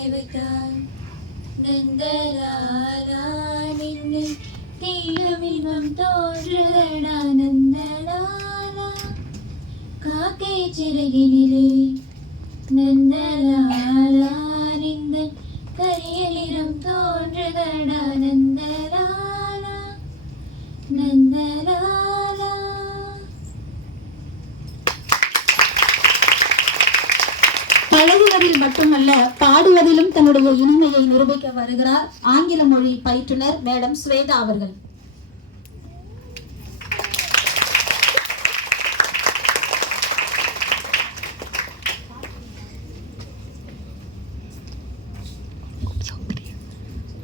பாடி வைத்தார். நந்தலாலா நின்று தீயமில்வம் தோன்றுதடா நந்தலாலா காக்கை சிறகினிலே நந்தலாலா நின்று கரிய நிறம் தோன்றுதடா நந்தலாலா நந்தலாலா. பழகுவதில் மட்டுமல்ல பாடுவதிலும் தன்னுடைய இனிமையை நிரூபிக்க வருகிறார் ஆங்கில மொழி பயிற்றுனர் மேடம் ஸ்வேதா அவர்கள்.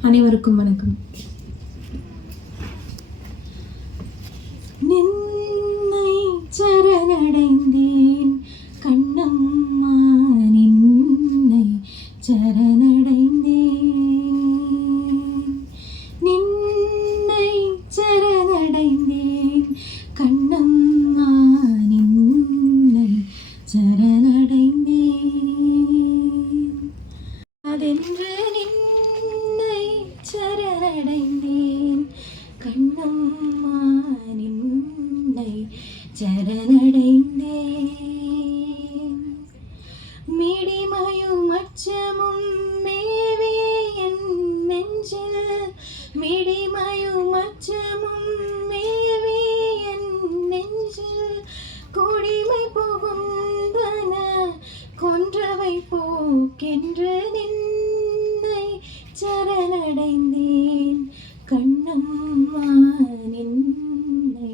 அனைவருக்கும் வணக்கம். நின்னை சரணடைந்தேன் கண்ணம்மா நின்னை சரணடைந்தேன் நின்னை சரணடைந்தேன் கண்ணம்மா நின்னை சரணடைந்தேன் அதென்று நின்னை சரணடைந்தேன் கண்ணம்மா நின்னை சரணடைந்தேன் மிடிமயும் அச்சமும் மேவி என் நெஞ்சில் மிடிமயும் அச்சமும் மேவி என் நெஞ்சில் குடிமை புகுந்தன கொன்றவை போக்கென்று நின்னை சரணடைந்தேன் கண்ணம்மா நின்னை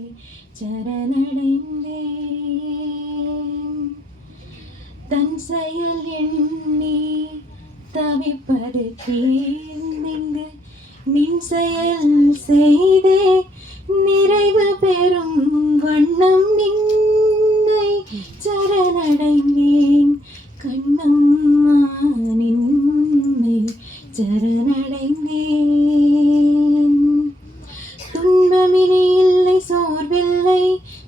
சரணடைந்தேன். தன் செயல் எண்ணி தவிப்பது தீர்ந்திங்கு நின் செயல் செய்தே நிறைவு பெறும் வண்ணம் நின்னை சரணடைந்தேன் கண்ணம்மா நின்னை சரணடைந்தேன். துன்பமினி இல்லை சோர்வில்லை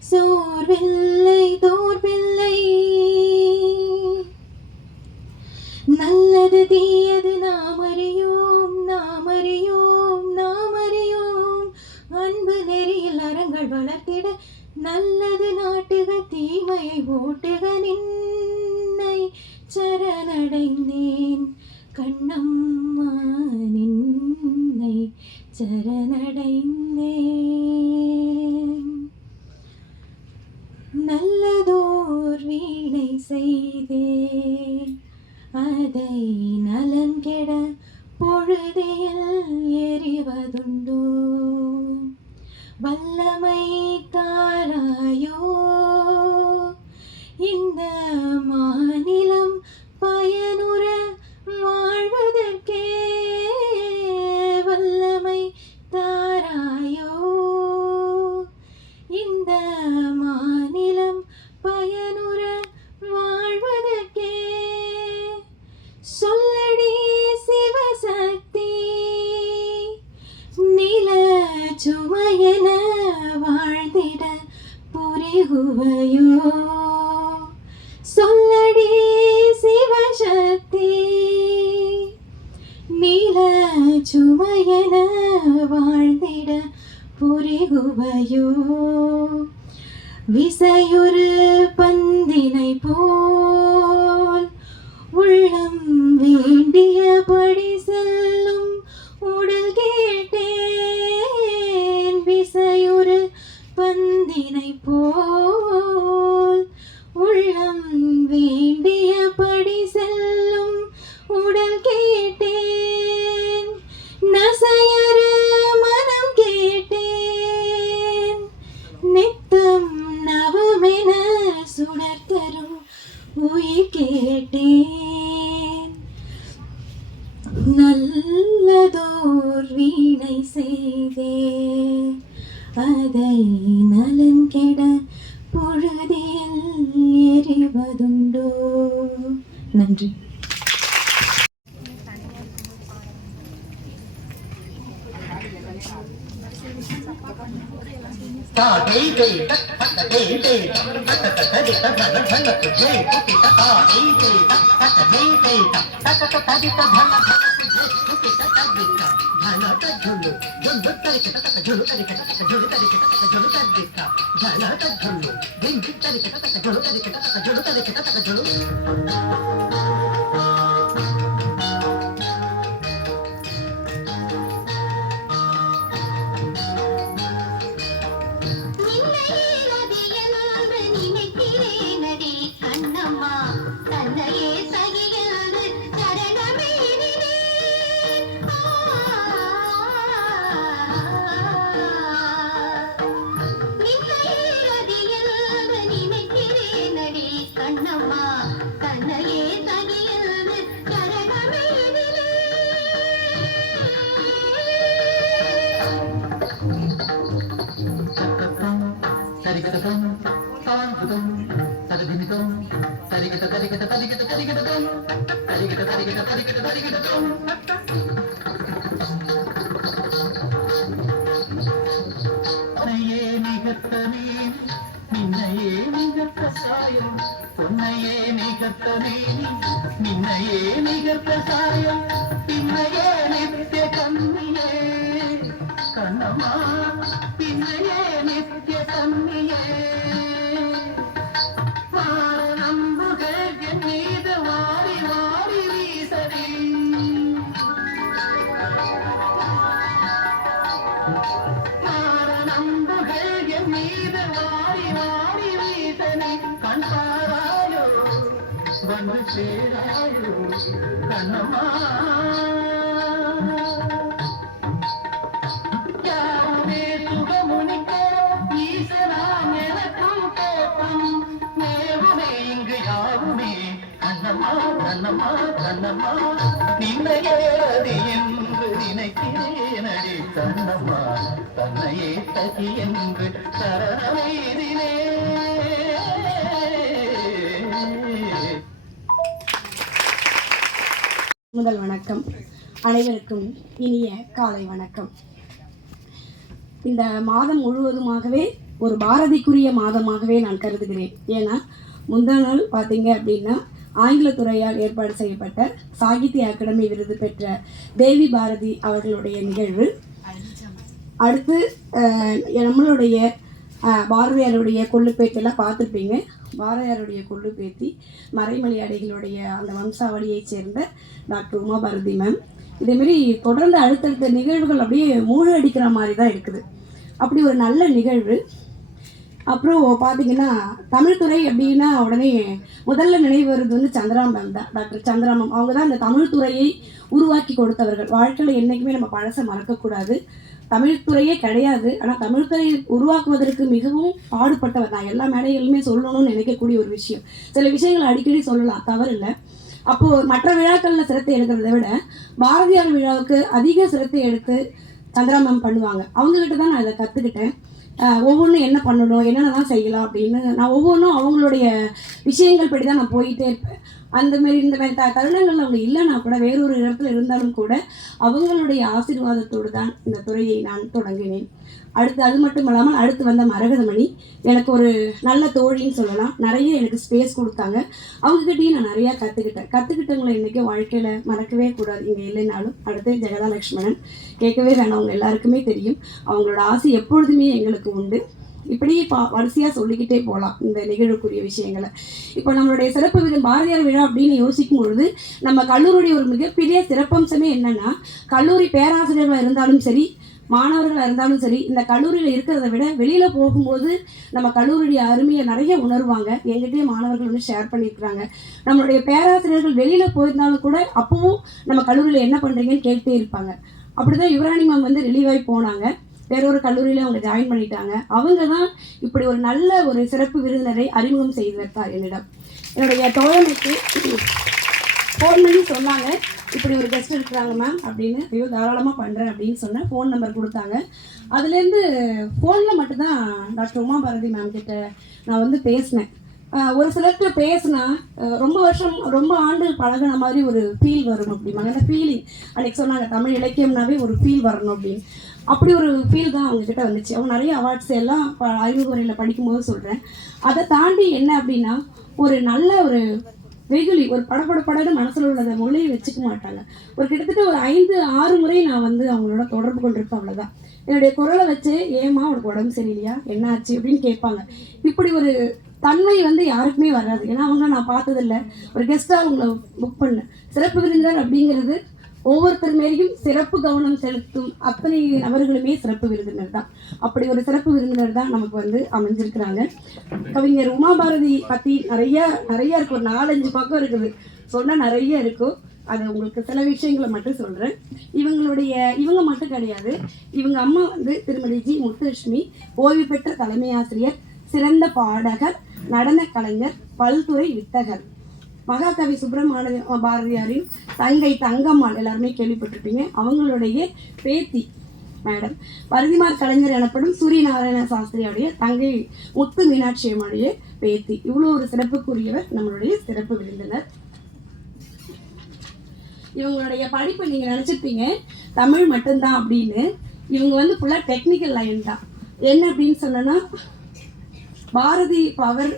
சோர்வில்லை தோர்வில்லை நல்லது தீயது நாம் அறியோம் நாம் அறியோம் நாம் அறியோம் அன்பு நெறியில் அறங்கள் வளர்த்திட நல்லது நாட்டுக தீமையை ஓட்டுக நின்னை சரணடைந்தேன் கண்ணம்மா நின்னை சரணடைந்தேன். நல்லதோர் வீணை செய்தே அதை நலன் கெட பொழுதில் எறிவதுண்டோ வல்லமை தாராயோ இந்த மாநிலம் பயனுற வாழ்வதற்கே வல்லமை தாராயோ இந்த மாநிலம் பயனுற வாழ்வதற்கே சொல்லடி சிவசக்தி நில சுமையென வாழ்ந்திட புரிகுவையோ சொல்லடி சிவசக்தி நில சுமையென வாழ்ந்திட புரிகுவையோ விசையொரு பந்தினை போல் உள்ளம் வேண்டியபடி செல்லும் உடல் கேட்டேன் விசையொரு பந்தினை போல் உள்ளம் வேண்டியபடி செல்லும் உடல் கேட்டேன் நசையற மனம் கேட்டேன் நித்தம் நவமென சுடர்தரும் உயிர் கேட்டேன் நல்லதோர் வீணை செய்தே அதை நலன் கெட பொழுதில் எறிவதுண்டோ. நன்றி. முதல் வணக்கம். அனைவருக்கும் இனிய காலை வணக்கம். இந்த மாதம் முழுவதுமாகவே ஒரு பாரதிக்குரிய மாதமாகவே நான் கருதுகிறேன். ஏன்னா முந்தா நாள் பார்த்தீங்க அப்படின்னா ஆங்கிலத்துறையால் ஏற்பாடு செய்யப்பட்ட சாகித்ய அகாடமி விருது பெற்ற தேவி பாரதி அவர்களுடைய நிகழ்வு. அடுத்து நம்மளுடைய பாரதியாருடைய கொள்ளுப்பேட்டெல்லாம் பார்த்துருப்பீங்க. பாரதியாருடைய கொள்ளுப்பேத்தி மறைமலை அடிகளுடைய அந்த வம்சாவளியைச் சேர்ந்த டாக்டர் உமா பாரதி மேம். இதேமாரி தொடர்ந்து அடுத்தடுத்த நிகழ்வுகள் அப்படியே மூழ்கடிக்கிற மாதிரி தான் இருக்குது. அப்படி ஒரு நல்ல நிகழ்வு. அப்புறம் பார்த்தீங்கன்னா தமிழ்துறை அப்படின்னா உடனே முதல்ல நினைவு வருது வந்து சந்திராமம் தான். டாக்டர் சந்திராமம் அவங்க தான் இந்த தமிழ்துறையை உருவாக்கி கொடுத்தவர்கள். வாழ்க்கையில் என்றைக்குமே நம்ம பழசை மறக்கக்கூடாது. தமிழ்துறையே கிடையாது, ஆனால் தமிழ்துறை உருவாக்குவதற்கு மிகவும் பாடுபட்டவர். நான் எல்லா மேடைகளுமே சொல்லணும்னு நினைக்கக்கூடிய ஒரு விஷயம். சில விஷயங்களை அடிக்கடி சொல்லலாம், தவறில்லை. அப்போது மற்ற விழாக்களில் சிரத்தை எடுக்கிறத விட பாரதியார் விழாவுக்கு அதிக சிரத்தை எடுத்து சந்திராமம் பண்ணுவாங்க. அவங்ககிட்ட தான் நான் இதை கற்றுக்கிட்டேன். ஒவ்வொன்றும் என்ன பண்ணணும், என்னென்னலாம் செய்யலாம் அப்படின்னு நான் ஒவ்வொன்றும் அவங்களுடைய விஷயங்கள் படி தான் நான் போயிட்டே இருப்பேன். இந்த மாதிரி தருணங்கள் அவங்க இல்லைன்னா கூட வேறொரு இடத்துல இருந்தாலும் கூட அவங்களுடைய ஆசீர்வாதத்தோடு தான் இந்த துறையை நான் தொடங்கினேன். அடுத்து அது மட்டும் இல்லாமல் அடுத்து வந்த மரகதமணி எனக்கு ஒரு நல்ல தோழின்னு சொல்லலாம். நிறைய எனக்கு ஸ்பேஸ் கொடுத்தாங்க. அவங்ககிட்டையும் நான் நிறையா கற்றுக்கிட்டவங்களை இன்றைக்கும் வாழ்க்கையில் மறக்கவே கூடாது, இங்கே இல்லைனாலும். அடுத்து ஜெகதா லக்ஷ்மணன் கேட்கவே வேணாம், அவங்க எல்லாருக்குமே தெரியும். அவங்களோட ஆசை எப்பொழுதுமே எங்களுக்கு உண்டு. இப்படி வரிசையாக சொல்லிக்கிட்டே போகலாம் இந்த நிகழ்வுக்குரிய விஷயங்களை. இப்போ நம்மளுடைய சிறப்பு விருது பாரதியார் விழா அப்படின்னு யோசிக்கும் பொழுது நம்ம கல்லூரியுடைய ஒரு மிகப்பெரிய சிறப்பம்சமே என்னென்னா, கல்லூரி பேராசிரியர்களாக இருந்தாலும் சரி, மாணவர்களாக இருந்தாலும் சரி, இந்த கல்லூரியில் இருக்கிறத விட வெளியில் போகும்போது நம்ம கல்லூரியுடைய அருமையை நிறைய உணர்வாங்க. எங்கிட்டே மாணவர்கள் வந்து ஷேர் பண்ணியிருக்கிறாங்க. நம்மளுடைய பேராசிரியர்கள் வெளியில் போயிருந்தாலும் கூட அப்பவும் நம்ம கல்லூரியில் என்ன பண்ணுறீங்கன்னு கேட்டே இருப்பாங்க. அப்படி தான் யுவராணி மேம் வந்து ரிலீவ் ஆகி போனாங்க. வேறொரு கல்லூரியில் அவங்க ஜாயின் பண்ணிட்டாங்க. அவங்க தான் இப்படி ஒரு நல்ல ஒரு சிறப்பு விருந்தினரை அறிமுகம் செய்து வைத்தார் என்னிடம். என்னுடைய தோழமைக்கு ஃபோன் பண்ணி சொன்னாங்க, இப்படி ஒரு கெஸ்ட் இருக்கிறாங்க மேம் அப்படின்னு. ஐயோ தாராளமாக பண்ணுறேன் அப்படின்னு சொன்னேன். ஃபோன் நம்பர் கொடுத்தாங்க. அதுலேருந்து ஃபோனில் மட்டும்தான் டாக்டர் உமா பாரதி மேம் கிட்ட நான் வந்து பேசினேன். ஒரு சிலர்கிட்ட பேசினா ரொம்ப ஆண்டு பழகின மாதிரி ஒரு ஃபீல் வரும் அப்படிம்பாங்க. அந்த ஃபீலிங் அன்றைக்கி சொன்னாங்க, தமிழ் இலக்கியம்னாவே ஒரு ஃபீல் வரணும் அப்படின்னு. அப்படி ஒரு ஃபீல் தான் அவங்கக்கிட்ட வந்துச்சு. அவங்க நிறைய அவார்ட்ஸ் எல்லாம் அறிமுக உரையில் படிக்கும்போது சொல்கிறேன். அதை தாண்டி என்ன அப்படின்னா, ஒரு நல்ல ஒரு வெகுளி, ஒரு படப்படன்னு மனசில் உள்ளதை மொழியை வச்சுக்க மாட்டாங்க. ஒரு கிட்டத்தட்ட ஒரு 5-6 முறை நான் வந்து அவங்களோட தொடர்பு கொண்டிருப்பேன். அவ்வளோதான். என்னுடைய குரலை வச்சு, ஏமா உனக்கு உடம்பு சரியில்லையா, என்ன ஆச்சு அப்படின்னு கேட்பாங்க. இப்படி ஒரு தன்மை வந்து யாருக்குமே வராது. ஏன்னா அவங்க நான் பார்த்ததில்லை. ஒரு கெஸ்ட்டாக அவங்கள புக் பண்ணேன். சிறப்பு விருந்தினர் அப்படிங்கிறது ஒவ்வொருத்தர் மேலேயும் சிறப்பு கவனம் செலுத்தும் அத்தனை நபர்களுமே சிறப்பு விருந்தினர் தான். அப்படி ஒரு சிறப்பு விருந்தினர் தான் நமக்கு வந்து அமைஞ்சிருக்கிறாங்க. கவிஞர் உமா பாரதி பற்றி நிறைய இருக்கு. ஒரு 4-5 பக்கம் இருக்குது, சொன்னால் நிறைய இருக்கும். அது உங்களுக்கு சில விஷயங்களை மட்டும் சொல்கிறேன். இவங்க மட்டும் கிடையாது. இவங்க அம்மா வந்து திருமதி ஜி முத்துலட்சுமி, ஓய்வு பெற்ற தலைமை ஆசிரியர், சிறந்த பாடகர், நடன கலைஞர், பல்துறை வித்தகர். மகாகவி சுப்பிரமணிய பாரதியாரின் தங்கை தங்கம்மாள் எல்லாருமே கேள்விப்பட்டிருப்பீங்க. அவங்களுடைய பேத்தி மேடம் பரதிமார் கலைஞர் எனப்படும் சூரியநாராயண சாஸ்திரியோடைய தங்கை முத்து மீனாட்சி அம்மாவுடைய பேத்தி. இவ்வளோ ஒரு சிறப்புக்குரியவர் நம்மளுடைய சிறப்பு விருந்தினர். இவங்களுடைய படிப்பு நீங்கள் நினச்சிருப்பீங்க தமிழ் மட்டும்தான் அப்படின்னு. இவங்க வந்து ஃபுல்லாக டெக்னிக்கல் லைன் தான். என்ன அப்படின்னு சொன்னோன்னா, Bharathi power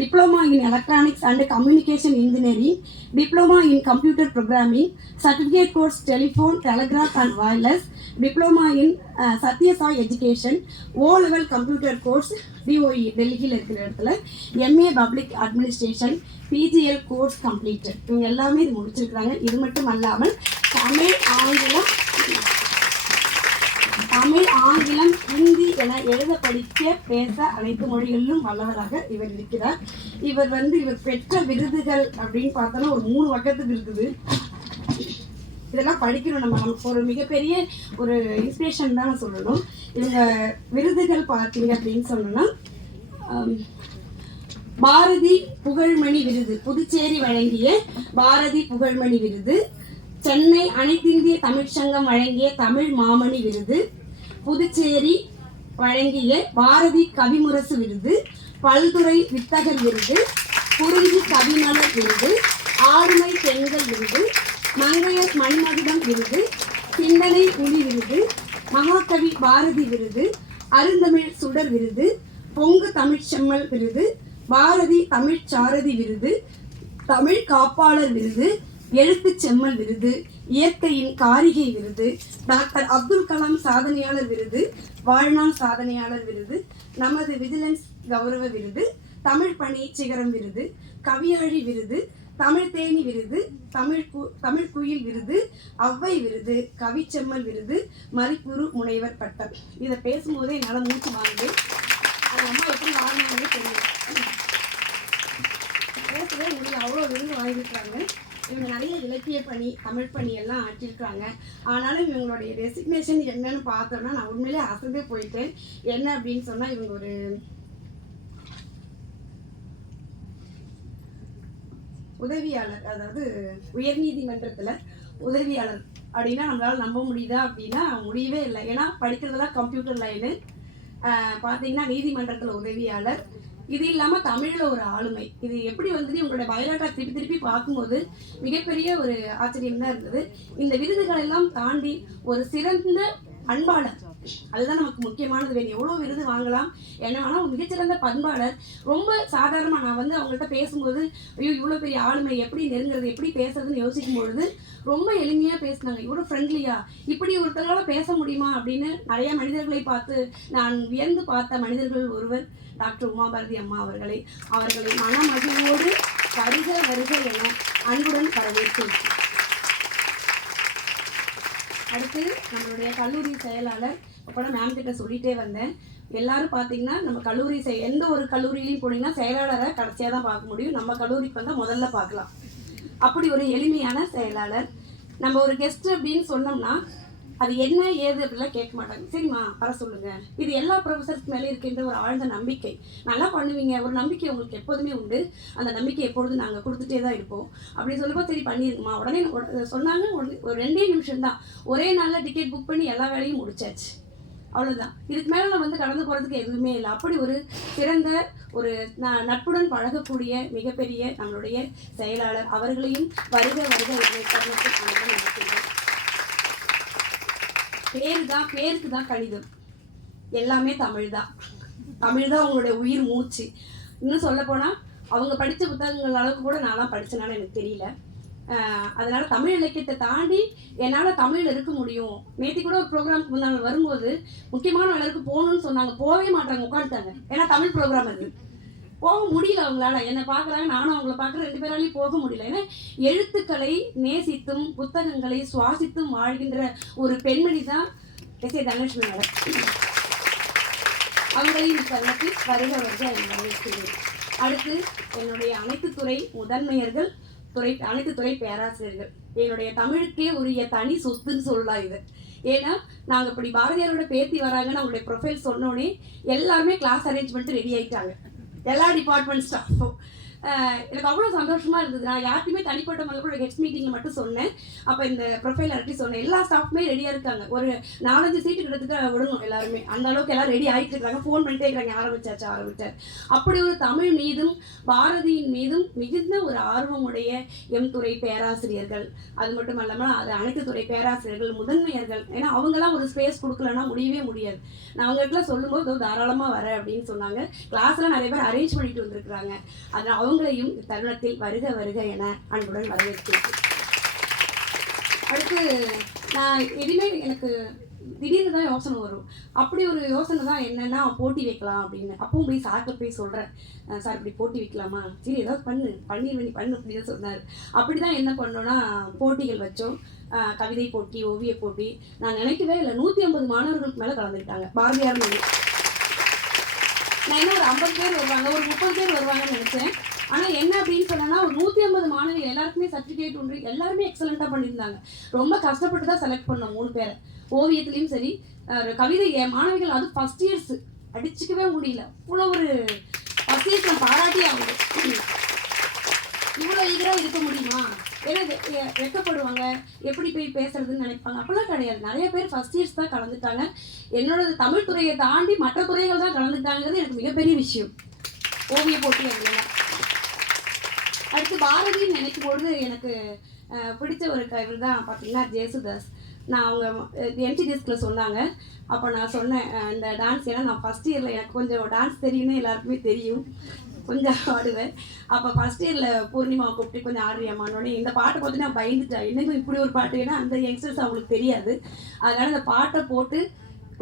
diploma in electronics and communication engineering, diploma in computer programming, certificate course telephone telegraph and wireless, diploma in Sathya Sai education, O level computer course DOE டெல்லியில் இருக்கிற இடத்துல, MA public administration, PGL course completed. இவங்க எல்லாமே இது முடிச்சிருக்கிறாங்க. இது மட்டும் அல்லாமல் தமிழ், ஆங்கிலம், ஹிந்தி என எழுத, படிக்க, பேச அனைத்து மொழிகளிலும் வல்லவராக இவர் இருக்கிறார். இவர் பெற்ற விருதுகள் அப்படின்னு பார்த்தோன்னா ஒரு 3 பக்கத்துக்கு இருக்குது. இதெல்லாம் படிக்கணும். நமக்கு ஒரு மிகப்பெரிய ஒரு இன்ஸ்பிரேஷன் தான் நான் சொல்லணும். இவங்க விருதுகள் பார்த்தீங்க அப்படின்னு சொன்னோன்னா, பாரதி புகழ்மணி விருது புதுச்சேரி வழங்கிய பாரதி புகழ்மணி விருது, சென்னை அனைத்திந்திய தமிழ்ச்சங்கம் வழங்கிய தமிழ் மாமணி விருது, புதுச்சேரி வழங்கிய பாரதி கவிமுரசு விருது, பல்துறை வித்தகர் விருது, குறிஞ்சி கவிமலர் விருது, ஆளுமை பெண்கள் விருது, மங்கையர் மணிமகுடம் விருது, சிந்தனை ஒளி விருது, மகாகவி பாரதி விருது, அருந்தமிழ் சுடர் விருது, பொங்கு தமிழ்ச்செம்மல் விருது, பாரதி தமிழ் சாரதி விருது, தமிழ் காப்பாளர் விருது, எழுத்து செம்மல் விருது, இயற்கையின் காரிகை விருது, டாக்டர் அப்துல் கலாம் சாதனையாளர் விருது, வாழ்நாள் சாதனையாளர் விருது, நமது விஜிலன்ஸ் கௌரவ விருது, தமிழ் பணி சிகரம் விருது, கவியாழி விருது, தமிழ் தேனி விருது, தமிழ் குயில் விருது, ஔவை விருது, கவிச்செம்மல் விருது, மதிப்புறு முனைவர் பட்டம். இதை பேசும்போதே என்னால் மூச்சு வாங்குது. அந்த அம்மா எப்படி வாங்கினாங்கன்னு தெரியும். பேசவே முடியல, அவ்வளோ விருது வாங்கியிருக்காங்க. இவங்க நிறைய இலக்கிய பணி, தமிழ் பணி எல்லாம் ஆற்றிருக்காங்க. ஆனாலும் இவங்களுடைய ரெசிக்னேஷன் என்னன்னு பார்த்தோன்னா நான் உண்மையிலே அசந்தே போயிட்டேன். என்ன அப்படின்னு சொன்னால், இவங்க ஒரு உதவியாளர், அதாவது உயர்நீதிமன்றத்தில் உதவியாளர் அப்படின்னா நம்மளால் நம்ப முடியுதா அப்படின்னா முடியவே இல்லை. ஏன்னா படிக்கிறதெல்லாம் கம்ப்யூட்டர் லைனு. பார்த்தீங்கன்னா நீதிமன்றத்தில் உதவியாளர், இது இல்லாமல் தமிழில் ஒரு ஆளுமை. இது எப்படி வந்து உங்களோட பயோடாட்டா திருப்பி பார்க்கும்போது மிகப்பெரிய ஒரு ஆச்சரியம் தான் இருந்தது. இந்த விருதுகள் எல்லாம் தாண்டி ஒரு சிறந்த பண்பாளர், அதுதான் நமக்கு முக்கியமானது. வேணும் எவ்வளோ விருது வாங்கலாம் என்ன வேணால், ஒரு மிகச்சிறந்த பண்பாளர். ரொம்ப சாதாரணமாக நான் வந்து அவங்கள்ட்ட பேசும்போது, ஐயோ இவ்வளோ பெரிய ஆளுமை எப்படி நெருங்குறது, எப்படி பேசுறதுன்னு யோசிக்கும் பொழுது ரொம்ப எளிமையாக பேசினாங்க. இவ்வளோ ஃப்ரெண்ட்லியா, இப்படி ஒருத்தரால் பேச முடியுமா அப்படின்னு நிறைய மனிதர்களை பார்த்து நான் வியந்து பார்த்த மனிதர்கள் ஒருவர் டாக்டர் உமா பாரதி அம்மா அவர்களை மனமகிழ்வோடு வருக என அன்புடன் வரவேற்கிறேன். அடுத்து நம்மளுடைய கல்லூரி செயலாளர், அப்போ மேம் கிட்ட சொல்லிகிட்டே வந்தேன். எல்லாரும் பார்த்தீங்கன்னா நம்ம கல்லூரி எந்த ஒரு கல்லூரியிலையும் போனீங்கன்னா செயலாளரை கடைசியாக தான் பார்க்க முடியும். நம்ம கல்லூரிக்கு வந்தால் முதல்ல பார்க்கலாம். அப்படி ஒரு எளிமையான செயலாளர். நம்ம ஒரு கெஸ்ட் அப்படின்னு சொன்னோம்னா அது என்ன ஏது அப்படிலாம் கேட்க மாட்டாங்க. சரிம்மா வர சொல்லுங்க. இது எல்லா ப்ரொஃபஸர்ஸ்க்கு மேலே இருக்கின்ற ஒரு ஆழ்ந்த நம்பிக்கை. நல்லா பண்ணுவீங்க, ஒரு நம்பிக்கை உங்களுக்கு எப்போதுமே உண்டு. அந்த நம்பிக்கை எப்பொழுதும் நாங்கள் கொடுத்துட்டே தான் இருப்போம். அப்படி சொல்லும்போது சரி பண்ணியிருக்குமா, உடனே சொன்னாங்க. ஒரு 2 நிமிஷம் தான், ஒரே நாளில் டிக்கெட் புக் பண்ணி எல்லா வேலையும் முடிச்சாச்சு. அவ்வளோதான். இதுக்கு மேலே நான் வந்து கடந்து போகிறதுக்கு எதுவுமே இல்லை. அப்படி ஒரு சிறந்த ஒரு நட்புடன் பழகக்கூடிய மிகப்பெரிய நம்மளுடைய செயலாளர் அவர்களையும் வருக வருக தருணத்தில் நடத்துகிறேன். பேருக்கு தான் கணிதம், எல்லாமே தமிழ் தான். தமிழ் தான் அவங்களுடைய உயிர் மூச்சு. இன்னும் சொல்லப்போனால் அவங்க படித்த புத்தகங்கள் அளவுக்கு கூட நான்லாம் படித்தனால எனக்கு தெரியல. அதனால தமிழ் இலக்கியத்தை தாண்டி என்னால் தமிழில் இருக்க முடியும். நேற்று கூட ஒரு ப்ரோக்ராமுக்கு முன்னாங்க வரும்போது முக்கியமான வேலைக்கு போகணும்னு சொன்னாங்க, போகவே மாட்டாங்க, உட்காந்துட்டாங்க. ஏன்னா தமிழ் ப்ரோக்ராம் அது, போக முடியல அவங்களால. என்னை பார்க்குறாங்க, நானும் அவங்கள பார்க்குறேன், 2 பேராலையும் போக முடியல. ஏன்னா எழுத்துக்களை நேசித்தும் புத்தகங்களை சுவாசித்தும் வாழ்கின்ற ஒரு பெண்மணி தான் எஸ்.ஏ. தனலட்சுமி மேடம். அவங்களையும் தனக்கு வருக வரவேற்கிறேன். அடுத்து என்னுடைய அனைத்து துறை முதன்மையர்கள், அனைத்து துறை பேராசிரியர்கள், என்னுடைய தமிழுக்கே உரிய தனி சொத்துன்னு சொல்லலாம் இது. ஏன்னா நாங்கள் இப்படி பாரதியாரோட பேத்தி வராங்கன்னு அவங்களுடைய ப்ரொஃபைல் சொன்னோடனே எல்லாருமே கிளாஸ் அரேஞ்ச் பண்ணிட்டு ரெடி ஆகிட்டாங்க, எல்லா டிபார்ட்மெண்ட் ஸ்டாஃபும். எனக்கு அவ்வளோ சந்தோஷமாக இருந்தது. நான் யாருக்குமே தனிப்பட்ட முறையில் கூட ஹெட் மீட்டிங்கில் மட்டும் சொன்னேன். அப்போ இந்த ப்ரொஃபைல் அரட்டி சொன்னேன், எல்லா ஸ்டாஃப்மே ரெடியாக இருக்காங்க. ஒரு 4-5 சீட்டு கிட்டத்தட்ட விடணும் எல்லாருமே, அந்த அளவுக்கு எல்லாம் ரெடி ஆகிட்டு இருக்காங்க. ஃபோன் பண்ணிட்டே இருக்கிறாங்க, ஆரம்பிச்சார். அப்படி ஒரு தமிழ் மீதும் பாரதியின் மீதும் மிகுந்த ஒரு ஆர்வமுடைய எம் துறை பேராசிரியர்கள், அது மட்டும் இல்லாமல் அது அனைத்து துறை பேராசிரியர்கள், முதன்மையர்கள். ஏன்னா அவங்கெல்லாம் ஒரு ஸ்பேஸ் கொடுக்கலன்னா முடியவே முடியாது. நான் அவங்களுக்குலாம் சொல்லும்போது தாராளமாக வர அப்படின்னு சொன்னாங்க. கிளாஸ்லாம் நிறைய பேர் அரேஞ்ச் பண்ணிட்டு வந்திருக்கிறாங்க. அதனால் அவங்களையும் தருணத்தில் வருக என அன்புடன் வரவேற்கிறேன். அடுத்து நான் எதுவுமே எனக்கு திடீர்னு தான் யோசனை வரும். அப்படி ஒரு யோசனை தான் என்னென்னா போட்டி வைக்கலாம் அப்படின்னு. அப்பவும் போய் சார்கிட்ட போய் சொல்கிறேன், சார் இப்படி போட்டி வைக்கலாமா, சரி ஏதாவது பண்ணு அப்படின்னு சொன்னார். அப்படி தான் என்ன பண்ணோன்னா போட்டிகள் வச்சோம். கவிதை போட்டி, ஓவிய போட்டி. நான் நினைக்கவே இல்லை 150 மாணவர்களுக்கு மேலே கலந்துக்கிட்டாங்க. பாரதியார் மொழி நான் என்ன ஒரு 50 பேர் வருவாங்க, ஒரு 30 பேர் வருவாங்கன்னு நினச்சேன். ஆனால் என்ன அப்படின்னு சொன்னோன்னா ஒரு 150 மாணவிகள் எல்லாருக்குமே சர்டிஃபிகேட் உண்டு, எல்லாருமே எக்ஸலண்ட்டாக பண்ணியிருந்தாங்க. ரொம்ப கஷ்டப்பட்டு தான் செலக்ட் பண்ணோம் 3 பேரை. ஓவியத்துலேயும் சரி, கவிதை மாணவிகள், அது ஃபஸ்ட் இயர்ஸ் அடிச்சுக்கவே முடியல. இவ்வளோ ஒரு ஃபஸ்ட் இயர்ஸ் நான் பாராட்டி ஆகுது. இவ்வளோ ஈகராக இருக்க முடியுமா? ஏன்னா வெக்கப்படுவாங்க, எப்படி போய் பேசுறதுன்னு நினைப்பாங்க. அப்படிலாம் கிடையாது. நிறைய பேர் ஃபஸ்ட் இயர்ஸ் தான் கலந்துட்டாங்க. என்னோட தமிழ் துறையை தாண்டி மற்ற துறைகள் தான் கலந்துட்டாங்கிறது எனக்கு மிகப்பெரிய விஷயம். ஓவிய போட்டி அப்படிலாம். அடுத்து பாரதின்னு நினைக்கும் பொழுது எனக்கு பிடிச்ச ஒரு கவிதை தான் பார்த்தீங்கன்னா ஜேசுதாஸ். நான் அவங்க எம்டிடிஎஸ்கில் சொன்னாங்க. அப்போ நான் சொன்னேன் இந்த டான்ஸ், ஏன்னா நான் ஃபஸ்ட் இயரில் எனக்கு கொஞ்சம் டான்ஸ் தெரியும்னு எல்லாருக்குமே தெரியும், கொஞ்சம் ஆடுவேன். அப்போ ஃபஸ்ட் இயரில் பூர்ணிமாவை கூப்பிட்டு கொஞ்சம் ஆடுறியாமான்னோடனே இந்த பாட்டை பார்த்து நான் பயந்துட்டேன், இன்னும் இப்படி ஒரு பாட்டு, ஏன்னா அந்த யங்ஸ்டர்ஸ் அவங்களுக்கு தெரியாது. அதனால் இந்த பாட்டை போட்டு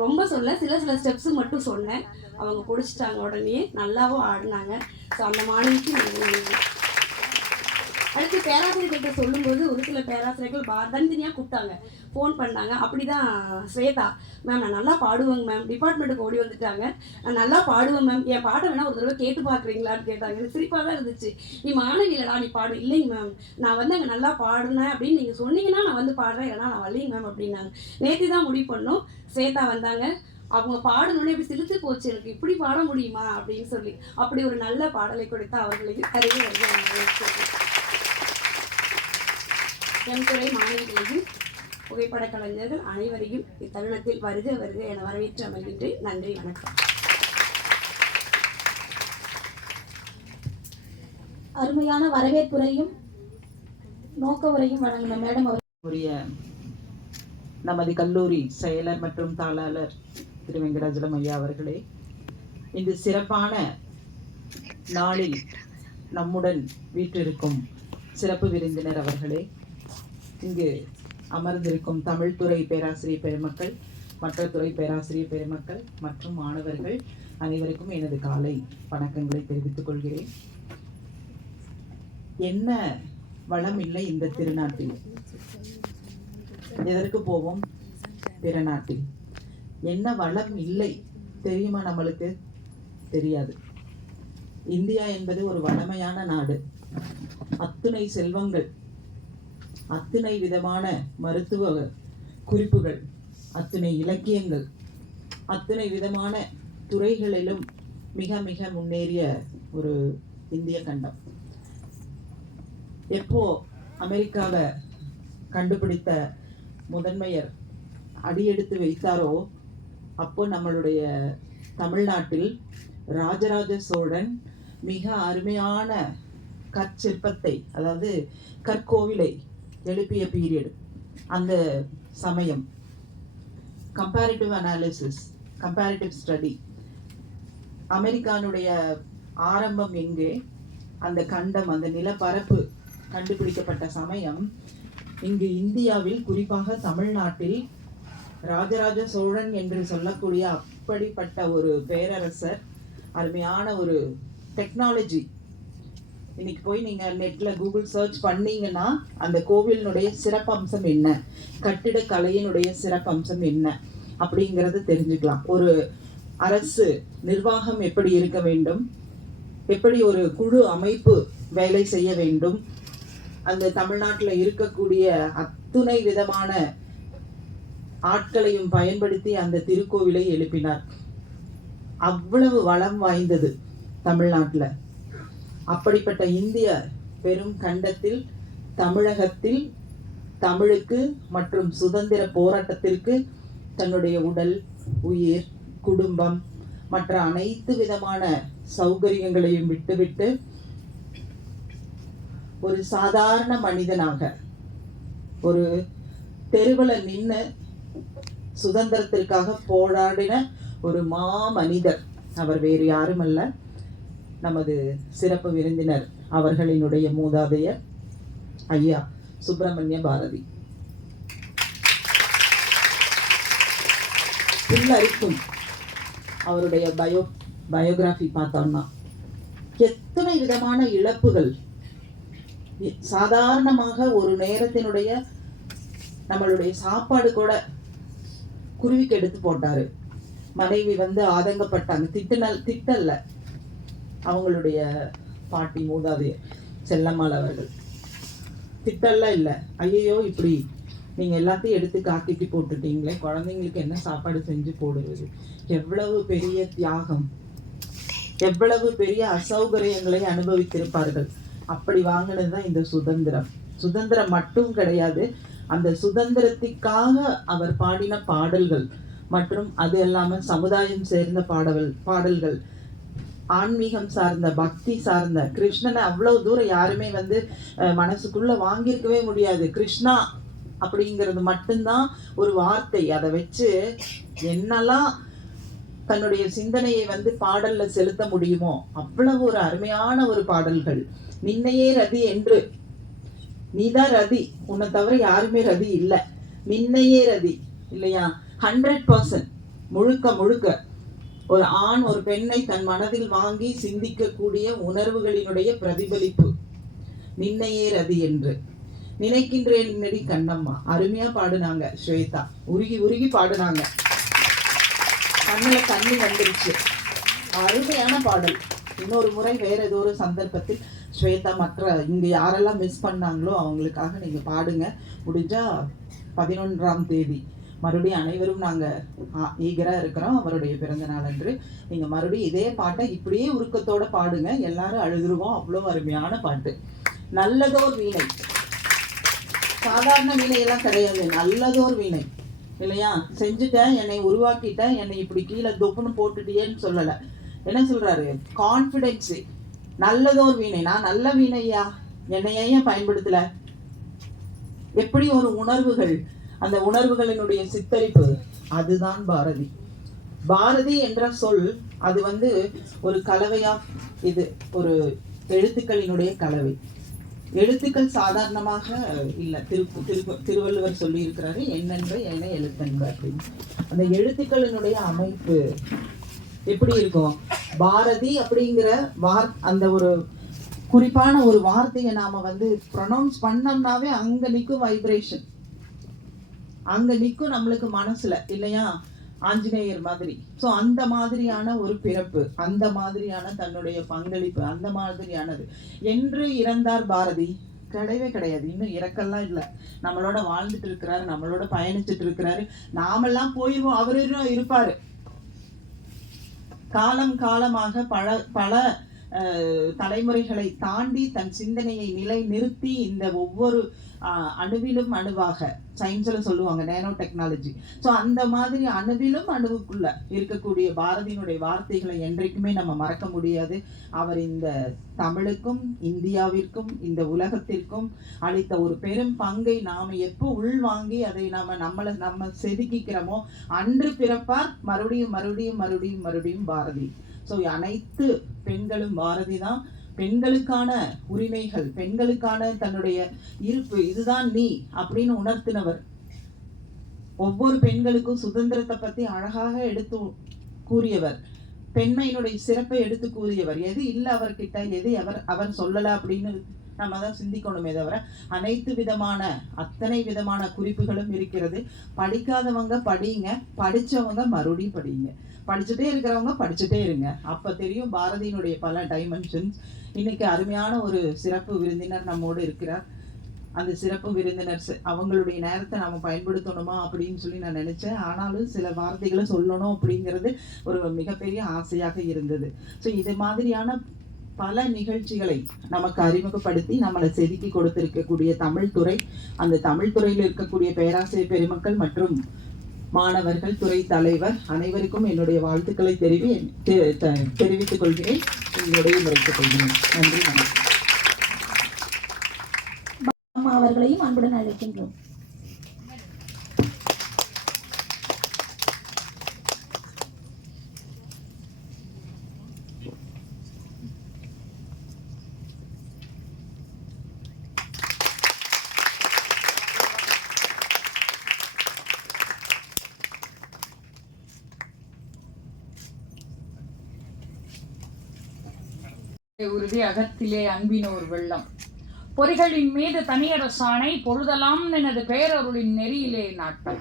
ரொம்ப சில ஸ்டெப்ஸு மட்டும் சொன்னேன். அவங்க பிடிச்சிட்டாங்க, உடனே நல்லாவும் ஆடினாங்க. ஸோ அந்த மாணவிக்கு நான் அடுத்து பேராசிரியர்கிட்ட சொல்லும்போது ஒரு சில பேராசிரியர்கள் தனித்தனியாக கூப்பிட்டாங்க, ஃபோன் பண்ணாங்க. அப்படி தான் ஸ்வேதா மேம் நான் நல்லா பாடுவேங்க மேம், டிபார்ட்மெண்ட்டுக்கு ஓடி வந்துட்டாங்க, நான் நல்லா பாடுவேன் மேம், என் பாட்டை வேணால் ஒரு தடவை கேட்டு பார்க்குறீங்களான்னு கேட்டாங்க. எனக்கு சிரிப்பாக தான் இருந்துச்சு. நீ மாணவி இல்லைடா, நீ பாடு. இல்லைங்க மேம், நான் வந்து அங்கே நல்லா பாடுனேன் அப்படின்னு நீங்கள் சொன்னீங்கன்னா நான் வந்து பாடுறேன், இல்லைனா நான் வரலைங்க மேம் அப்படின்னாங்க. நேற்று தான் முடிவு பண்ணோம். ஸ்வேதா வந்தாங்க. அவங்க பாடணுன்னே இப்படி சிரித்து போச்சு, எனக்கு இப்படி பாட முடியுமா அப்படின்னு சொல்லி. அப்படி ஒரு நல்ல பாடலை கொடுத்து அவர்களுக்கு அறிவு வருது. எம் துறை மாணவிகளையும் புகைப்பட கலைஞர்கள் அனைவரையும் இத்தருணத்தில் வருக என வரவேற்று அமர்கின்றேன். நன்றி, வணக்கம். அருமையான வரவேற்புரையும் நோக்க உரையும் வழங்கின மேடம் உரிய நமது கல்லூரி செயலர் மற்றும் தாளாளர் திரு வெங்கடாஜலம் ஐயா அவர்களே, இந்த சிறப்பான நாளில் நம்முடன் வீற்றிருக்கும் சிறப்பு விருந்தினர் அவர்களே, இங்கு அமர்ந்திருக்கும் தமிழ் துறை பேராசிரியர் பெருமக்கள், மற்ற துறை பேராசிரியர் பெருமக்கள் மற்றும் மாணவர்கள் அனைவருக்கும் எனது காலை வணக்கங்களை தெரிவித்துக் கொள்கிறேன். என்ன வளம் இல்லை இந்த திருநாட்டில், எதற்கு போவோம் பிற நாட்டில்? என்ன வளம் இல்லை தெரியுமா? நம்மளுக்கு தெரியாது. இந்தியா என்பது ஒரு வளமையான நாடு. அத்துணை செல்வங்கள், அத்தனை விதமான மருத்துவ குறிப்புகள், அத்தனை இலக்கியங்கள், அத்தனை விதமான துறைகளிலும் மிக மிக முன்னேறிய ஒரு இந்திய கண்டம். எப்போ அமெரிக்காவை கண்டுபிடித்த முதன்மையர் அடியெடுத்து வைத்தாரோ அப்போ நம்மளுடைய தமிழ்நாட்டில் ராஜராஜ சோழன் மிக அருமையான கற்சிற்பத்தை, அதாவது கற்கோவிலை எழுப்பிய பீரியட் அந்த சமயம். Comparative analysis, comparative study. அமெரிக்கானுடைய ஆரம்பம் எங்கே, அந்த கண்டம், அந்த நிலப்பரப்பு கண்டுபிடிக்கப்பட்ட சமயம் இங்கு இந்தியாவில், குறிப்பாக தமிழ்நாட்டில் ராஜராஜ சோழன் என்று சொல்லக்கூடிய அப்படிப்பட்ட ஒரு பேரரசர், அருமையான ஒரு டெக்னாலஜி. இன்னைக்கு போய் நீங்க நெட்ல கூகுள் சர்ச் பண்ணீங்கன்னா அந்த கோவிலினுடைய சிறப்பம்சம் என்ன, கட்டிடக்கலையினுடைய சிறப்பம்சம் என்ன அப்படிங்கறது தெரிஞ்சுக்கலாம். ஒரு அரசு நிர்வாகம் எப்படி இருக்க வேண்டும், எப்படி ஒரு குழு அமைப்பு வேலை செய்ய வேண்டும், அந்த தமிழ்நாட்டில் இருக்கக்கூடிய அத்துணை விதமான ஆட்களையும் பயன்படுத்தி அந்த திருக்கோவிலை எழுப்பினார். அவ்வளவு வளம் வாய்ந்தது தமிழ்நாட்டில். அப்படிப்பட்ட இந்திய பெரும் கண்டத்தில், தமிழகத்தில் தமிழுக்கு மற்றும் சுதந்திர போராட்டத்திற்கு தன்னுடைய உடல், உயிர், குடும்பம் மற்ற அனைத்து விதமான சௌகரியங்களையும் விட்டுவிட்டு ஒரு சாதாரண மனிதனாக ஒரு தெருவில் நின்று சுதந்திரத்திற்காக போராடின ஒரு மனிதர். அவர் வேறு யாரும் அல்ல, நமது சிறப்பு விருந்தினர் அவர்களினுடைய மூதாதையர் ஐயா சுப்பிரமணிய பாரதி. புல்லரிக்கும் அவருடைய பயோகிராஃபி பார்த்தோம்னா எத்தனை விதமான இழப்புகள். சாதாரணமாக ஒரு நேரத்தினுடைய நம்மளுடைய சாப்பாடு கூட குருவிக்கு எடுத்து போட்டாரு. மனைவி ஆதங்கப்பட்டாங்க. திட்டல்ல, அவங்களுடைய பாட்டி மூதாதையர் செல்லம்மாள் அவர்கள் திட்டல்ல இல்லை, ஐயோ இப்படி நீங்க எல்லாத்தையும் எடுத்து காக்கிட்டு போட்டுட்டீங்களே, குழந்தைங்களுக்கு என்ன சாப்பாடு செஞ்சு போடுவது, எவ்வளவு பெரிய தியாகம், எவ்வளவு பெரிய அசௌகரியங்களை அனுபவித்திருப்பார்கள். அப்படி வாங்கினதுதான் இந்த சுதந்திரம். சுதந்திரம் மட்டும் கிடையாது, அந்த சுதந்திரத்திற்காக அவர் பாடின பாடல்கள் மற்றும் அது எல்லாம சமுதாயம் சேர்ந்த பாடல்கள், ஆன்மீகம் சார்ந்த, பக்தி சார்ந்த. கிருஷ்ணனை அவ்வளவு தூரம் யாருமே மனசுக்குள்ள வாங்கியிருக்கவே முடியாது. கிருஷ்ணா அப்படிங்கிறது மட்டும்தான் ஒரு வார்த்தை. அதை வச்சு என்னெல்லாம் தன்னுடைய சிந்தனையை பாடல்ல செலுத்த முடியுமோ அவ்வளவு ஒரு அருமையான ஒரு பாடல்கள். நின்னையே ரதி என்று, நீதான் ரதி, உன்னை தவிர யாருமே ரதி இல்லை, நின்னையே ரதி இல்லையா. 100% முழுக்க ஒரு ஆண் ஒரு பெண்ணை தன் மனதில் வாங்கி சிந்திக்கக்கூடிய உணர்வுகளினுடைய பிரதிபலிப்பு. நின்னையே ரதி என்று நினைக்கின்றேன் நெடி கண்ணம்மா, அருமையா பாடுனாங்க. ஸ்வேதா உருகி பாடுனாங்க, கண்ணுல தண்ணி வந்துருச்சு. அருமையான பாடல். இன்னொரு முறை வேற ஏதோ ஒரு சந்தர்ப்பத்தில் ஸ்வேதா மற்ற இங்க யாரெல்லாம் மிஸ் பண்ணாங்களோ அவங்களுக்காக நீங்க பாடுங்க. முடிஞ்சா 11ஆம் தேதி மறுபடியும் அனைவரும் நாங்க ஈகரா இருக்கிறோம் அவருடைய பிறந்த நாள் அன்று. நீங்க மறுபடியும் இதே பாட்டை இப்படியே உருக்கத்தோட பாடுங்க, எல்லாரும் அழுதுருவோம். அவ்வளவு அருமையான பாட்டு. நல்லதோர் வீணை, சாதாரண வீணையெல்லாம் கிடையாது, நல்லதோர் வீணை இல்லையா. செஞ்சுட்டேன், என்னை உருவாக்கிட்டேன், என்னை இப்படி கீழே தொப்புன்னு போட்டுட்டியேன்னு சொல்லல. என்ன சொல்றாரு, கான்பிடென்ஸ். நல்லதோர் வீணை, நான் நல்ல வீணையா, என்னை ஏன் பயன்படுத்தல. எப்படி ஒரு உணர்வுகள், அந்த உணர்வுகளினுடைய சித்தரிப்பு, அதுதான் பாரதி. பாரதி என்ற சொல் அது ஒரு கலவையா, இது ஒரு எழுத்துக்களினுடைய கலவை. எழுத்துக்கள் சாதாரணமாக இல்லை. திருவள்ளுவர் சொல்லி இருக்கிறாரு, எண்ணென்ற என எழுத்தென்ப அப்படின்னு. அந்த எழுத்துக்களினுடைய அமைப்பு எப்படி இருக்கும். பாரதி அப்படிங்கிற அந்த ஒரு குறிப்பான ஒரு வார்த்தையை நாம ப்ரொனவுன்ஸ் பண்ணோம்னாவே அங்க நிற்கும் வைப்ரேஷன், அங்க நிற்கும் நம்மளுக்கு மனசுல இல்லையா. ஆஞ்சநேயர் மாதிரி. ஸோ அந்த மாதிரியான ஒரு பிறப்பு, அந்த மாதிரியான தன்னுடைய பங்களிப்பு, அந்த மாதிரியானது. என்று இறந்தார் பாரதி கிடையவே கிடையாது. இன்னும் இறக்கெல்லாம் இல்லை, நம்மளோட வாழ்ந்துட்டு இருக்கிறாரு, நம்மளோட பயணிச்சுட்டு இருக்கிறாரு. நாமெல்லாம் போயிடுவோம், அவரு இருப்பாரு. காலமாக பல தலைமுறைகளை தாண்டி தன் சிந்தனையை நிலை நிறுத்தி இந்த ஒவ்வொரு அணுவிலும் அணுவாக, சயின்ஸ்ல சொல்லுவாங்க நேனோ டெக்னாலஜி. ஸோ அந்த மாதிரி அணுவிலும் அணுவுக்குள்ள இருக்கக்கூடிய பாரதியினுடைய வார்த்தைகளை என்றைக்குமே நம்ம மறக்க முடியாது. அவர் இந்த தமிழுக்கும் இந்தியாவிற்கும் இந்த உலகத்திற்கும் அளித்த ஒரு பெரும் பங்கை நாம எப்போ உள்வாங்கி அதை நம்ம செதுக்கிக்கிறோமோ அன்று பிறப்பார் மறுபடியும் மறுபடியும் மறுபடியும் மறுபடியும் பாரதி. ஸோ அனைத்து பெண்களும் பாரதி தான். பெண்களுக்கான உரிமைகள், பெண்களுக்கான தன்னுடைய இருப்பு, இதுதான் நீ அப்படின்னு உணர்த்தினவர். ஒவ்வொரு பெண்களுக்கும் சுதந்திரத்தை பத்தி அழகாக எடுத்து கூறியவர். பெண்மையினுடைய சிறப்பை எடுத்து கூறியவர். எது இல்லை அவர்கிட்ட, எது அவர் சொல்லல அப்படின்னு நம்ம தான் சிந்திக்கணுமே தவிர அத்தனை விதமான குறிப்புகளும் இருக்கிறது. படிக்காதவங்க படிங்க, படிச்சவங்க மறுபடியும் படிங்க. படிச்சுட்டே இருக்கிறவங்க படிச்சுட்டே இருங்க. அப்ப தெரியும் பாரதியினுடைய பல டைமென்ஷன்ஸ். இன்னைக்கு அருமையான ஒரு சிறப்பு விருந்தினர் நம்மோடு இருக்கிறார். அந்த சிறப்பு விருந்தினர் அவங்களுடைய நேரத்தை நம்ம பயன்படுத்தணுமா அப்படின்னு சொல்லி நான் நினைச்சேன். ஆனாலும் சில வார்த்தைகளை சொல்லணும் அப்படிங்கிறது ஒரு மிகப்பெரிய ஆசையாக இருந்தது. ஸோ இது மாதிரியான பல நிகழ்ச்சிகளை நமக்கு அறிமுகப்படுத்தி நம்மளை செதுக்கி கொடுத்திருக்கக்கூடிய தமிழ் துறை, அந்த தமிழ் துறையில் இருக்கக்கூடிய பேராசிரியர் பெருமக்கள் மற்றும் மாணவர்கள், துறை தலைவர் அனைவருக்கும் என்னுடைய வாழ்த்துக்களை தெரிவித்துக் கொள்கிறேன். உங்களுடைய முறைத்துக் கொள்கிறேன். நன்றி, வணக்கம். அவர்களையும் அன்புடன் அழைக்கின்றோம். உறுதி அகத்திலே அன்பினோர் வெள்ளம் பொறிகளின் மீது தனியரசானை பொழுதலாம் எனது பேரருளின் நெறியிலே நாட்டம்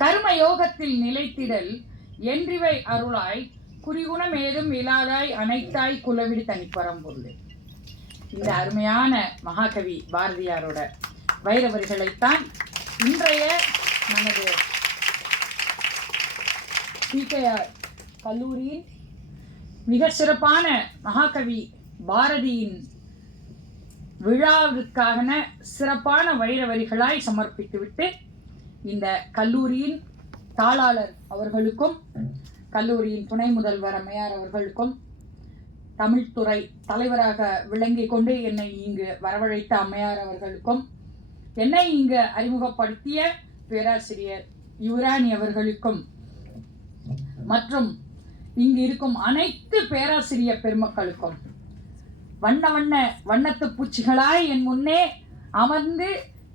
கர்ம யோகத்தில் நிலைத்திடல் என்றிவை அருளாய் குறிகுணம் ஏதும் இல்லாதாய் அனைத்தாய் குலவிடு தனிப்பரம்பொருளே. இந்த அருமையான மகாகவி பாரதியாரோட வைரவரிகளைத்தான் இன்றைய நமது பிகேஆர் கல்லூரியின் மிக சிறப்பான மகாகவி பாரதியின் விழாவிற்கான சிறப்பான வைரவரிகளாய் சமர்ப்பித்துவிட்டு இந்த கல்லூரியின் தாளாளர் அவர்களுக்கும், கல்லூரியின் துணை முதல்வர் அம்மையார் அவர்களுக்கும், தமிழ்துறை தலைவராக விளங்கி கொண்டு என்னை இங்கு வரவழைத்த அம்மையார் அவர்களுக்கும், என்னை இங்கு அறிமுகப்படுத்திய பேராசிரியர் யுவராணி அவர்களுக்கும் மற்றும் இங்கு இருக்கும் அனைத்து பேராசிரியர் பெருமக்களுக்கும், வண்ணத்து பூச்சிகளாய் என் முன்னே அமர்ந்து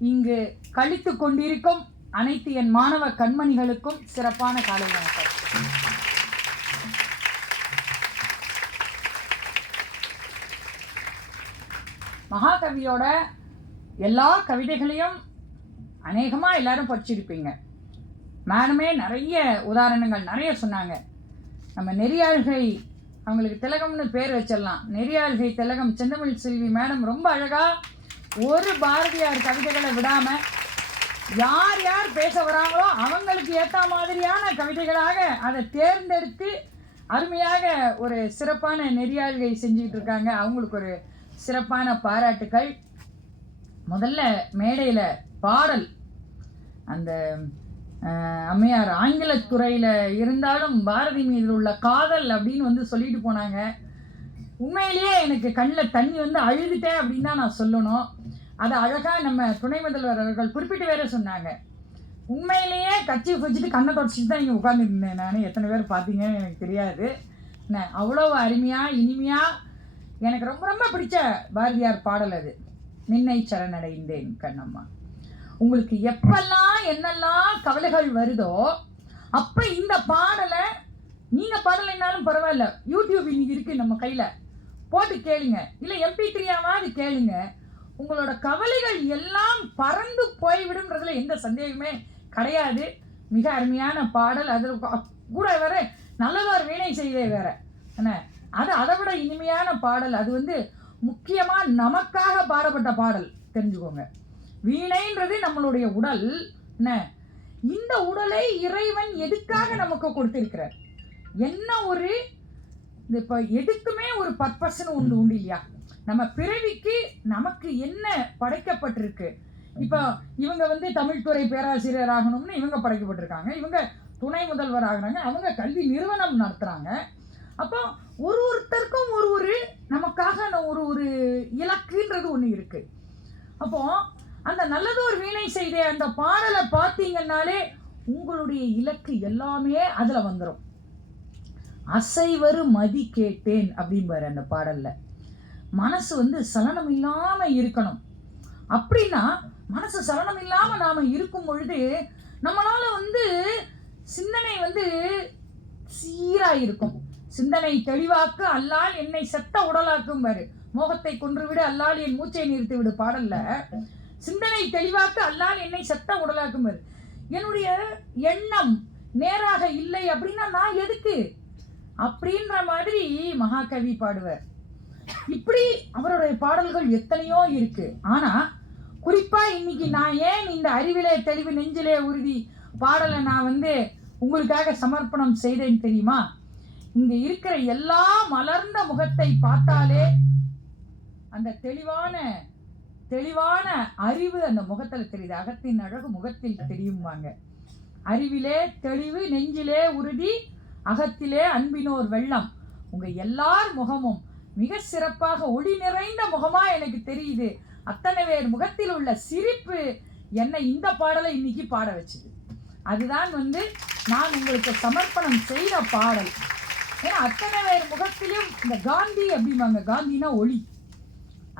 இங்கு கழித்து கொண்டிருக்கும் அனைத்து என் மாணவ கண்மணிகளுக்கும் சிறப்பான காலை வணக்கம். மகாகவியோட எல்லா கவிதைகளையும் அநேகமா எல்லாரும் படிச்சிருப்பீங்க. மேடமே நிறைய உதாரணங்கள் நிறைய சொன்னாங்க. நம்ம நெறியாள்கை, அவங்களுக்கு திலகம்னு பேர் வச்சிடலாம், நெறியாள்கை திலகம் செந்தமிழ் செல்வி மேடம் ரொம்ப அழகா ஒரு பாரதியார் கவிதைகளை விடாம யார் யார் பேச வராங்களோ அவங்களுக்கு ஏற்ற மாதிரியான கவிதைகளாக அதை தேர்ந்தெடுத்து அருமையாக ஒரு சிறப்பான நெறியாள்கை செஞ்சுக்கிட்டு இருக்காங்க. அவங்களுக்கு ஒரு சிறப்பான பாராட்டுக்கள். முதல்ல மேடையில் பாடல், அந்த அம்மையார் ஆங்கிலத்துறையில் இருந்தாலும் பாரதி மீது உள்ள காதல் அப்படின்னு சொல்லிட்டு போனாங்க. உண்மையிலேயே எனக்கு கண்ணில் தண்ணி அழுதுட்டேன் அப்படின்னு தான் நான் சொல்லணும். அதை அழகாக நம்ம துணை முதல்வர் அவர்கள் குறிப்பிட்டு வேற சொன்னாங்க. உண்மையிலேயே கட்சி வச்சுட்டு கண்ணை தொடச்சிட்டு தான் இங்கே உட்காந்துருந்தேன். நான் எத்தனை பேர் பார்த்தீங்கன்னு எனக்கு தெரியாது. என்ன அவ்வளோ அருமையாக இனிமையாக எனக்கு ரொம்ப ரொம்ப பிடிச்ச பாரதியார் பாடல் அது. நின்னை சரணடைந்தேன் கண்ணம்மா. உங்களுக்கு எப்பெல்லாம் என்னெல்லாம் கவலைகள் வருதோ அப்போ இந்த பாடலை நீங்கள் பாடலைன்னாலும் பரவாயில்ல, யூடியூப் இன்னைக்கு இருக்குது நம்ம கையில், போட்டு கேளுங்க. இல்லை MP3 கேளுங்க. உங்களோட கவலைகள் எல்லாம் பறந்து போய்விடும்ன்றதுல எந்த சந்தேகமே கிடையாது. மிக அருமையான பாடல். அதில் கூட வேற நல்லதொரு வீணை செய்தே வேற என்ன, அது அதை விட இனிமையான பாடல். அது முக்கியமாக நமக்காக பாடப்பட்ட பாடல், தெரிஞ்சுக்கோங்க. வீணைன்றது நம்மளுடைய உடல். என்ன, இந்த உடலை இறைவன் எதுக்காக நமக்கு கொடுத்திருக்கிறார்? என்ன ஒரு இப்போ எதுக்குமே ஒரு பர்பஸ்ன்னு உண்டு இல்லையா? நம்ம பிறவிக்கு நமக்கு என்ன படைக்கப்பட்டிருக்கு? இப்போ இவங்க வந்து தமிழ்துறை பேராசிரியர் ஆகணும்னு இவங்க படைக்கப்பட்டிருக்காங்க, இவங்க துணை முதல்வர் ஆகுறாங்க, அவங்க கல்வி நிறுவனம் நடத்துகிறாங்க. அப்போ ஒருத்தருக்கும் ஒரு நமக்காக ஒரு இலக்குன்றது ஒன்று இருக்குது. அப்போது அந்த நல்லதோர் வீணை செய்த அந்த பாடலை பார்த்தீங்கன்னாலே உங்களுடைய இலக்கு எல்லாமே அதில் வந்துடும். அசைவரு மதி கேட்டேன் அப்படிம்பாரு அந்த பாடல்ல. மனசு வந்து சலனம் இல்லாமல் இருக்கணும். அப்படின்னா மனசு சலனம் இல்லாமல் நாம் இருக்கும் பொழுது நம்மளால் வந்து சிந்தனை வந்து சீராக இருக்கும். சிந்தனை தெளிவாக்கு அல்லால் என்னை செத்த உடலாக்கும் பாரு, மோகத்தை கொன்றுவிடு அல்லால் என் மூச்சை நிறுத்தி விடு பாடல்ல. சிந்தனை தெளிவாக்கு அல்லால் என்னை செத்த உடலாக்கும் பாரு. என்னுடைய எண்ணம் நேராக இல்லை அப்படின்னா நான் எதுக்கு அப்படின்ற மாதிரி மகாகவி பாடுவார். இப்படி அவருடைய பாடல்கள் எத்தனையோ இருக்கு. ஆனா குறிப்பா இன்னைக்கு நான் ஏன் இந்த அறிவிலே தெளிவு நெஞ்சிலே உறுதி பாடலை நான் வந்து உங்களுக்காக சமர்ப்பணம் செய்தேன் தெரியுமா? இங்க இருக்கிற எல்லா மலர்ந்த முகத்தை பார்த்தாலே அந்த தெளிவான அறிவு அந்த முகத்துல தெரியுது. அகத்தின் அழகு முகத்தில் தெரியுமாங்க. அறிவிலே தெளிவு நெஞ்சிலே உறுதி அகத்திலே அன்பினோர் வெள்ளம். உங்க எல்லார் முகமும் மிக சிறப்பாக ஒளி நிறைந்த முகமா எனக்கு தெரியுது. அத்தனை பேர் முகத்தில் உள்ள சிரிப்பு என்னை இந்த பாடலை இன்னைக்கு பாட வச்சுது. அதுதான் வந்து நான் உங்களுக்கு சமர்ப்பணம் செய்த பாடல். ஏன்னா அத்தனை பேர் முகத்திலும் இந்த காந்தி அப்படிம்பாங்க, காந்தினா ஒளி.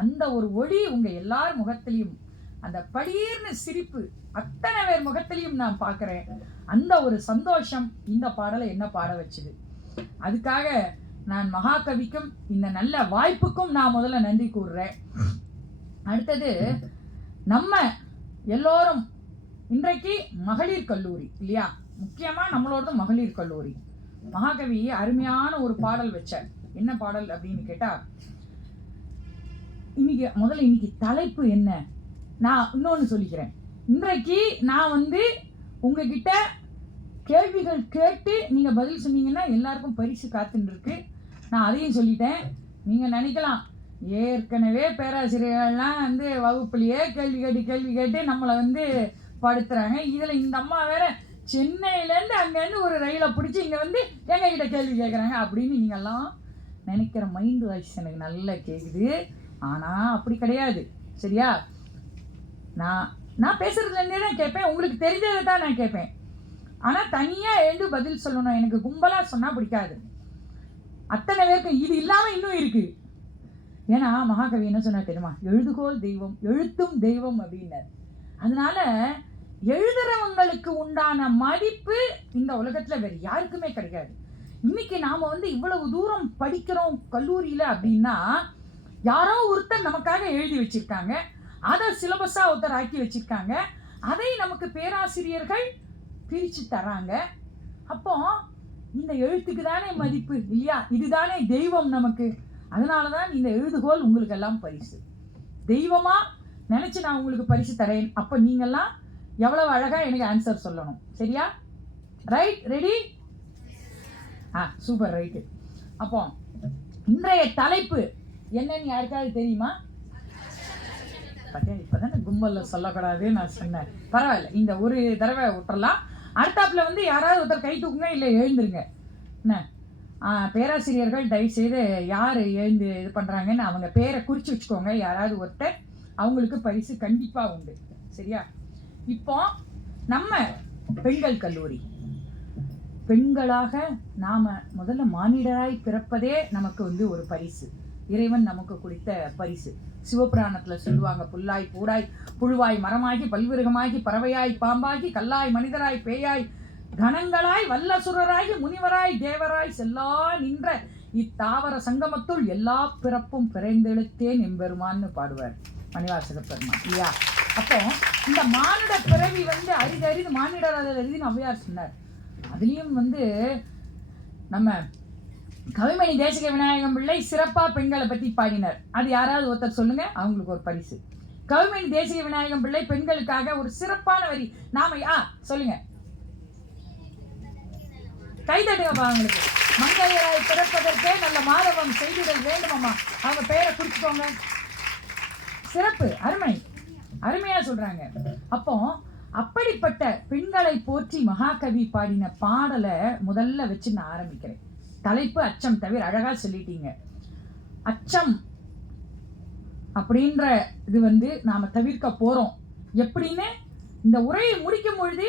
அந்த ஒரு ஒளி உங்க எல்லார் முகத்திலையும், அந்த பளீர்னு சிரிப்பு அத்தனை பேர் முகத்திலையும் நான் பார்க்குறேன். அந்த ஒரு சந்தோஷம் இந்த பாடலை என்ன பாட வச்சுது. அதுக்காக நான் மகாகவிக்கும் இந்த நல்ல வாய்ப்புக்கும் நான் முதல்ல நன்றி கூறுறேன். அடுத்தது நம்ம எல்லோரும் இன்றைக்கு மகளிர் கல்லூரி இல்லையா, முக்கியமாக நம்மளோட மகளிர் கல்லூரி. மகாகவி அருமையான ஒரு பாடல் வச்சார். என்ன பாடல் அப்படின்னு கேட்டால், இன்னைக்கு தலைப்பு என்ன, நான் இன்னொன்று சொல்லிக்கிறேன். இன்றைக்கு நான் வந்து உங்ககிட்ட கேள்விகள் கேட்டு நீங்கள் பதில் சொன்னீங்கன்னா எல்லாருக்கும் பரிசு காத்துன்னு இருக்கு. நான் அதையும் சொல்லிட்டேன். நீங்கள் நினைக்கலாம் ஏற்கனவே பேராசிரியர்கள்லாம் வந்து வகுப்புலையே கேள்வி கேட்டு நம்மளை வந்து படுத்துறாங்க, இதில் இந்த அம்மா வேற சென்னையிலேருந்து அங்கேருந்து ஒரு ரயிலை பிடிச்சி இங்கே வந்து எங்ககிட்ட கேள்வி கேட்குறாங்க அப்படின்னு நீங்கள்லாம் நினைக்கிற மைண்ட் வாய்ஸ் எனக்கு நல்லா கேட்குது. ஆனால் அப்படி கிடையாது, சரியா? நான் பேசுகிறதுலேருந்தே தான் கேட்பேன், உங்களுக்கு தெரிஞ்சதை தான் நான் கேட்பேன். ஆனால் தனியாக எழுந்து பதில் சொல்லணும், எனக்கு கும்பலாக சொன்னால் பிடிக்காது. அத்தனை பேருக்கு இது இல்லாமல் இன்னும் இருக்குது. ஏன்னா மகாகவி என்ன சொன்னா தெரியுமா, எழுதுகோல் தெய்வம் எழுத்தும் தெய்வம் அப்படின்னார். அதனால எழுதுறவங்களுக்கு உண்டான மதிப்பு இந்த உலகத்தில் வேறு யாருக்குமே கிடைக்காது. இன்னைக்கு நாம் வந்து இவ்வளவு தூரம் படிக்கிறோம் கல்லூரியில் அப்படின்னா யாரோ ஒருத்தர் நமக்காக எழுதி வச்சிருக்காங்க, அதை சிலபஸாக ஒருத்தர் ஆக்கி வச்சிருக்காங்க, அதை நமக்கு பேராசிரியர்கள் பிரித்து தராங்க. அப்போ இந்த எழுத்துக்கு தானே மதிப்பு இல்லையா, இதுதானே தெய்வம் நமக்கு. அதனால தான் இந்த எழுதுகோல் உங்களுக்கு எல்லாம் பரிசு. தெய்வமாக நினச்சி நான் உங்களுக்கு பரிசு தரேன். அப்போ நீங்கள்லாம் எவ்வளவு அழகாக எனக்கு ஆன்சர் சொல்லணும், சரியா? Right, ready? Super, right. அப்போ இன்றைய தலைப்பு என்னன்னு யாருக்காவது தெரியுமா? இப்போதானே கும்பலில் சொல்லக்கூடாது நான் சொன்னேன், பரவாயில்ல, இந்த ஒரு தடவை விட்டுறலாம். அடுத்தாப்புல வந்து யாராவது ஒருத்தர் கை தூக்குங்க, இல்லை எழுந்துருங்க. என்ன பேராசிரியர்கள் தயவுசெய்து யார் எழுந்து இது பண்ணுறாங்கன்னு அவங்க பேரை குறித்து வச்சுக்கோங்க. யாராவது ஒருத்தர், அவங்களுக்கு பரிசு கண்டிப்பாக உண்டு, சரியா? இப்போ நம்ம பெண்கள் கல்லூரி, பெண்களாக நாம் முதல்ல மானிடராய் பிறப்பதே நமக்கு வந்து ஒரு பரிசு, இறைவன் நமக்கு கொடுத்த பரிசு. சிவபுராணத்தில் சொல்லுவாங்க, புல்லாய் பூடாய் புழுவாய் மரமாகி பல்விருகமாகி பறவையாய் பாம்பாகி கல்லாய் மனிதராய் பேயாய் கணங்களாய் வல்லசுரராகி முனிவராய் தேவராய் செல்லா நின்ற இத்தாவர சங்கமத்துள் எல்லா பிறப்பும் பிறந்தெழுத்தேன் எம்பெருமான்னு பாடுவார் மணிவாசக பெருமான் இல்லையா? அப்போ இந்த மானிட பிறவி வந்து அரிது மானிடர் அரிதுன்னு ஔவையார் சொன்னார். அதுலேயும் வந்து நம்ம கவிமணி தேசிக விநாயகம் பிள்ளை சிறப்பாக பெண்களை பற்றி பாடினார். அது யாராவது ஒருத்தர் சொல்லுங்க, அவங்களுக்கு ஒரு பரிசு. கவிமணி தேசிக விநாயகம் பிள்ளை பெண்களுக்காக ஒரு சிறப்பான வரி நாம சொல்லுங்க, கைதட்டுங்கப்பா. அவங்களுக்கு மங்கையராய் பிறப்பதற்கே நல்ல மாதவம் செய்திடல் வேண்டுமாம்மா. அவங்க பேரை குறிச்சுக்கோங்க. சிறப்பு, அருமை. அருமையா சொல்றாங்க. அப்போ அப்படிப்பட்ட பெண்களை போற்றி மகாகவி பாடின பாடலை முதல்ல வச்சு நான் ஆரம்பிக்கிறேன். தலைப்பு அச்சம் தவிர, அழகா சொல்லிட்டீங்க. அச்சம் அப்படின்ற இது நாம தவிர்க்க போறோம். எப்படின்னு இந்த உரையை முடிக்கும் பொழுது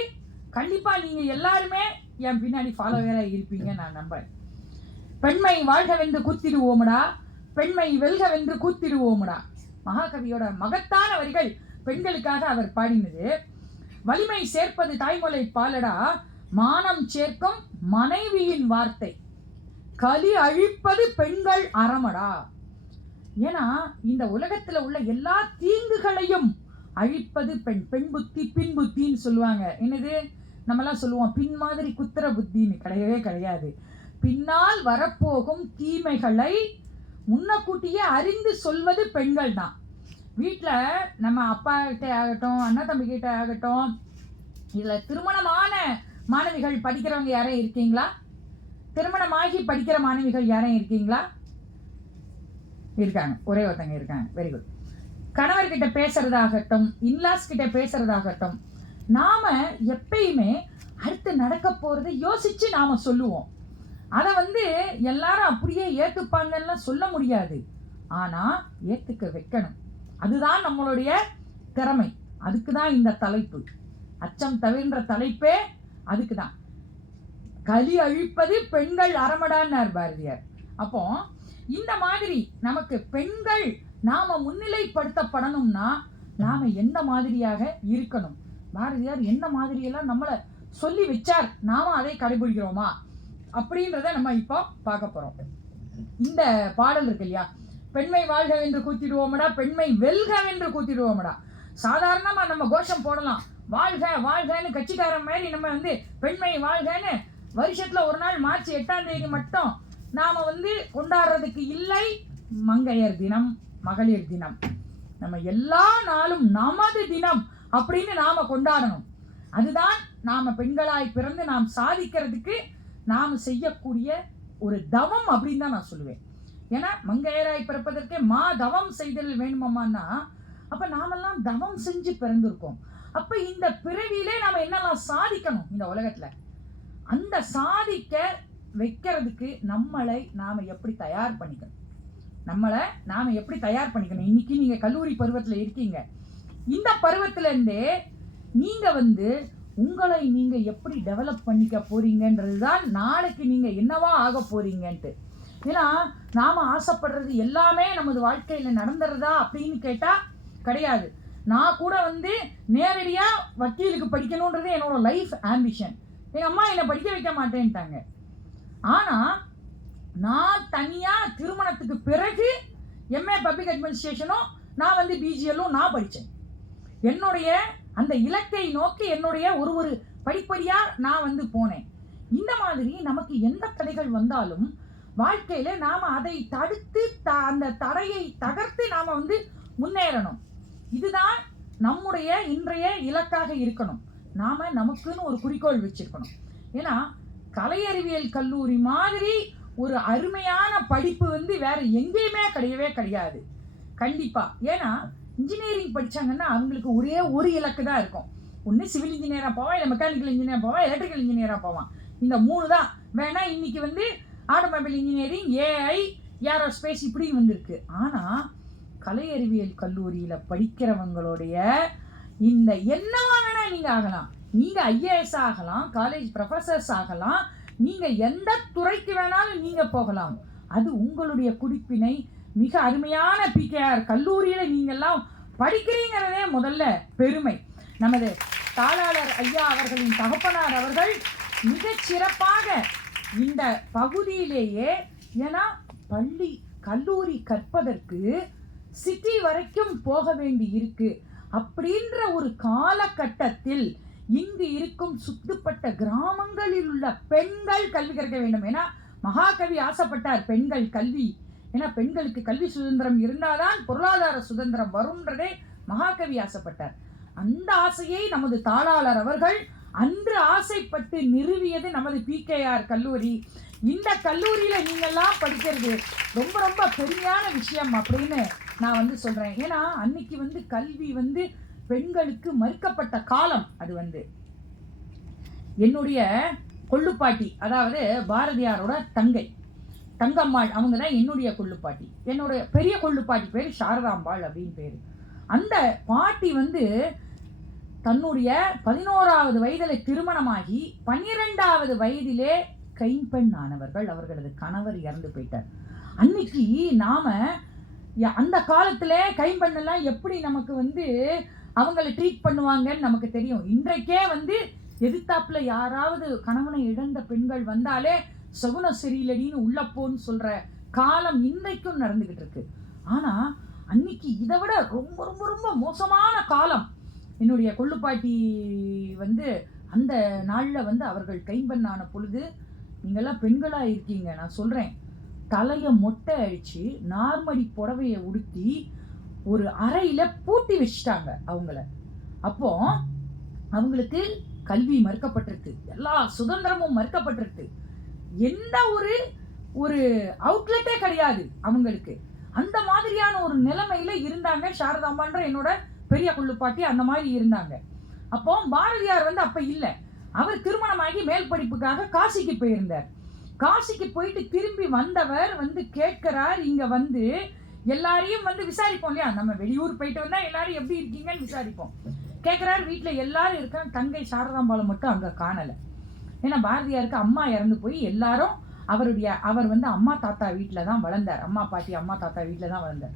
கண்டிப்பா நீங்க எல்லாருமே என் பின்னாடி ஃபாலோவரா இருப்பீங்க நான் நம்புறேன். பெண்மை வாழ்கவென்று கூத்திடுவோமடா, பெண்மை வெல்கவென்று கூத்திடுவோமடா. மகாகவியோட மகத்தான வரிகள் பெண்களுக்காக அவர் பாடினது. வலிமை சேர்ப்பது தாய்மொழி பாலடா, மானம் சேர்க்கும் மனைவியின் வார்த்தை, கலி அழிப்பது பெண்கள் அறமடா. ஏன்னா இந்த உலகத்துல உள்ள எல்லா தீங்குகளையும் அழிப்பது பெண். பெண் புத்தி பின் புத்தின்னு சொல்லுவாங்க. என்னது நம்மலாம் சொல்லுவோம் பின் மாதிரி குத்துற புத்தின்னு. கிடையவே கிடையாது. பின்னால் வரப்போகும் தீமைகளை முன்னக்கூட்டியே அறிந்து சொல்வது பெண்கள் தான். வீட்டில் நம்ம அப்பா கிட்டே ஆகட்டும், அண்ணா தம்பி கிட்ட ஆகட்டும், இதில் திருமணமான மாணவிகள் படிக்கிறவங்க யாரும் இருக்கீங்களா? திருமணமாகி படிக்கிற மாணவிகள் யாரும் இருக்கீங்களா? இருக்காங்க, ஒரே ஒருத்தங்க இருக்காங்க. Very good. கணவர்கிட்ட பேசுறதாகட்டும், இன்லாஸ் கிட்ட பேசுறதாகட்டும், நாம எப்பயுமே அடுத்து நடக்க போறதை யோசிச்சு நாம சொல்லுவோம். அதை எல்லாரும் அப்படியே ஏத்துப்பாங்கன்னு சொல்ல முடியாது. ஆனா ஏத்துக்க வைக்கணும். அதுதான் நம்மளுடைய திறமை. அதுக்கு தான் இந்த தலைப்பு. அச்சம் தவிர்ன்ற தலைப்பே அதுக்கு தான். கலி அழிப்பது பெண்கள் அறமடான்னார் பாரதியார். அப்போ இந்த மாதிரி நமக்கு பெண்கள் நாம முன்னிலைப்படுத்தப்படணும்னா நாம எந்த மாதிரியாக இருக்கணும், பாரதியார் என்ன மாதிரியெல்லாம் நம்மளை சொல்லி வச்சார், நாம அதை கடைபிடிக்கிறோமா அப்படின்றத நம்ம இப்போ பார்க்க போறோம். இந்த பாடல் இருக்கு இல்லையா, பெண்மை வாழ்கவென்று கூத்திடுவோமடா, பெண்மை வெல்கவென்று கூத்திடுவோமடா. சாதாரணமா நம்ம கோஷம் போடலாம், வாழ்க வாழ்கன்னு கட்சிக்காரன் மாதிரி நம்ம பெண்மை வாழ்கன்னு வருஷத்துல ஒரு நாள் மார்ச் 8ஆம் தேதி மட்டும் நாம கொண்டாடுறதுக்கு இல்லை. மங்கையர் தினம், மகளிர் தினம், நம்ம எல்லா நாளும் நமது தினம் அப்படின்னு நாம கொண்டாடணும். அதுதான் நாம பெண்களாய் பிறந்து நாம் சாதிக்கிறதுக்கு நாம் செய்யக்கூடிய ஒரு தவம் அப்படின்னு தான் நான் சொல்லுவேன். ஏன்னா மங்கையராய் பிறப்பதற்கே மா தவம் செய்தல் வேணுமான்னா, அப்ப நாமெல்லாம் தவம் செஞ்சு பிறந்திருக்கோம். அப்ப இந்த பிறவியிலே நாம என்னெல்லாம் சாதிக்கணும் இந்த உலகத்துல, அந்த சாதிக்க வைக்கிறதுக்கு நம்மளை நாம எப்படி தயார் பண்ணிக்கணும், இன்னைக்கு நீங்க கல்லூரி பருவத்துல இருக்கீங்க. இந்த பருவத்துல இருந்தே நீங்க உங்களை நீங்க எப்படி டெவலப் பண்ணிக்க போறீங்கன்றதுதான் நாளைக்கு நீங்க என்னவா ஆக போறீங்கன்ட்டு. ஏன்னா நாம ஆசைப்படுறது எல்லாமே நமது வாழ்க்கையில நடந்துறதா அப்படின்னு கேட்டா கிடையாது. நான் கூட நேரடியா வக்கீலுக்கு படிக்கணும்ன்றது என்னோட லைஃப் ஆம்பிஷன். எங்க அம்மா என்னை படிக்க வைக்க மாட்டேன்ட்டாங்க. ஆனா நான் தனியா திருமணத்துக்கு பிறகு எம்ஏ பப்ளிக் அட்மினிஸ்ட்ரேஷனும் நான் பிஜிஎல்லும் நான் படித்தேன். என்னுடைய அந்த இலக்கை நோக்கி என்னுடைய ஒரு படிப்படியா நான் போனேன். இந்த மாதிரி நமக்கு எந்த தடைகள் வந்தாலும் வாழ்க்கையில நாம அதை தடுத்து அந்த தடையை தகர்த்து நாம முன்னேறணும். இதுதான் நம்முடைய இன்றைய இலக்காக இருக்கணும். நாம நமக்குன்னு ஒரு குறிக்கோள் வச்சிருக்கணும். ஏன்னா கலை அறிவியல் கல்லூரி மாதிரி ஒரு அருமையான படிப்பு வேற எங்கேயுமே கிடையவே கிடையாது கண்டிப்பா. ஏன்னா இன்ஜினியரிங் படிச்சாங்கன்னா அவங்களுக்கு ஒரே ஒரு இலக்கு தான் இருக்கும். ஒன்று சிவில் இன்ஜினியராக போவான், இல்லை மெக்கானிக்கல் இன்ஜினியர் போவான், எலக்ட்ரிக்கல் இன்ஜினியராக போவான். இந்த 3 தான். வேணா இன்னைக்கு ஆட்டோமொபைல் இன்ஜினியரிங், ஏஐ, ஏரோஸ்பேஸ் இப்படி வந்திருக்கு. ஆனால் கலை அறிவியல் கல்லூரியில் படிக்கிறவங்களுடைய இந்த என்னவா வேணா நீங்கள் ஆகலாம். நீங்கள் ஐஏஎஸ் ஆகலாம், காலேஜ் ப்ரொஃபஸர்ஸ் ஆகலாம், நீங்கள் எந்த துறைக்கு வேணாலும் நீங்கள் போகலாம். அது உங்களுடைய குறிப்பினை மிக அருமையான பிகேஆர் கல்லூரியில் நீங்கள்லாம் படிக்கிறீங்கிறதே முதல்ல பெருமை. நமது தாளாளர் ஐயா அவர்களின் தகப்பனார் அவர்கள் மிகச் சிறப்பாக இந்த பகுதியிலேயே, ஏன்னா பள்ளி கல்லூரி கற்பதற்கு சிட்டி வரைக்கும் போக வேண்டி இருக்கு அப்படின்ற ஒரு காலகட்டத்தில் இங்கு இருக்கும் சுத்துப்பட்ட கிராமங்களில் உள்ள பெண்கள் கல்வி கற்க வேண்டும். ஏன்னா மகாகவி ஆசைப்பட்டார் பெண்கள் கல்வி, ஏன்னா பெண்களுக்கு கல்வி சுதந்திரம் இருந்தால்தான் பொருளாதார சுதந்திரம் வரும்ன்றதே மகாகவி ஆசைப்பட்டார். அந்த ஆசையை நமது தாளாளர் அவர்கள் அன்று ஆசைப்பட்டு நிறுவியது நமது பிகேஆர் கல்லூரி. இந்த கல்லூரியில நீங்கள்லாம் படிக்கிறது ரொம்ப ரொம்ப பெருமையான விஷயம் அப்படின்னு நான் சொல்றேன். ஏன்னா அன்னைக்கு கல்வி பெண்களுக்கு மறுக்கப்பட்ட காலம் அது. என்னுடைய கொள்ளுப்பாட்டி, அதாவது பாரதியாரோட தங்கை தங்கம்மாள், அவங்க தான் என்னுடைய கொள்ளுப்பாட்டி. என்னுடைய பெரிய கொள்ளுப்பாட்டி பேர் சாரதாம்பாள் அப்படின்னு பேர். அந்த பாட்டி தன்னுடைய 11வது வயதில் திருமணமாகி 12வது வயதிலே கைம்பெண் ஆனவர்கள். அவர்களது கணவர் இறந்து போயிட்டார். அன்னைக்கு நாம அந்த காலத்துல கைம்பெண்ணெல்லாம் எப்படி நமக்கு அவங்களை ட்ரீட் பண்ணுவாங்கன்னு நமக்கு தெரியும். இன்றைக்கே எதிர்த்தாப்புல யாராவது கணவனை இழந்த பெண்கள் வந்தாலே சகுனம் சரியில்லடின்னு உள்ளப்போன்னு சொல்ற காலம் இன்றைக்கும் நடந்துகிட்டு இருக்கு. ஆனா அன்னைக்கு இதை விட ரொம்ப ரொம்ப ரொம்ப மோசமான காலம். என்னுடைய கொள்ளுப்பாட்டி அந்த நாள்ல அவர்கள் கைம்பெண்ணான பொழுது, நீங்கெல்லாம் பெண்களா இருக்கீங்க, நான் சொல்றேன், தலைய மொட்டை அடிச்சு நார்மடி புடவைய உடுத்தி ஒரு அறையில பூட்டி வச்சுட்டாங்க அவங்கள. அப்போ அவங்களுக்கு கல்வி மறுக்கப்பட்டிருக்கு, எல்லா சுதந்திரமும் மறுக்கப்பட்டிருக்கு, எந்த ஒரு அவுட்லெட்டே கிடையாது அவங்களுக்கு. அந்த மாதிரியான ஒரு நிலைமையில இருந்தாங்க சாரதாம்பான்ற என்னோட பெரிய கொள்ளுப்பாட்டி. அந்த மாதிரி இருந்தாங்க. அப்போ பாரதியார் அப்ப இல்லை, அவர் திருமணமாகி மேல் படிப்புக்காக காசிக்கு போயிருந்தார். காசிக்கு போயிட்டு திரும்பி வந்தவர் கேட்கிறார், இங்க எல்லாரையும் விசாரிப்போம் இல்லையா, நம்ம வெளியூர் போயிட்டு வந்தா எல்லாரும் எப்படி இருக்கீங்கன்னு விசாரிப்போம். கேட்கிறார், வீட்டுல எல்லாரும் இருக்காங்க, தங்கை சாரதாம்பாளை மட்டும் அங்க காணல. ஏன்னா பாரதியாருக்கு அம்மா இறந்து போய் எல்லாரும் அவர் அம்மா தாத்தா வீட்டுல தான் வளர்ந்தார். அம்மா பாட்டி அம்மா தாத்தா வீட்டுல தான் வளர்ந்தார்.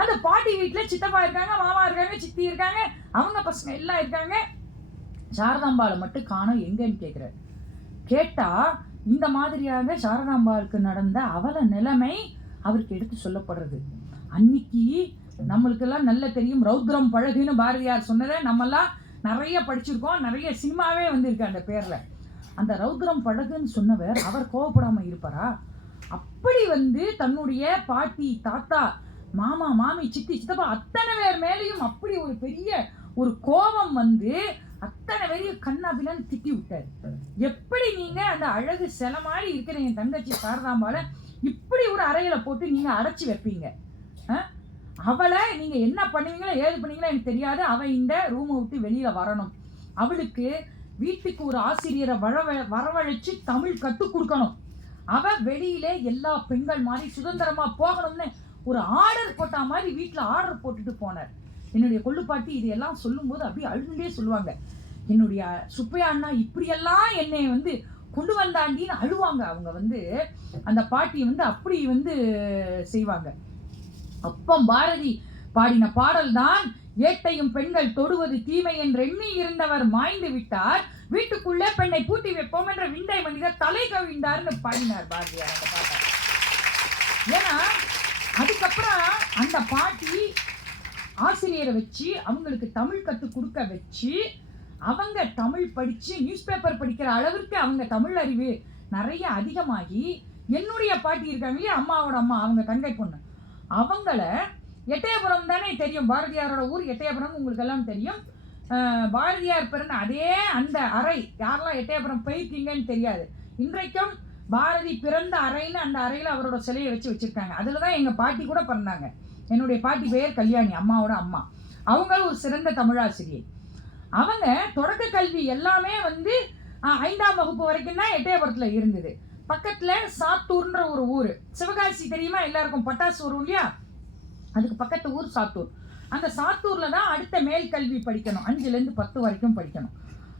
அந்த பாட்டி வீட்டுல சித்தப்பா இருக்காங்க, மாமா இருக்காங்க, சித்தி இருக்காங்க, அவங்க பசங்க எல்லாம் இருக்காங்க. சாரதாம்பாளை மட்டும் காணோம், எங்கன்னு கேட்கிறார். கேட்டா இந்த மாதிரியாக சாரதாம்பாளுக்கு நடந்த அவல நிலைமை அவருக்கு எடுத்து சொல்லப்படுறது. அன்னைக்கு நம்மளுக்கெல்லாம் நல்ல தெரியும், ரௌத்ரம் பழகுன்னு பாரதியார் சொன்னதை நம்மெல்லாம் நிறைய படிச்சிருக்கோம், நிறைய சினிமாவே இருக்கு அந்த பேர்ல. அந்த ரௌத்ரம் பழகுன்னு சொன்னவர் அவர் கோவப்படாம இருப்பாரா? அப்படி தன்னுடைய பாட்டி தாத்தா மாமா மாமி சித்தி சித்தப்பா அத்தனை பேர் மேலேயும் அப்படி ஒரு பெரிய ஒரு கோபம் அத்தனை பேரையும் கண்ணாபிலான்னு திட்டி விட்டாரு. எப்படி நீங்க அந்த அழகு சில மாதிரி இருக்கிற என் தங்கச்சி சாரதாம்பாளை இப்படி ஒரு அறையில போட்டு நீங்க அடைச்சி வைப்பீங்க? அவளை நீங்க என்ன பண்ணுவீங்களோ ஏது பண்ணுவீங்களோ எனக்கு தெரியாது, அவ இந்த ரூமை விட்டு வெளியில வரணும். அவளுக்கு வீட்டுக்கு ஒரு ஆசிரியரை வரவழைச்சு தமிழ் கற்றுக் கொடுக்கணும். அவ வெளியில எல்லா பெண்கள் மாதிரி சுதந்திரமா போகணும்னு ஒரு ஆர்டர் போட்ட மாதிரி வீட்டுல ஆர்டர் போட்டுட்டு போனார். என்னுடைய கொள்ளுப்பாட்டி இதையெல்லாம் சொல்லும் போது அப்படியே அழுதுண்டே சொல்லுவாங்க, என்னுடைய சுப்பையா அண்ணா இப்படியெல்லாம் என்னை கொண்டு வந்தாண்டின்னு அழுவாங்க. அவங்க அந்த பாட்டி அப்படி செய்வாங்க. அப்பம் பாரதி பாடின பாடல் தான், ஏட்டையும் பெண்கள் தொடுவது தீமை என்று எண்ணி இருந்தவர் மாய்ந்து விட்டார், வீட்டுக்குள்ளே பெண்ணை பூட்டி வைப்போம் என்ற விண்டை மனிதர் தலை கவிழ்ந்தார்னு பாடினார் பாரதியார் அந்த பாட்டை. ஏன்னா அதுக்கப்புறம் அந்த பாட்டி ஆசிரியரை வச்சு அவங்களுக்கு தமிழ் கற்றுக் கொடுக்க வச்சு அவங்க தமிழ் படிச்சு நியூஸ் பேப்பர் படிக்கிற அளவிற்கு அவங்க தமிழ் அறிவு நிறைய அதிகமாகி, என்னுடைய பாட்டி இருக்காங்க இல்லையா, அம்மாவோட அம்மா, அவங்க தங்கை பொண்ணு, அவங்கள எட்டயபுரம் தானே தெரியும், பாரதியாரோட ஊர் எட்டயபுரம் உங்களுக்கு எல்லாம் தெரியும். பாரதியார் பிறந்த அதே அந்த அறை, யாரெல்லாம் எட்டயபுரம் போயிருக்கீங்கன்னு தெரியாது, இன்றைக்கும் பாரதி பிறந்த அறைன்னு அந்த அறையில் அவரோட சிலையை வச்சிருக்காங்க. அதில் தான் எங்கள் பாட்டி கூட பிறந்தாங்க. என்னுடைய பாட்டி பெயர் கல்யாணி, அம்மாவோட அம்மா. அவங்க ஒரு சிறந்த தமிழாசிரியை. அவங்க தொடக்க கல்வி எல்லாமே 5ஆம் வகுப்பு வரைக்கும் தான் எட்டயபுரத்தில் இருந்தது. பக்கத்தில் சாத்தூர்ன்ற ஒரு ஊர், சிவகாசி தெரியுமா எல்லாருக்கும், பட்டாசு வரும் இல்லையா, அதுக்கு பக்கத்து ஊர் சாத்தூர். அந்த சாத்தூரில் தான் அடுத்த மேல் கல்வி படிக்கணும், 5லேருந்து 10 வரைக்கும் படிக்கணும்.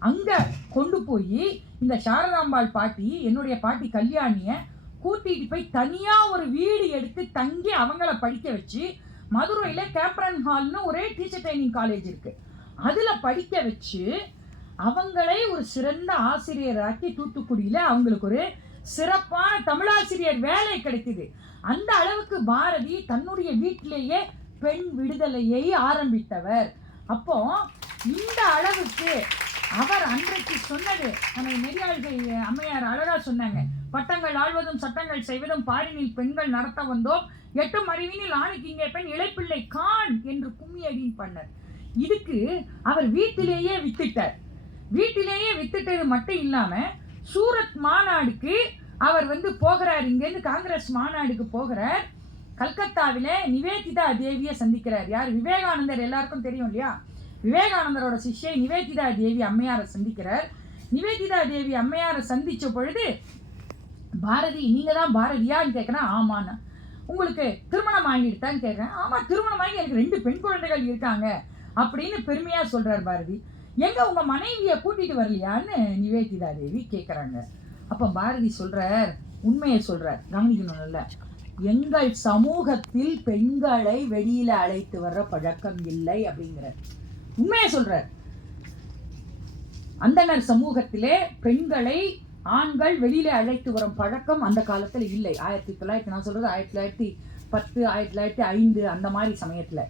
அங்கே கொண்டு போய் இந்த சாரதாம்பாள் பாட்டி என்னுடைய பாட்டி கல்யாணியை கூட்டிகிட்டு போய் தனியாக ஒரு வீடு எடுத்து தங்கி அவங்கள படிக்க வச்சு, மதுரையில் கேப்ரன் ஹால்னு ஒரே டீச்சர் ட்ரைனிங் காலேஜ் இருக்குது, அதில் படிக்க வச்சு அவங்களை ஒரு சிறந்த ஆசிரியராக்கி தூத்துக்குடியில் அவங்களுக்கு ஒரு சிறப்பான தமிழாசிரியர் வேலை கிடைக்குது. அந்த அளவுக்கு பாரதி தன்னுடைய வீட்டிலேயே பெண் விடுதலையை ஆரம்பித்தவர். அப்போ இந்த அளவுக்கு அவர் அன்றைக்கு சொன்னது, நம்ம நெறியாள்கள் அம்மையார் அழகா சொன்னாங்க, பட்டங்கள் ஆழ்வதும் சட்டங்கள் செய்வதும் பாரினில் பெண்கள் நடத்த வந்தோம், 8 அறிவினில் ஆணுக்கு இங்கே பெண் இளைப்பிள்ளை கான் என்று கும்மியடின்னு பண்ணார். இதுக்கு அவர் வீட்டிலேயே வித்துட்டார். வீட்டிலேயே வித்துட்டது மட்டும் இல்லாம சூரத் மாநாடுக்கு அவர் போகிறார், இங்கேருந்து காங்கிரஸ் மாநாடுக்கு போகிறார். கல்கத்தாவில நிவேதிதா தேவியை சந்திக்கிறார். யார்? விவேகானந்தர் எல்லாருக்கும் தெரியும் இல்லையா, விவேகானந்தரோட சிஷ்யை நிவேதிதா தேவி அம்மையாரை சந்திக்கிறார். நிவேதிதா தேவி அம்மையாரை சந்தித்த பொழுது பாரதி, நீங்கள் தான் பாரதியான்னு கேட்குறேன். ஆமாண்ணா. உங்களுக்கு திருமணம் ஆகிடுத்தான்னு கேட்குறேன். ஆமாம், திருமணம் ஆகி எனக்கு 2 பெண் குழந்தைகள் இருக்காங்க அப்படின்னு பெருமையாக சொல்கிறார் பாரதி. எங்கே உங்கள் மனைவியை கூட்டிகிட்டு வரலையான்னு நிவேதிதா தேவி கேட்குறாங்க. அப்போ பாரதி சொல்கிறார், உண்மையை சொல்கிறார், கவனிக்கணும் இல்லை. எங்கள் சமூகத்தில் பெண்களை வெளியில் அழைத்து வர்ற பழக்கம் இல்லை அப்படிங்கிறார். உண்மையை சொல்கிறார். அந்தனர் சமூகத்திலே பெண்களை ஆண்கள் வெளியில அழைத்து வரும் பழக்கம் அந்த காலத்துல இல்லை. 1900, நான் சொல்றது 1910, 1905 அந்த மாதிரி சமயத்துல.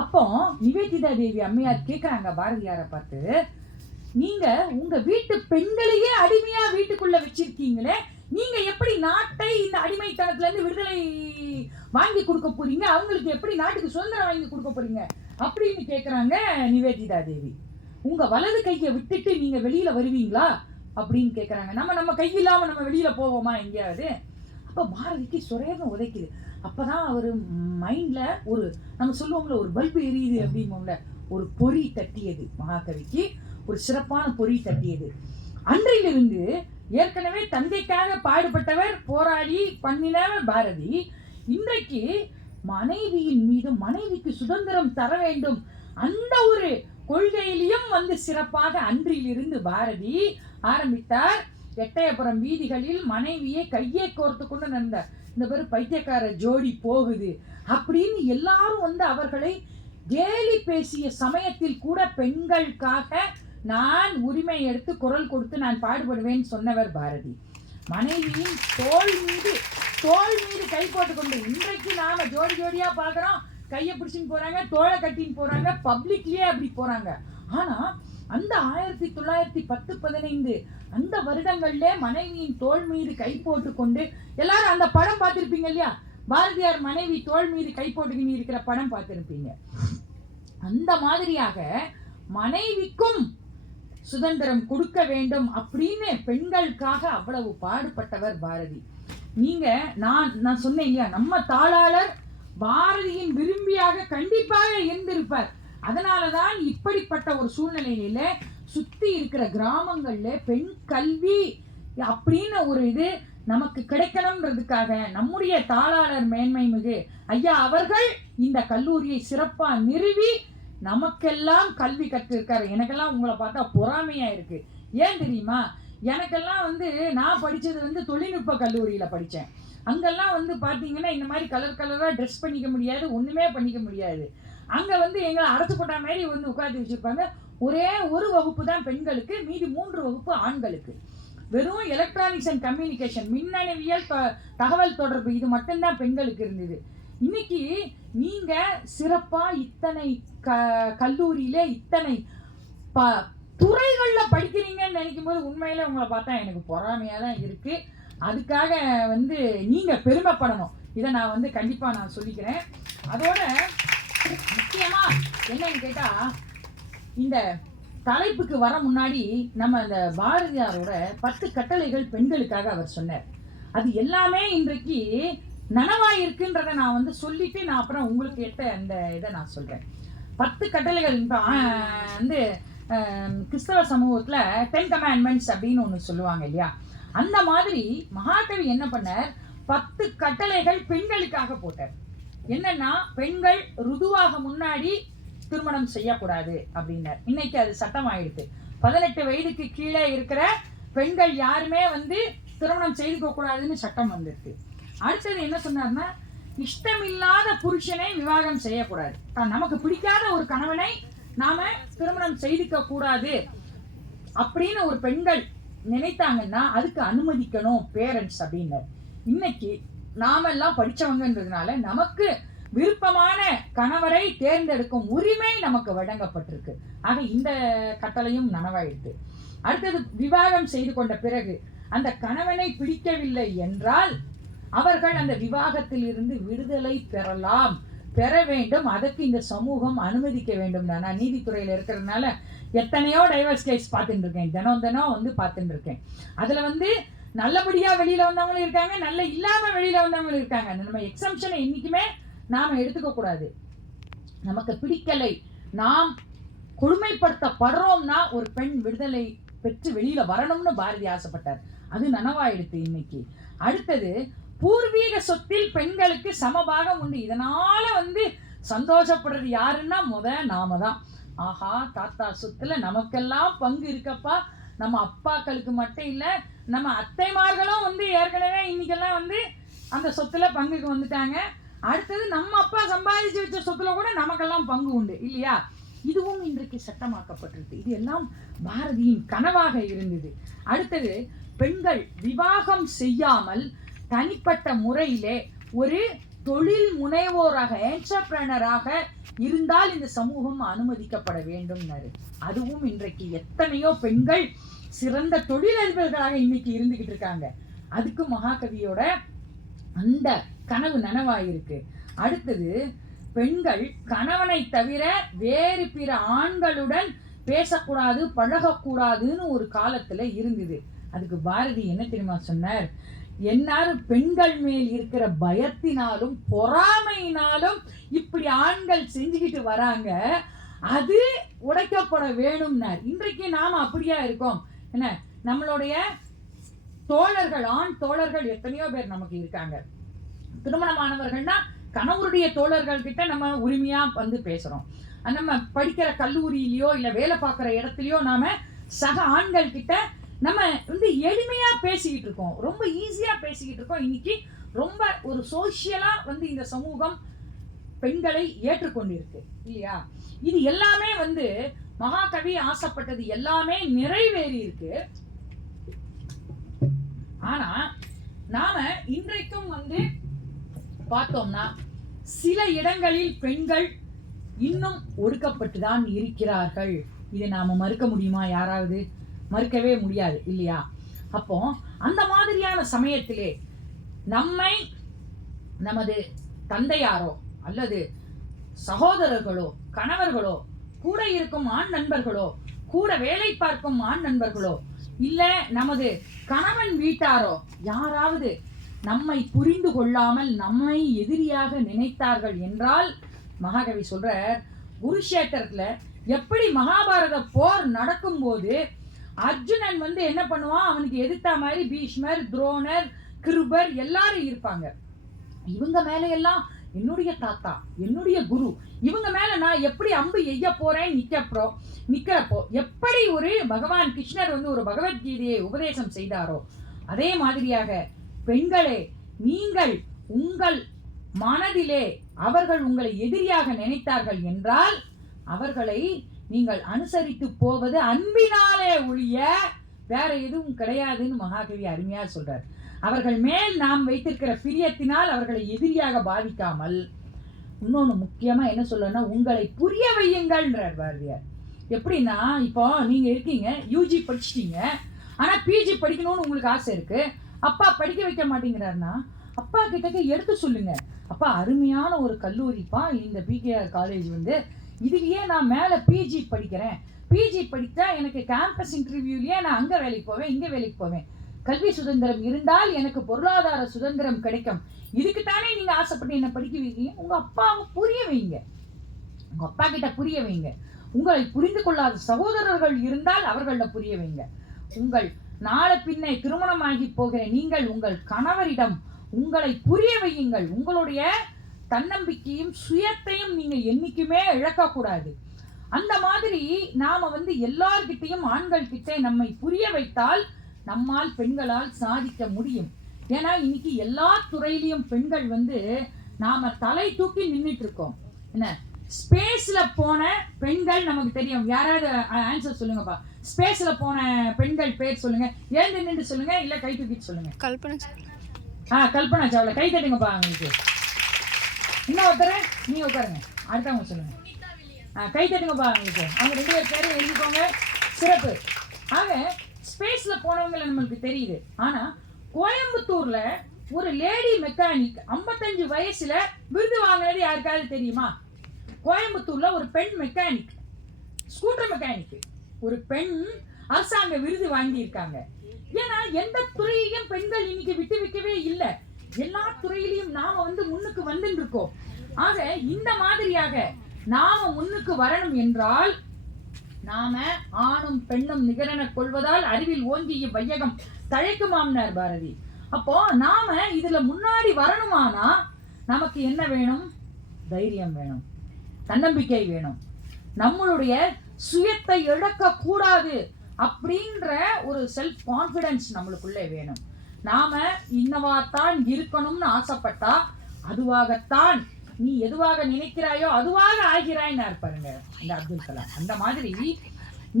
அப்போ நிவேதிதா தேவி அம்மையார் கேட்குறாங்க பாரதியாரை பார்த்து, நீங்க உங்க வீட்டு பெண்களையே அடிமையா வீட்டுக்குள்ள வச்சிருக்கீங்களே, நீங்க எப்படி நாட்டை இந்த அடிமைத்தனத்துல இருந்து விடுதலை வாங்கி கொடுக்க போறீங்க, அவங்களுக்கு எப்படி நாட்டுக்கு சுதந்திரம் வாங்கி கொடுக்க போறீங்க அப்படின்னு கேட்குறாங்க நிவேதிதா தேவி. உங்க வலது கையை விட்டுட்டு நீங்க வெளியில வருவீங்களா அப்படின்னு கேட்குறாங்க. நம்ம கை இல்லாம நம்ம வெளியில போவோமா எங்கேயாவது? அப்போ பாரதிக்கு சுரேர்னு உதைக்குது. அப்பதான் அவர் மைண்ட்ல ஒரு, நம்ம சொல்லுவோம்ல, ஒரு பல்பு எரியுது அப்படிம்போம்ல, ஒரு பொறி தட்டியது. மகாகவிக்கு ஒரு சிறப்பான பொறி தட்டியது. அன்றிலிருந்து ஏற்கனவே தந்தைக்காக பாடுபட்டவர், போராடி பண்ணினவர் பாரதி, இன்றைக்கு மனைவியின் மீது, மனைவிக்கு சுதந்திரம் தர வேண்டும் அந்த ஒரு கொள்கையிலையும் வந்து சிறப்பாக அன்றிலிருந்து பாரதி ஆரம்பித்தார். எட்டயபுரம் வீதிகளில் மனைவியை கையை கோர்த்து கொண்டு நடந்தார். இந்த பேரு பைத்தியக்கார ஜோடி போகுது அப்படின்னு எல்லாரும் வந்து அவர்களை கேலி பேசிய சமயத்தில் கூட பெண்களுக்காக நான் உரிமை எடுத்து குரல் கொடுத்து நான் பாடுபடுவேன் சொன்னவர் பாரதி. மனைவியின் தோள் மீது கை போட்டுக்கொண்டு, இன்றைக்கு நாம ஜோடி ஜோடியா பாக்குறோம், கையை பிடிச்சின்னு போறாங்க, தோளை கட்டின்னு போறாங்க, பப்ளிக்லயே அப்படி போறாங்க. ஆனா அந்த 1910-15 அந்த வருடங்கள்ல மனைவியின் தோள் மீது கை போட்டுக்கொண்டு, எல்லாரும் அந்த படம் பார்த்திருப்பீங்க இல்லையா, பாரதியார் மனைவி தோள் மீது கை போட்டுக்கின்னு இருக்கிற படம் பார்த்திருப்பீங்க. அந்த மாதிரியாக மனைவிக்கும் சுதந்திரம் கொடுக்க வேண்டும் அப்படின்னு பெண்களுக்காக அவ்வளவு பாடுபட்டவர் பாரதி. நீங்க நான் சொன்னேன் இல்லையா, நம்ம தாளாளர் பாரதியின் விரும்பியாக கண்டிப்பாக இருந்திருப்பார். அதனாலதான் இப்படிப்பட்ட ஒரு சூழ்நிலையில சுத்தி இருக்கிற கிராமங்கள்ல பெண் கல்வி அப்படின்னு ஒரு இது நமக்கு கிடைக்கணும்ன்றதுக்காக நம்முடைய தாளாளர் மேன்மை மிகு ஐயா அவர்கள் இந்த கல்லூரியை சிறப்பா நிறுவி நமக்கெல்லாம் கல்வி கற்றிருக்காரு. எனக்கெல்லாம் உங்களை பார்த்தா பொறாமையா இருக்கு. ஏன் தெரியுமா, எனக்கெல்லாம் வந்து நான் படிச்சது வந்து தொழில்நுட்ப கல்லூரியில படித்தேன். அங்கெல்லாம் வந்து பார்த்தீங்கன்னா இந்த மாதிரி கலராக ட்ரெஸ் பண்ணிக்க முடியாது, ஒன்றுமே பண்ணிக்க முடியாது. அங்கே வந்து எங்களை அரைச்சு போட்ட மாதிரி வந்து உட்காந்து வச்சுருப்பாங்க. ஒரே ஒரு வகுப்பு தான் பெண்களுக்கு, மீதி 3 வகுப்பு ஆண்களுக்கு. வெறும் எலக்ட்ரானிக்ஸ் அண்ட் கம்யூனிகேஷன், மின்னணுவியல், தகவல் தொடர்பு, இது மட்டும்தான் பெண்களுக்கு இருந்தது. இன்னைக்கு நீங்கள் சிறப்பாக இத்தனை கல்லூரியில இத்தனை துறைகளில் படிக்கிறீங்கன்னு நினைக்கும் போது உண்மையில உங்களை பார்த்தா எனக்கு பொறாமையாக தான் இருக்குது. அதுக்காக வந்து நீங்கள் பெருமைப்படணும். இதை நான் வந்து கண்டிப்பாக நான் சொல்லிக்கிறேன். அதோட முக்கியமாக என்னன்னு கேட்டால், இந்த தலைப்புக்கு வர முன்னாடி நம்ம அந்த பாரதியாரோட 10 கட்டளைகள் பெண்களுக்காக அவர் சொன்னார். அது எல்லாமே இன்றைக்கு நனவாயிருக்குன்றதை நான் வந்து சொல்லிட்டு நான் அப்புறம் உங்களுக்கு அந்த இதை நான் சொல்கிறேன். 10 கட்டளைகள் வந்து கிறிஸ்தவ சமூகத்தில் 10 கமாண்ட்மெண்ட்ஸ் அப்படின்னு ஒன்று சொல்லுவாங்க இல்லையா, அந்த மாதிரி மகாகவி என்ன பண்ணார், 10 கட்டளைகள் பெண்களுக்காக போட்டார். என்னன்னா, பெண்கள் ருதுவாக முன்னாடி திருமணம் செய்யக்கூடாது அப்படின்னார். இன்னைக்கு அது சட்டம் ஆயிடுது. 18 வயதுக்கு கீழே இருக்கிற பெண்கள் யாருமே வந்து திருமணம் செய்துக்க கூடாதுன்னு சட்டம் வந்திருக்கு. அடுத்தது என்ன சொன்னார்னா, இஷ்டமில்லாத புருஷனை விவாகம் செய்யக்கூடாது. நமக்கு பிடிக்காத ஒரு கணவனை நாம திருமணம் செய்துக்க கூடாது அப்படின்னு ஒரு பெண்கள் நினைத்தாங்கன்னா அதுக்கு அனுமதிக்கணும் பேரண்ட்ஸ் அப்படின்னார். இன்னைக்கு நாமெல்லாம் படிச்சவங்கன்றதுனால நமக்கு விருப்பமான கணவரை தேர்ந்தெடுக்கும் உரிமை நமக்கு வழங்கப்பட்டிருக்கு. ஆக இந்த கட்டளையும் நனவாயிடுது. அடுத்தது, விவாகம் செய்து கொண்ட பிறகு அந்த கணவனை பிடிக்கவில்லை என்றால் அவர்கள் அந்த விவாகத்தில் இருந்து விடுதலை பெற வேண்டும். அதற்கு இந்த சமூகம் அனுமதிக்க வேண்டும். நான் நீதித்துறையில் இருக்கிறதுனால எத்தனையோ டைவர்ஸ் கேஸ் பார்த்துட்டு இருக்கேன், தினம் வந்து பார்த்துட்டு இருக்கேன். அதில் வந்து நல்லபடியா வெளியில வந்தவங்களும் இருக்காங்க, நல்ல இல்லாம வெளியில வந்தவங்களும் இருக்காங்க. நம்ம எக்ஸம்ஷனை என்னைக்குமே நாம எடுத்துக்க கூடாது. நமக்கு பிடிக்கலை, நாம் கொடுமைப்படுத்தப்படுறோம்னா ஒரு பெண் விடுதலை பெற்று வெளியில வரணும்னு பாரதி ஆசைப்பட்டார். அது நனவாயிடுத்து இன்னைக்கு. அடுத்தது, பூர்வீக சொத்தில் பெண்களுக்கு சமபாகம் உண்டு. இதனால சந்தோஷப்படுறது யாருன்னா நாம தான். ஆஹா, தாத்தா சொத்துல நமக்கெல்லாம் பங்கு இருக்கப்பா. நம்ம அப்பாக்களுக்கு மட்டும் இல்லை, நம்ம அத்தைமார்களும் ஏற்கனவே இன்னைக்கெல்லாம் அந்த சொத்துல பங்குக்கு வந்துட்டாங்க. அடுத்தது, நம்ம அப்பா சம்பாதிச்சு வச்ச சொத்துல கூட நமக்கெல்லாம் பங்கு உண்டு இல்லையா? இதுவும் இன்றைக்கு சட்டமாக்கப்பட்டிருக்கு. இது எல்லாம் பாரதியின் கனவாக இருந்தது. அடுத்தது, பெண்கள் விவாகம் செய்யாமல் தனிப்பட்ட முறையிலே ஒரு தொழில் முனைவோராக, என்டர்பிரனராக இருந்தால் இந்த சமூகம் அனுமதிக்கப்பட வேண்டும்னாரு. அதுவும் இன்றைக்கு எத்தனையோ பெண்கள் சிறந்த தொழிலதிபர்களாக இன்னைக்கு இருந்துகிட்டு இருக்காங்க. அதுக்கு மகாகவியோட அந்த கனவு நனவாயிருக்கு. அடுத்தது, பெண்கள் கணவனை தவிர வேறு பிற ஆண்களுடன் பேசக்கூடாது, பழகக்கூடாதுன்னு ஒரு காலத்துல இருந்தது. அதுக்கு பாரதி என்ன தெரியுமா சொன்னார்? எல்லாரும் பெண்கள் மேல் இருக்கிற பயத்தினாலும் பொறாமையினாலும் இப்படி ஆண்கள் செஞ்சுக்கிட்டு வராங்க, அது உடைக்கப்பட வேணும்னார். இன்றைக்கு நாம அப்படியா இருக்கோம்? என்ன, நம்மளுடைய தோழர்கள், ஆண் தோழர்கள் எத்தனையோ பேர் நமக்கு இருக்காங்க. திருமணமானவர்கள்னா கணவருடைய தோழர்கள் கிட்ட நம்ம உரிமையா பேசுறோம். நம்ம படிக்கிற கல்லூரியிலயோ இல்ல வேலை பார்க்குற இடத்துலயோ நாம சக ஆண்கள் கிட்ட நம்ம எளிமையா பேசிக்கிட்டு இருக்கோம், ரொம்ப ஈஸியா பேசிக்கிட்டு இருக்கோம். இன்னைக்கு ரொம்ப ஒரு சோசியலா இந்த சமூகம் பெண்களை ஏற்றுக்கொண்டிருக்கு இல்லையா? இது எல்லாமே மகாகவி ஆசைப்பட்டது எல்லாமே நிறைவேறி இருக்கு. ஆனா நாம இன்றைக்கும் பார்த்தோம்னா சில இடங்களில் பெண்கள் இன்னும் ஒடுக்கப்பட்டுதான் இருக்கிறார்கள். இதை நாம மறுக்க முடியுமா? யாராவது மறுக்கவே முடியாது இல்லையா? அப்போ அந்த மாதிரியான சமயத்திலே நம்மை நமது தந்தையாரோ அல்லது சகோதரர்களோ கணவர்களோ கூட இருக்கும் ஆண் நண்பர்களோ கூட வேலை பார்க்கும் ஆண் நண்பர்களோ இல்ல நமது கணவன் வீட்டாரோ யாராவது நம்மை புரிந்து கொள்ளாமல் நம்மை எதிரியாக நினைத்தார்கள் என்றால், மகாகவி சொல்றார், குருஷேத்திரத்துல எப்படி மகாபாரத போர் நடக்கும் போது அர்ஜுனன் என்ன பண்ணுவான், அவனுக்கு எதிர்த்த மாதிரி பீஷ்மர், துரோணர், கிருபர் எல்லாரும் இருப்பாங்க. இவங்க மேல எல்லாம் என்னுடைய தாத்தா, என்னுடைய குரு, இவங்க மேல நான் எப்படி அம்பு எய்ய போறேன் நிக்கிறப்போ எப்படி ஒரு பகவான் கிருஷ்ணர் ஒரு பகவத்கீதையை உபதேசம் செய்தாரோ, அதே மாதிரியாக பெண்களே, நீங்கள் உங்கள் மனதிலே அவர்கள் உங்களை எதிரியாக நினைத்தார்கள் என்றால் அவர்களை நீங்கள் அனுசரித்து போவது அன்பினாலே ஒழிய வேற எதுவும் கிடையாதுன்னு மகாகவி அருமையா சொல்றார். அவர்கள் மேல் நாம் வைத்திருக்கிற பிரியத்தினால் அவர்களை எதிரியாக பாதிக்காமல், இன்னொன்னு முக்கியமா என்ன சொல்லணும்னா, உங்களை புரிய வையுங்கள்ன்றார் பாரதியார். எப்படின்னா, இப்போ நீங்க இருக்கீங்க, யூஜி படிச்சிட்டீங்க, ஆனா பிஜி படிக்கணும்னு உங்களுக்கு ஆசை இருக்கு, அப்பா படிக்க வைக்க மாட்டேங்கிறாருன்னா அப்பா கிட்ட எடுத்து சொல்லுங்க, அப்பா அருமையான ஒரு கல்லூரிப்பா இந்த பிகேஆர் காலேஜ், இதுலயே நான் மேல பிஜி படிக்கிறேன், பிஜி படித்தா எனக்கு கேம்பஸ் இன்டர்வியூலயே நான் அங்க வேலைக்கு போவேன், இங்க வேலைக்கு போவேன், கல்வி சுதந்திரம் இருந்தால் எனக்கு பொருளாதார சுதந்திரம் கிடைக்கும், இதுக்குத்தானே நீங்க ஆசைப்பட்டு என்ன படிக்க வைக்கீங்க. உங்க அப்பாவை புரிய வைங்க, உங்க அப்பா கிட்ட புரிய வைங்க. உங்களை புரிந்து கொள்ளாத சகோதரர்கள் இருந்தால் அவர்கள புரிய வைங்க. உங்கள் நாளை பின்னை திருமணமாகி போகிற நீங்கள் உங்கள் கணவரிடம் உங்களை புரிய வையுங்கள். உங்களுடைய தன்னம்பிக்கையும் சுயத்தையும் நீங்க என்னைக்குமே இழக்கக்கூடாது. அந்த மாதிரி நாம எல்லார்கிட்டையும் ஆண்கள் கிட்ட நம்மை புரிய வைத்தால் நம்மால் பெண்களால் சாதிக்க முடியும். ஏன்னா இன்னைக்கு எல்லா துறையிலையும் பெண்கள் நாம தலை தூக்கி நின்றுட்டு இருக்கோம். என்ன, ஸ்பேஸ்ல போன பெண்கள் நமக்கு தெரியும். யாராவது ஆன்சர் சொல்லுங்கப்பா. ஸ்பேஸ்ல போன பெண்கள் பேர் சொல்லுங்க. எழுந்து நின்று சொல்லுங்க, இல்ல கை தூக்கிட்டு சொல்லுங்க. கல்பனா சாவ்லா. கை தட்டுங்கப்பா அவங்களுக்கு. இன்னும் ஒருத்தர், நீ உட்காருங்க, அடுத்தவங்க சொல்லுங்க. கை தட்டுங்கப்பா அவங்களுக்கு. அவங்க 2 பேர் பேரும் எழுதிக்கோங்க. சிறப்பு. ஆக ஸ்பேஸ்ல போனவங்களை நம்மளுக்கு தெரியுது. ஆனா கோயம்புத்தூர்ல ஒரு லேடி மெக்கானிக் 55 வயசுல விருது வாங்கினது யாருக்காவது தெரியுமா? கோயம்புத்தூர்ல ஒரு பெண் மெக்கானிக், ஸ்கூட்டர் மெக்கானிக், ஒரு பெண் அரசாங்க விருது வாங்கி இருக்காங்க. ஏன்னா எந்த துறையையும் பெண்கள் இன்னைக்கு விட்டு வைக்கவே இல்லை. எல்லா துறையிலையும் நாம முன்னுக்கு வந்துட்டு இருக்கோம். ஆக இந்த மாதிரியாக நாம முன்னுக்கு வரணும் என்றால் நாம ஆணும் பெண்ணும் நிகரென கொள்வதால் அறிவில் ஓங்கிய வையகம் தழைக்குமாம்னார் பாரதி. அப்போ நாம இதுல முன்னாடி வரணுமானா நமக்கு என்ன வேணும்? தைரியம் வேணும், தன்னம்பிக்கை வேணும், நம்மளுடைய சுயத்தை இழக்க கூடாது அப்படின்ற ஒரு செல்ஃப் கான்ஃபிடன்ஸ் நம்மளுக்குள்ளே வேணும். நாம இன்னவாத்தான் இருக்கணும்னு ஆசைப்பட்டா அதுவாகத்தான் நீ எதுவாக நினைக்கிறாயோ அதுவாக ஆகிறாய்ன்னு பாருங்க இந்த அப்துல் கலாம். அந்த மாதிரி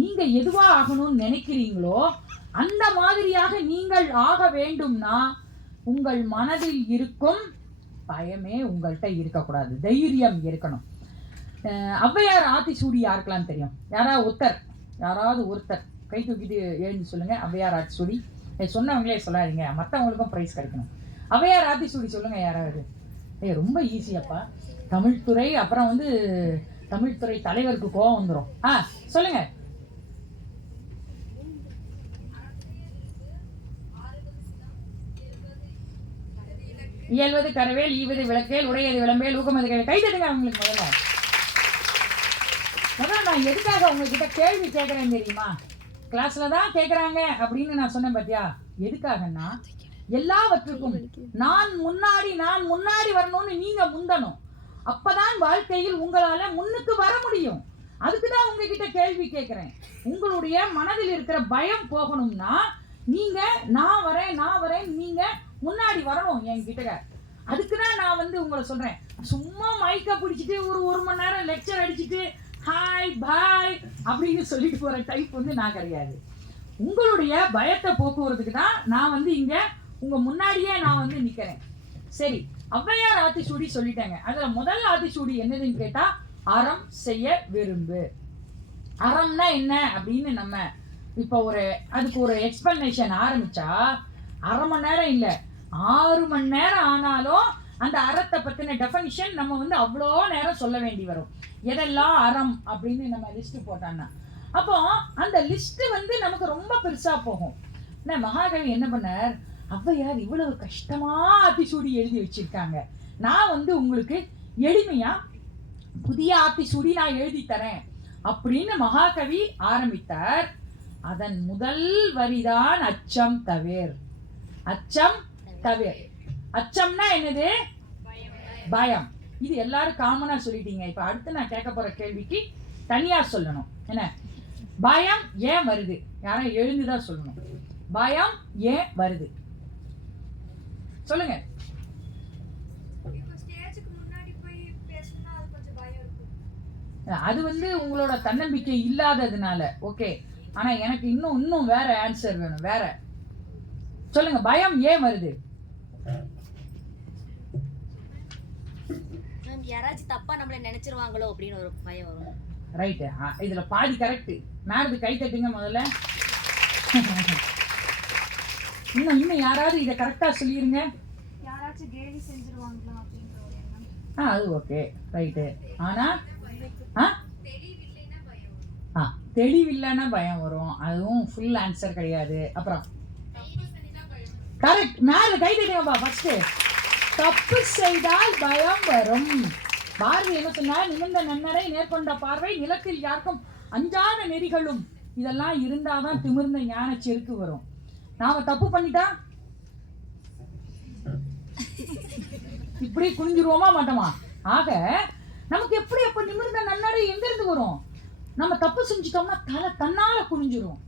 நீங்க எதுவா ஆகணும்னு நினைக்கிறீங்களோ அந்த மாதிரியாக நீங்கள் ஆக வேண்டும்னா உங்கள் மனதில் இருக்கும் பயமே உங்கள்கிட்ட இருக்கக்கூடாது, தைரியம் இருக்கணும். ஔவையார் ஆத்திசூடி யாருக்கெல்லாம் தெரியும்? யாராவது ஒருத்தர் கை தூக்கிட்டு எழுந்து சொல்லுங்க. ஔவையார் ஆத்திசூடி சொன்னவங்களே சொல்லாதீங்க, மற்றவங்களுக்கும் ப்ரைஸ் கிடைக்கணும். ஔவையார் ஆத்திசூடி சொல்லுங்க யாராவது. ரொம்ப ஈஸியாப்பா. தமிழ்துறை அப்புறம் தமிழ்துறை தலைவருக்கு கோவம் வந்துடும். சொல்லுங்க. இயல்வது கரவேல், ஈவது விளக்கேல், உடையது விளம்பேல், ஊக்கமது கை தட்டுங்க அவங்களுக்கு. முதல்ல நான் எதுக்காக உங்ககிட்ட கேள்வி கேட்கறேன் தெரியுமா? கிளாஸ்ல தான் கேட்கறாங்க அப்படின்னு நான் சொன்னேன் பாத்தியா? எதுக்காகன்னா எல்லாவற்றுக்கும் நான் முன்னாடி வரணும்னு நீங்க முந்தணும். அப்பதான் வாழ்க்கையில் உங்களால முன்னுக்கு வர முடியும். அதுக்குதான் உங்ககிட்ட கேள்வி கேட்கிறேன். உங்களுடைய மனதில் இருக்கிற பயம் போகணும்னா நீங்க நான் வரேன் நீங்க முன்னாடி வரணும் என்கிட்ட. அதுக்குதான் நான் உங்களை சொல்றேன். சும்மா மைக்க பிடிச்சிட்டு ஒரு மணி நேரம் லெக்சர் அடிச்சுட்டு ஹாய் பாய் அப்படின்னு சொல்லிட்டு போற டைப் நான் கிடையாது. உங்களுடைய பயத்தை போக்குவரத்துக்கு தான் நான் இங்க உங்க முன்னாடியே நான் நிக்கிறேன். சரி, ஔவையார் ஆத்திசூடி சொல்லிட்டாங்க. அதுல முதல் ஆத்திசூடி என்னதுன்னு கேட்டா அறம் செய்ய விரும்பு. அறம்னா என்ன அப்படின்னு நம்ம இப்போ அதுக்கு ஒரு எக்ஸ்பிளனேஷன் ஆரம்பிச்சா 1/2 மணி நேரம் இல்ல 6 மணி நேரம் ஆனாலும் அந்த அறத்தை பத்தின டெஃபனிஷன் நம்ம அவ்வளோ நேரம் சொல்ல வேண்டி வரும். எதெல்லாம் அறம் அப்படின்னு நம்ம லிஸ்ட் போட்டான்னா அப்போ அந்த லிஸ்ட் நமக்கு ரொம்ப பெருசா போகும். மகாகவி என்ன பண்ணார்? ஔவையார் இவ்வளவு கஷ்டமா ஆத்திசூடி எழுதி வச்சிருக்காங்க, நான் உங்களுக்கு எளிமையா புதிய ஆத்திசூடி நான் எழுதி தரேன் அப்படின்னு மகாகவி ஆரம்பித்தார். அதன் முதல் வரிதான் அச்சம் தவிர். அச்சம் தவிர். அச்சம்னா என்னது? பயம். இது எல்லாரும் காமனா சொல்லிட்டீங்க. இப்ப அடுத்து நான் கேட்க போற கேள்விக்கு தனியா சொல்லணும். என்ன பயம் ஏன் வருது? யாரும் எழுந்துதான் சொல்லணும். பயம் ஏன் வருது சொல்லுங்க. அது உங்களோட தன்னம்பிக்கை இல்லாததுனால. ஓகே, ஆனா எனக்கு இன்னும் வேற ஆன்சர் வேணும். வேற சொல்லுங்க. பயம் ஏன் வருது? யாராச்சும் தப்பா நம்மள நினைச்சிருவாங்களோ அப்படின்னு ஒரு பயம் வரும். ரைட், இதுல பாதி கரெக்ட். மேடம் கை தட்டுங்க முதல்ல. இன்னும் யாராவது இதை கரெக்டா சொல்லிருங்க. யாராச்சும் கேலி செஞ்சிருவாங்களா அப்படின்ற ஒரு எண்ணம். அது ஓகே, ரைட்டு. ஆனா தெளிவில்லைன்னா பயம் வரும். அதுவும் ஃபுல் ஆன்சர் கிடையாது. அப்புறம் கரெக்ட். மேல கை தட்டுங்கப்பா. ஃபர்ஸ்ட் தப்பு செய்தால் பயம் வரும். பாரதி என்ன சொன்னா? நிமிர்ந்த நன்னரை, நேர்கொண்ட பார்வை, நிலத்தில் யாருக்கும் அஞ்சாத நெறிகளும் இதெல்லாம் இருந்தாதான் திமிர்ந்த ஞான செருக்கு வரும். நாம தப்பு பண்ணிட்டா இப்படி குனிஞ்சிருவோமா மாட்டோமா? ஆக நமக்கு எப்படி அப்ப நிமிர்ந்த நன்னடை எங்க இருந்து வரும்? நம்ம தப்பு செஞ்சிட்டோம்னா தலை தன்னால குனிஞ்சிரும்.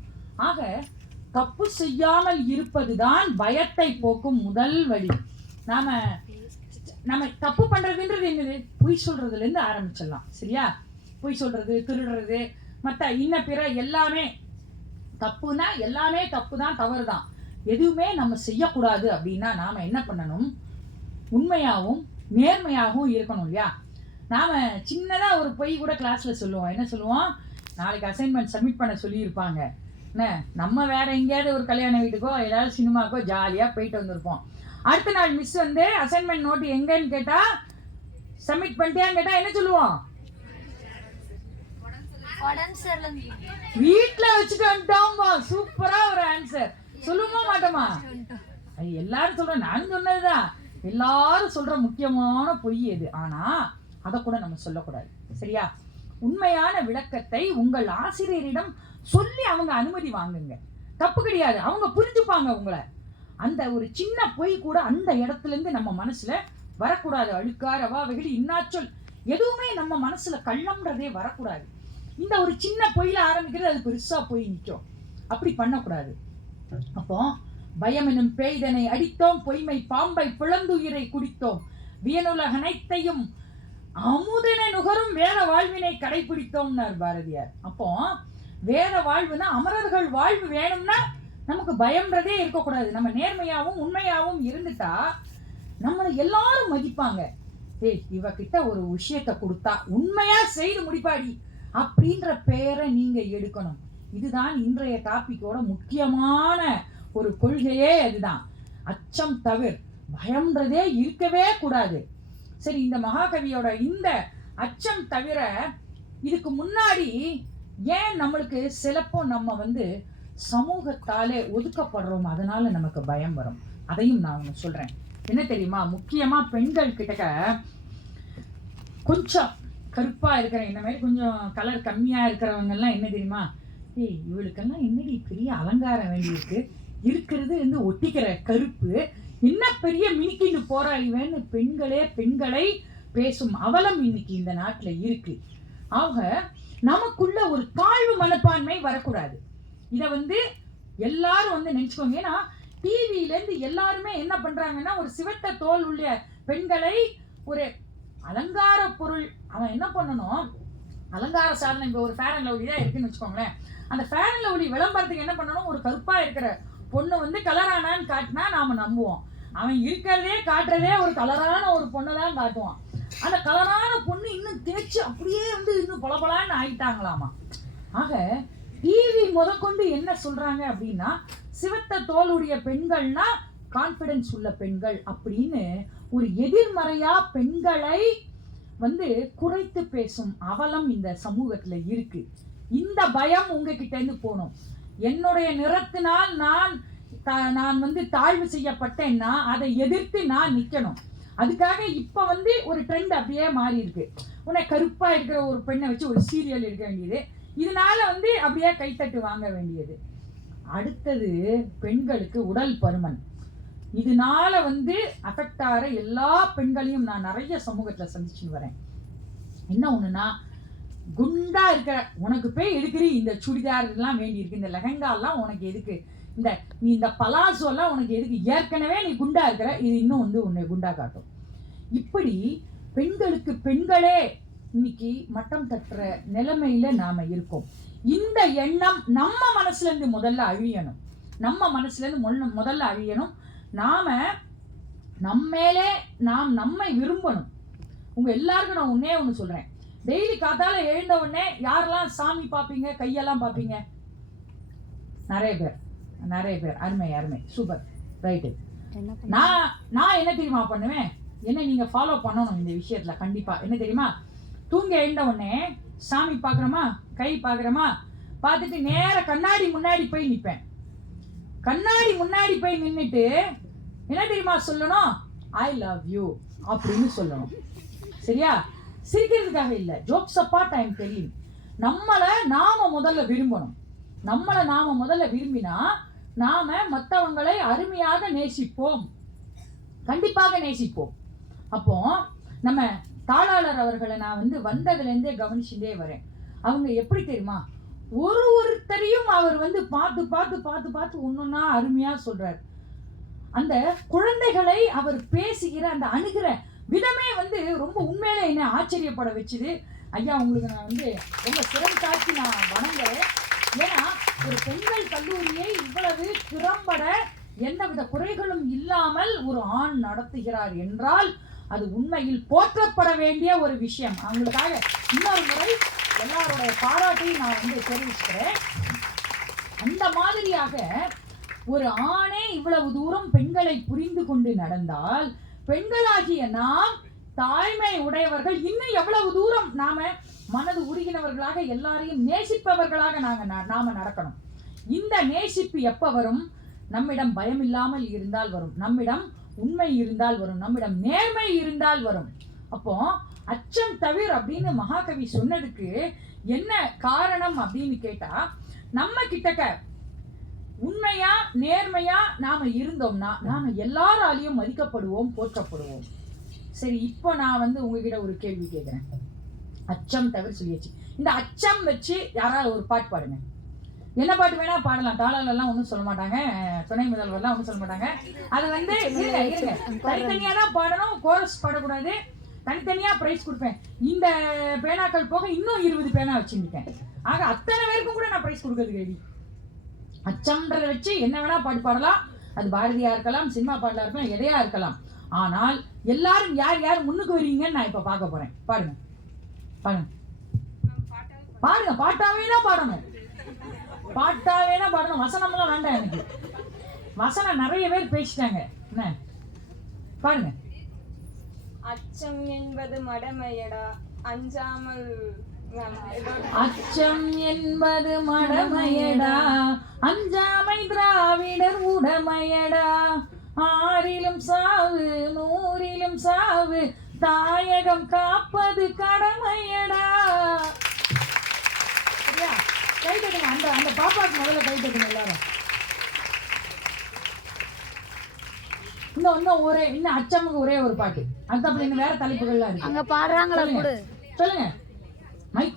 ஆக தப்பு செய்யாமல் இருப்பதுதான் பயத்தை போக்கும் முதல் வழி. நம்ம தப்பு பண்றதுன்றது என்னது? பொய் சொல்றதுல இருந்து ஆரம்பிச்சிடலாம். சரியா? பொய் சொல்றது, திருடுறது, மற்ற இன்ன பிற எல்லாமே தப்புனா எல்லாமே தப்பு தான், தவறு தான். எதுவுமே நம்ம செய்யக்கூடாது அப்படின்னா நாம என்ன பண்ணணும்? உண்மையாகவும் நேர்மையாகவும் இருக்கணும் இல்லையா? நாம சின்னதா ஒரு பொய் கூட கிளாஸ்ல சொல்லுவோம். என்ன சொல்லுவோம்? நாளைக்கு அசைன்மெண்ட் சப்மிட் பண்ண சொல்லியிருப்பாங்க. என்ன நம்ம வேற எங்கேயாவது ஒரு கல்யாண வீட்டுக்கோ ஏதாவது சினிமாக்கோ ஜாலியா போயிட்டு வந்திருப்போம். அடுத்த நாள் மிஸ் அசைன்மெண்ட் நோட் எங்கன்னு கேட்டா சப்மிட் பண்ணிட்டியான்னு கேட்டா என்ன சொல்லுவோம்? வீட்டுல வச்சுட்டு வந்துட்டோம்பா. சூப்பரா ஒரு ஆன்சர். சொல்லுமா மாட்டோமா? எல்லாரும் சொல்ற, நானும் சொன்னதுதான். எல்லாரும் சொல்ற முக்கியமான பொய் எது? ஆனா அதை கூட நம்ம சொல்லக்கூடாது. சரியா? உண்மையான விளக்கத்தை உங்கள் ஆசிரியரிடம் சொல்லி அவங்க அனுமதி வாங்குங்க. தப்பு கிடையாது, அவங்க புரிஞ்சுப்பாங்க உங்களை. அந்த ஒரு சின்ன பொய் கூட அந்த இடத்துல இருந்து நம்ம மனசுல வரக்கூடாது. அழுக்காரவா வெகுளி இன்னாச்சொல் எதுவுமே நம்ம மனசுல கள்ளம்ன்றதே வரக்கூடாது. இந்த ஒரு சின்ன பொய்ல ஆரம்பிக்கிறது அது பெருசா போய் நிற்கும். அப்படி பண்ணக்கூடாது. அப்போ பயம் எனும் பேய்தனை அடித்தோம், பொய்மை பாம்பை பிளந்துயிரை குடித்தோம், வியனுலகனைத்தையும் அமுதன நுகரும் வேத வாழ்வினை கடைபிடித்தோம்னார் பாரதியார். அப்போ வேத வாழ்வுனா அமரர்கள் வாழ்வு வேணும்னா நமக்கு பயம்ன்றதே இருக்கக்கூடாது. நம்ம நேர்மையாவும் உண்மையாவும் இருந்துட்டா நம்மளை எல்லாரும் மதிப்பாங்க. ஏய், இவகிட்ட ஒரு விஷயத்த கொடுத்தா உண்மையா செய்து முடிப்பாடி அப்படின்ற பெயரை நீங்க எடுக்கணும். இதுதான் இன்றைய டாபிக்கோட முக்கியமான ஒரு கொள்கையே. அதுதான் அச்சம் தவிர பயம்ன்றதே இருக்கவே கூடாது. சரி, இந்த மகாகவியோட இந்த அச்சம் தவிர இதுக்கு முன்னாடி ஏன் நம்மளுக்கு சிலப்போ நம்ம சமூகத்தாலே ஒதுக்கப்படுறோம், அதனால நமக்கு பயம் வரும். அதையும் நான் ஒன்று சொல்றேன். என்ன தெரியுமா? முக்கியமா பெண்கள் கிட்ட கொஞ்சம் கருப்பா இருக்கிற இந்த மாதிரி கொஞ்சம் கலர் கம்மியா இருக்கிறவங்க எல்லாம் என்ன தெரியுமா, ஏய் இவளுக்கெல்லாம் என்னடி பெரிய அலங்காரம் வேண்டியிருக்கு, இருக்கிறது ஒட்டிக்கிற கருப்பு, என்ன பெரிய மினிக்கின்னு போறா இவன்னு பெண்களை பேசும் அவலம் இன்னைக்கு இந்த நாட்டுல இருக்கு. ஆக நமக்குள்ள ஒரு தாழ்வு மனப்பான்மை வரக்கூடாது. இதை எல்லாரும் நினைச்சுக்கோங்க. ஏன்னா டிவியில இருந்து எல்லாருமே என்ன பண்றாங்கன்னா, ஒரு சிவத்த தோல் உள்ள பெண்களை ஒரு அலங்கார பொருள், அவன் என்ன பண்ணணும், அலங்கார சாதனம். இப்போ ஒரு ஃபேர் அண்ட் லவ்லி தான் இருக்குன்னு வச்சுக்கோங்களேன். அந்த ஃபேர் அண்ட் லவ்லி விளம்பரத்துக்கு என்ன பண்ணணும், ஒரு கருப்பா இருக்கிற பொண்ணு கலரானான்னு காட்டினா நாம நம்புவோம். அவன் இருக்கிறதே காட்டுறதே ஒரு கலரான ஒரு பொண்ணை தான் காட்டுவான். அந்த கலரான பொண்ணு இன்னும் தேய்ச்சி அப்படியே இன்னும் பளபளான்னு ஆயிட்டாங்களாமா. ஆக டிவி முதற்கொண்டு என்ன சொல்றாங்க அப்படின்னா, சிவத்த தோலுடைய பெண்கள்னா கான்பிடன்ஸ் உள்ள பெண்கள் அப்படின்னு ஒரு எதிர்மறையா பெண்களை குறைத்து பேசும் அவலம் இந்த சமூகத்துல இருக்கு. இந்த பயம் உங்ககிட்ட இருந்து போகணும். என்னுடைய நிறத்தினால் நான் தாழ்வு செய்யப்பட்டேன்னா அதை எதிர்த்து நான் நிக்கணும். அதுக்காக இப்ப ஒரு ட்ரெண்ட் அப்படியே மாறி இருக்கு. உன்னை கருப்பா இருக்கிற ஒரு பெண்ணை வச்சு ஒரு சீரியல் எடுக்க வேண்டியது, இதனால அப்படியே கைத்தட்டு வாங்க வேண்டியது. அடுத்தது பெண்களுக்கு உடல் பருமன். இதனால அஃபெக்ட் ஆகிற எல்லா பெண்களையும் நான் நிறைய சமூகத்துல சந்திச்சுன்னு வரேன். என்ன ஒண்ணுன்னா, குண்டா இருக்கிற உனக்கு போய் எதுக்குறி இந்த சுடிதார் எல்லாம் வேண்டி இருக்கு, இந்த லெஹங்கா எல்லாம் உனக்கு எதுக்கு, நீ இந்த பலாசோ எல்லாம் உனக்கு எதுக்கு, ஏற்கனவே நீ குண்டா இருக்கிற, இது இன்னும் உன்னை குண்டா காட்டும். இப்படி பெண்களுக்கு பெண்களே இன்னைக்கு மட்டம் தட்டுற நிலைமையில நாம இருக்கோம். இந்த எண்ணம் நம்ம மனசுல இருந்து முதல்ல அழியணும். முதல்ல அழியணும். நாம நம்மேலே நாம் நம்மை விரும்பணும். உங்க எல்லாருக்கும் நான் ஒண்ணு சொல்றேன். டெய்லி காத்தால எழுந்த உடனே யாரெல்லாம் சாமி பார்ப்பீங்க, கையெல்லாம் பார்ப்பீங்க? நிறைய பேர். அருமை, சூப்பர், ரைட்டு. நான் என்ன தெரியுமா பண்ணுவேன், என்ன நீங்க ஃபாலோ பண்ணணும் இந்த விஷயத்துல கண்டிப்பா. என்ன தெரியுமா, தூங்க எழுந்த உடனே சாமி பார்க்குறோமா, கை பார்க்குறோமா, பார்த்துட்டு நேர கண்ணாடி முன்னாடி போய் நிற்பேன். கண்ணாடி முன்னாடி போய் நின்றுட்டு என்ன தெரியுமா சொல்லணும், ஐ லவ் யூ அப்படின்னு சொல்லணும். சரியா? சிரிக்கிறதுக்காக இல்லை, jokes apart, I am telling. நம்மளை நாம முதல்ல விரும்பணும். நம்மளை நாம முதல்ல விரும்பினா நாம மற்றவங்களை அருமையாக நேசிப்போம், கண்டிப்பாக நேசிப்போம். அப்போ நம்ம தாளாளர் அவர்களை நான் வந்ததுலேருந்தே கவனிச்சுட்டே வரேன். அவங்க எப்படி தெரியுமா, ஒருத்தரையும் அவர் பார்த்து பார்த்து பார்த்து பார்த்து ஒன்னொன்னா அருமையா சொல்றாரு. அந்த குழந்தைகளை அவர் பேசுகிற அந்த அணுகிற விதமே ரொம்ப உண்மையில என்ன ஆச்சரியப்பட வச்சுது. ஐயா, உங்களுக்கு நான் ரொம்ப சிரம் காட்சி நான் வணங்குறேன். ஏன்னா ஒரு பெண்கள் கல்லூரியை இவ்வளவு திறம்பட எந்தவித குறைகளும் இல்லாமல் ஒரு ஆண் நடத்துகிறார் என்றால் அது உண்மையில் போற்றப்பட வேண்டிய ஒரு விஷயம். அவங்களுக்காக இன்னொரு முறை எல்லாருடைய பாராட்டையும் நான் தெரிவிக்கிறேன். அந்த மாதிரியாக ஒரு ஆணே இவ்வளவு தூரம் பெண்களை புரிந்து கொண்டு நடந்தால், பெண்களாகிய நாம் தாய்மை உடையவர்கள் இன்னும் எவ்வளவு தூரம் நாம மனது உருகினவர்களாக எல்லாரையும் நேசிப்பவர்களாக நாம நடக்கணும். இந்த நேசிப்பு எப்ப வரும்? நம்மிடம் பயம் இல்லாமல் இருந்தால் வரும், நம்மிடம் உண்மை இருந்தால் வரும், நம்மிடம் நேர்மை இருந்தால் வரும். அப்போ அச்சம் தவிர அப்படின்னு மகாகவி சொன்னதுக்கு என்ன காரணம் அப்படின்னு கேட்டா, நம்ம கிட்டக்க உண்மையா நேர்மையா நாம இருந்தோம்னா நாம எல்லாராலையும் மதிக்கப்படுவோம், போற்றப்படுவோம். சரி, இப்போ நான் உங்ககிட்ட ஒரு கேள்வி கேட்கிறேன். அச்சம் தவிர சொல்லியாச்சு, இந்த அச்சம் வச்சு யாராவது ஒரு பாட்டு பாடுங்க. என்ன பாட்டு வேணா பாடலாம், தாளாலெல்லாம் ஒன்றும் சொல்ல மாட்டாங்க, துணை முதல்வர்லாம் ஒன்றும் சொல்ல மாட்டாங்க. அது இருங்க தனித்தனியா தான் பாடணும், கோரஸ் பாடக்கூடாது. தனித்தனியா பிரைஸ் கொடுப்பேன். இந்த பேனாக்கள் போக இன்னும் 20 பேனா வச்சுருக்கேன். ஆக அத்தனை பேருக்கும் கூட நான் பிரைஸ் கொடுக்கறதுக்கு ரெடி. அச்சம்ன்றதை வச்சு என்ன வேணா பாட்டு பாடலாம். அது பாரதியா இருக்கலாம், சினிமா பாடலா இருக்கலாம், எதையா இருக்கலாம். ஆனால் எல்லாரும் யார் யார் முன்னுக்கு வருவீங்கன்னு நான் இப்ப பார்க்க போறேன். பாருங்க பாருங்க பாருங்க, பாட்டாவே தான் பாடணும், பாட்டாவே தான் பாடணும். வசனம்லாம் வேண்டாம் எனக்கு. வசனம் நிறைய பேர் பேசிட்டாங்க. என்ன பாருங்க. அச்சம் என்பது மடமையடா, அஞ்சாமல் அச்சம் என்பது மடமையடா, அஞ்சாமை திராவிடர் உடமையடா. 6லும் சாவு 100லும் சாவு, தாயகம் காப்பது கடமையடா. சரியா? கை தட்டுங்க. அந்த பாப்பாக்கு முதல்ல கை தட்டுங்க எல்லாரும். இன்னும் அச்சமுக்கு ஒரே ஒரு பாட்டு. அதுக்கப்புறம் இன்னும் வேற தலைப்புகள்லாம் இருக்கு. அங்க பாடுறாங்களா? சொல்லுங்க.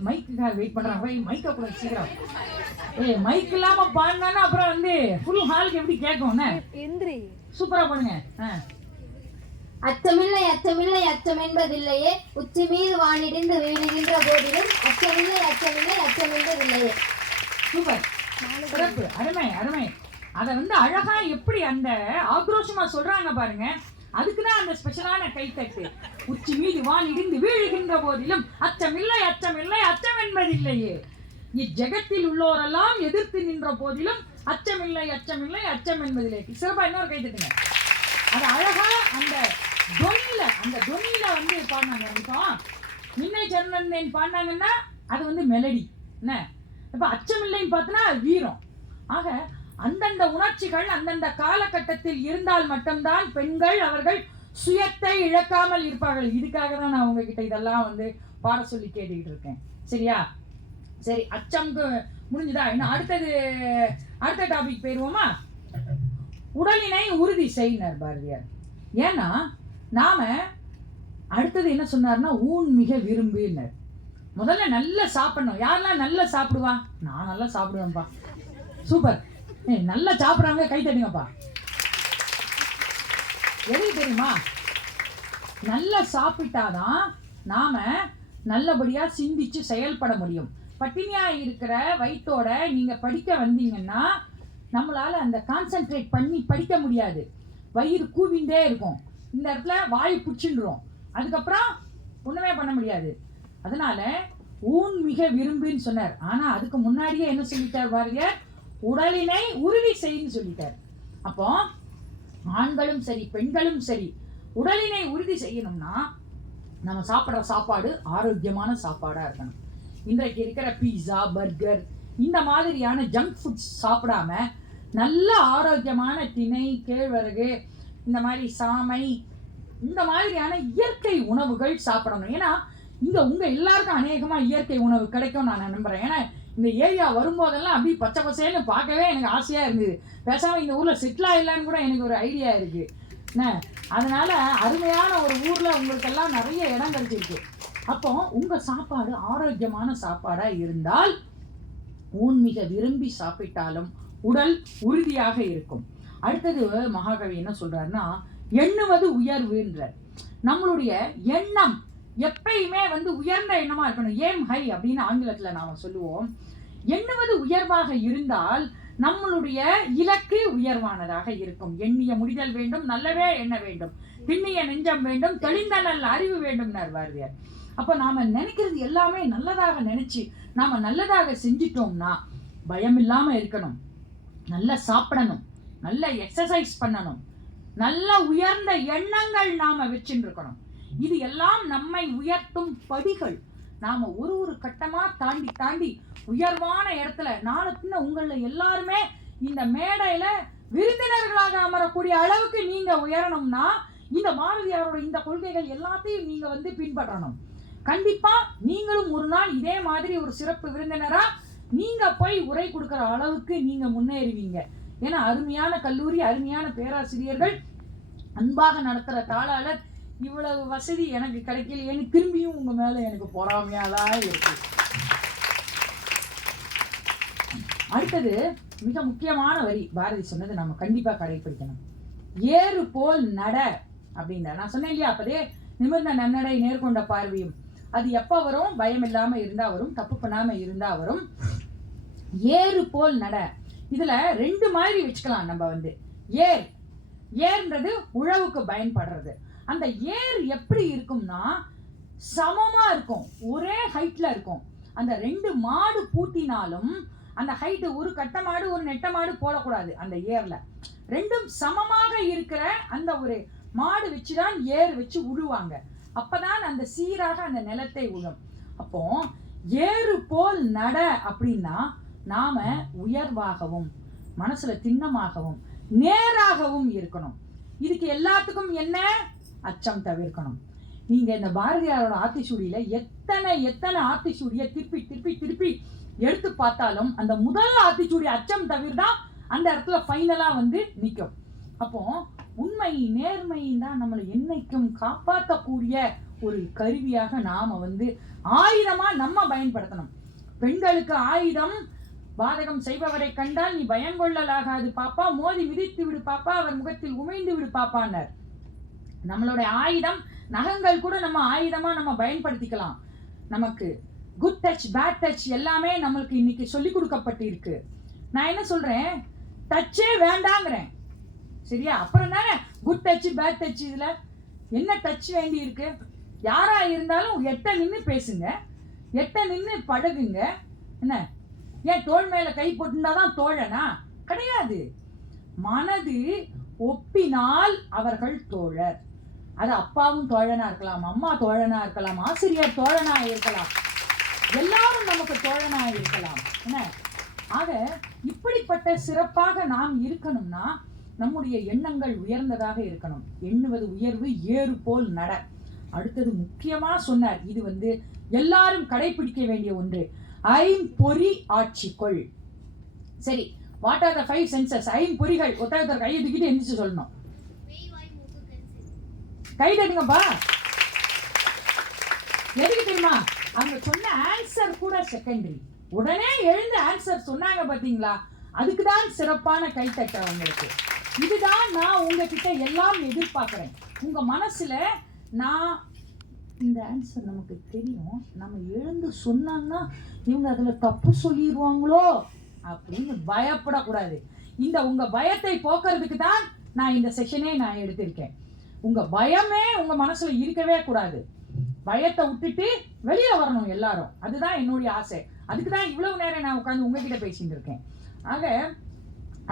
மைக்குக்காக வெயிட் பண்றாங்க. மைக்க கூட சீக்கிரம். மைக் இல்லாம பாடினா அப்புறம் ஃபுல் ஹாலுக்கு எப்படி கேட்கும்? சூப்பரா பண்ணுங்க. அச்சமில்லை அச்சமில்லை அச்சம் என்பதில்லையே, உச்சி மீது வானிடிந்து வீழுகின்ற போதிலும் அச்சமில்லை அச்சமில்லை அச்சம் என்பதில்லையே. சூப்பர், சிறப்பு, அருமை அருமை. அதை அழகா எப்படி அந்த ஆக்ரோஷமா சொல்றாங்க பாருங்க. அதுக்குதான் அந்த ஸ்பெஷலான கைத்தட்டு. உச்சி மீது வானிடிந்து வீழுகின்ற போதிலும் அச்சமில்லை அச்சமில்லை அச்சம் என்பதில்லையே, இஜகத்தில் உள்ளோரெல்லாம் எதிர்த்து நின்ற போதிலும் அச்சமில்லை அச்சமில்லை அச்சம் என்பதில்லை. சிறப்பா இன்னொரு கைத்தட்டுங்க. அது அழகா அந்த தொனியில பாடினாங்க. இப்போ நின்னை சரணன் பாடினாங்கன்னா அது மெலடி. என்ன இப்ப அச்சமில்லைன்னு பார்த்தோன்னா வீரம். ஆக அந்தந்த உணர்ச்சிகள் அந்தந்த காலகட்டத்தில் இருந்தால் மட்டும்தான் பெண்கள் அவர்கள் சுயத்தை இழக்காமல் இருப்பார்கள். இதுக்காக தான் நான் உங்ககிட்ட இதெல்லாம் பாட சொல்லி கேட்டுக்கிட்டு இருக்கேன். சரியா? சரி, அச்சம்க்கு முடிஞ்சுதா? இன்னும் அடுத்த டாபிக் போயிருவோமா? உடலினை உறுதி செய்யினார் பாரதியார். ஏன்னா நாம அடுத்தது என்ன சொன்னார்னா, ஊன் மிக விரும்பினார். முதல்ல நல்லா சாப்பிடணும். யாரெல்லாம் நல்லா சாப்பிடுவா? நான் நல்லா சாப்பிடுவேன்ப்பா. சூப்பர். நல்லா சாப்பிட்றவங்க கை தட்டுங்கப்பா. எது தெரியுமா? நல்லா சாப்பிட்டாதான் நாம நல்லபடியா சிந்திச்சு செயல்பட முடியும். பட்டினியா இருக்கிற வயிற்றோட நீங்க படிக்க வந்தீங்கன்னா நம்மளால அந்த கான்சென்ட்ரேட் பண்ணி படிக்க முடியாது. வயிறு கூவிண்டே இருக்கும். இந்த இடத்துல வாய் பிடிச்சின்றோம். அதுக்கப்புறம் ஒண்ணுமே பண்ண முடியாது. அதனால ஊன் மிக விரும்புன்னு சொன்னார். ஆனா அதுக்கு முன்னாடியே என்ன சொல்லிட்டார் பாரதியார்? உடலினை உறுதி செய்யுன்னு சொல்லிட்டார். அப்போ ஆண்களும் சரி பெண்களும் சரி உடலினை உறுதி செய்யணும்னா நம்ம சாப்பிட்ற சாப்பாடு ஆரோக்கியமான சாப்பாடா இருக்கணும். இன்றைக்கு இருக்கிற பீஸா, பர்கர் இந்த மாதிரியான ஜங்க் ஃபுட்ஸ் சாப்பிடாம நல்ல ஆரோக்கியமான திணை, கேழ்வரகு, இந்த மாதிரி சாமை, இந்த மாதிரியான இயற்கை உணவுகள் சாப்பிடணும். ஏன்னா இங்க உங்க எல்லாருக்கும் அநேகமா இயற்கை உணவு கிடைக்கும் நான் நம்புறேன். ஏன்னா இந்த ஏரியா வரும்போதெல்லாம் அப்படி பச்சை பசேன்னு பார்க்கவே எனக்கு ஆசையா இருந்தது. பேசாம இந்த ஊர்ல செட்டில் ஆயிடலான்னு கூட எனக்கு ஒரு ஐடியா இருக்கு. அதனால அருமையான ஒரு ஊர்ல உங்களுக்கு எல்லாம் நிறைய இடம் கிடைச்சிருக்கு. அப்போ உங்க சாப்பாடு ஆரோக்கியமான சாப்பாடா இருந்தால் ஊன் மிக விரும்பி சாப்பிட்டாலும் உடல் உறுதியாக இருக்கும். அடுத்தது மகாகவி என்ன சொல்றாருன்னா, எண்ணுவது உயர்வுன்றார். நம்மளுடைய எண்ணம் எப்பயுமே உயர்ந்த எண்ணமா இருக்கணும். ஏம் ஹை அப்படின்னு ஆங்கிலத்துல நாம சொல்லுவோம். எண்ணுவது உயர்வாக இருந்தால் நம்மளுடைய இலக்கு உயர்வானதாக இருக்கும். எண்ணிய முடிதல் வேண்டும், நல்லவே எண்ண வேண்டும், திண்ணிய நெஞ்சம் வேண்டும், தெளிந்த நல்ல அறிவு வேண்டும் பாரதியார். அப்ப நாம நினைக்கிறது எல்லாமே நல்லதாக நினைச்சு நாம நல்லதாக செஞ்சிட்டோம்னா பயம் இல்லாம இருக்கணும், நல்லா சாப்பிடணும், நல்ல எக்ஸசைஸ் பண்ணணும், நல்ல உயர்ந்த எண்ணங்கள் நாம வச்சுட்டு இருக்கணும். இது எல்லாம் நம்மை உயர்த்தும் படிகள். நாம ஒரு கட்டமா தாண்டி தாண்டி உயர்வான இடத்துல நாளை பின்ன உங்கள எல்லாருமே இந்த மேடையில விருந்தினர்களாக அமரக்கூடிய அளவுக்கு நீங்க உயரணும்னா இந்த பாரதியாரோட இந்த கொள்கைகள் எல்லாத்தையும் நீங்க பின்பற்றணும். கண்டிப்பா நீங்களும் ஒரு நாள் இதே மாதிரி ஒரு சிறப்பு விருந்தினரா நீங்க போய் உரை கொடுக்கிற அளவுக்கு நீங்க முன்னேறுவீங்க. ஏன்னா அருமையான கல்லூரி, அருமையான பேராசிரியர்கள், அன்பாக நடத்துற தாளாளர், இவ்வளவு வசதி எனக்கு கிடைக்கலையேன்னு திரும்பியும் உங்க மேல எனக்கு பொறாமையாதான் இருக்கு. அடுத்தது மிக முக்கியமான வரி பாரதி சொன்னது நம்ம கண்டிப்பா கடைபிடிக்கணும். ஏறு போல் நட அப்படின்ற நான் சொன்னேன் இல்லையா, அப்பதே நிமிர்ந்த நன்னடை நேர்கொண்ட பார்வையும். அது எப்ப வரும்? பயம் இல்லாம இருந்தா வரும், தப்பு பண்ணாம இருந்தா வரும். ஏறு போல் நட, இதுல ரெண்டு மாதிரி வச்சுக்கலாம் நம்ம. ஏர்ன்றது உழவுக்கு பயன்படுறது. அந்த ஏர் எப்படி இருக்கும்னா சமமா இருக்கும், ஒரே ஹைட்ல இருக்கும். அந்த ரெண்டு மாடு பூட்டினாலும் அந்த ஹைட், ஒரு கட்ட மாடு ஒரு நெட்ட மாடு போடக்கூடாது அந்த ஏர்ல. ரெண்டும் சமமாக இருக்கிற அந்த ஒரு மாடு வச்சுதான் ஏர் வச்சு உழுவாங்க. அப்பதான் அந்த சீராக அந்த நிலத்தை உழும். அப்போ ஏறு போல் நட அப்படின்னா நாம உயர்வாகவும் மனசுல திண்ணமாகவும் நேராகவும் இருக்கணும். இதுக்கு எல்லாத்துக்கும் என்ன? அச்சம் தவிர்க்கணும். நீங்க இந்த பாரதியாரோட ஆத்திசூடியில எத்தனை ஆத்திசூடியை திருப்பி திருப்பி திருப்பி எடுத்து பார்த்தாலும் அந்த முதல் ஆத்திசூடி அச்சம் தவிர்தான் அந்த இடத்துல ஃபைனலா நிற்கும். அப்போ உண்மை நேர்மை தான் நம்மளை என்னைக்கும் காப்பாற்றக்கூடிய ஒரு கருவியாக நாம ஆயுதமா நம்ம பயன்படுத்தணும். பெண்களுக்கு ஆயுதம், பாதகம் செய்பவரை கண்டால் நீ பயங்கொள்ளலாகாது பாப்பா, மோதி மிதித்து விடு பாப்பா, அவர் முகத்தில் உமிழ்ந்து விடு பாப்பான்னார். நம்மளுடைய ஆயுதம் நகங்கள் கூட நம்ம ஆயுதமா நம்ம பயன்படுத்திக்கலாம். நமக்கு குட் டச் பேட் டச் எல்லாமே நம்மளுக்கு இன்னைக்கு சொல்லி கொடுக்கப்பட்டு இருக்கு. நான் என்ன சொல்றேன், டச்சே வேண்டாங்கிறேன். சரியா? அப்புறம் தானே குட் டச் பேட் டச். இதுல என்ன டச் வேண்டி இருக்கு? யாரா இருந்தாலும் எட்ட நின்று பேசுங்க, எட்ட நின்று பழகுங்க. என்ன ஏன் தோள் மேல கை போட்டுனாதான் தோழனா? கிடையாது. மனது ஒப்பினால் அவர்கள் தோழர். அது அப்பாவும் தோழனா இருக்கலாம், அம்மா தோழனா இருக்கலாம், ஆசிரியர் தோழனா இருக்கலாம், எல்லாரும் நமக்கு தோழனா இருக்கலாம். என்ன ஆக இப்படிப்பட்ட சிறப்பாக நாம் இருக்கணும்னா நம்முடைய எண்ணங்கள் உயர்ந்ததாக இருக்கணும். எண்ணுவது உயர்வு, ஏறு போல் நட. அடுத்தது முக்கியமா சொன்னார், இது எல்லாரும் கடைபிடிக்க வேண்டிய ஒன்று, ஐம்பொறி ஆட்சிக்குள். சரி, வாட் ஆர் த 5 சென்சஸ்? ஐம்பொறிகள். ஒருத்தர் கையை தூக்கிட்டு எந்திரிச்சு சொல்லணும். கை தட்டுங்கப்பா. எதுக்கு தெரியுமா? அவங்க சொன்ன ஆன்சர் கூட செகண்டரி. உடனே எழுந்து ஆன்சர் சொன்னாங்க பாத்தீங்களா, அதுக்குதான் சிறப்பான கைத்தட்ட உங்களுக்கு. இதுதான் நான் உங்ககிட்ட எல்லாம் எதிர்பார்க்கிறேன். உங்க மனசுல நான் இந்த ஆன்சர் நமக்கு தெரியும், நம்ம எழுந்து சொன்னாங்கன்னா இவங்க அதுல தப்பு சொல்லிடுவாங்களோ அப்படின்னு பயப்படக்கூடாது. இந்த உங்க பயத்தை போக்குறதுக்கு தான் நான் இந்த செஷனே நான் எடுத்திருக்கேன். உங்க பயமே உங்க மனசுல இருக்கவே கூடாது. பயத்தை விட்டுட்டு வெளியே வரணும் எல்லாரும். அதுதான் என்னுடைய ஆசை. அதுக்கு தான் இவ்வளவு நேரம் நான் உட்காந்து உங்ககிட்ட பேசிட்டு இருக்கேன். ஆக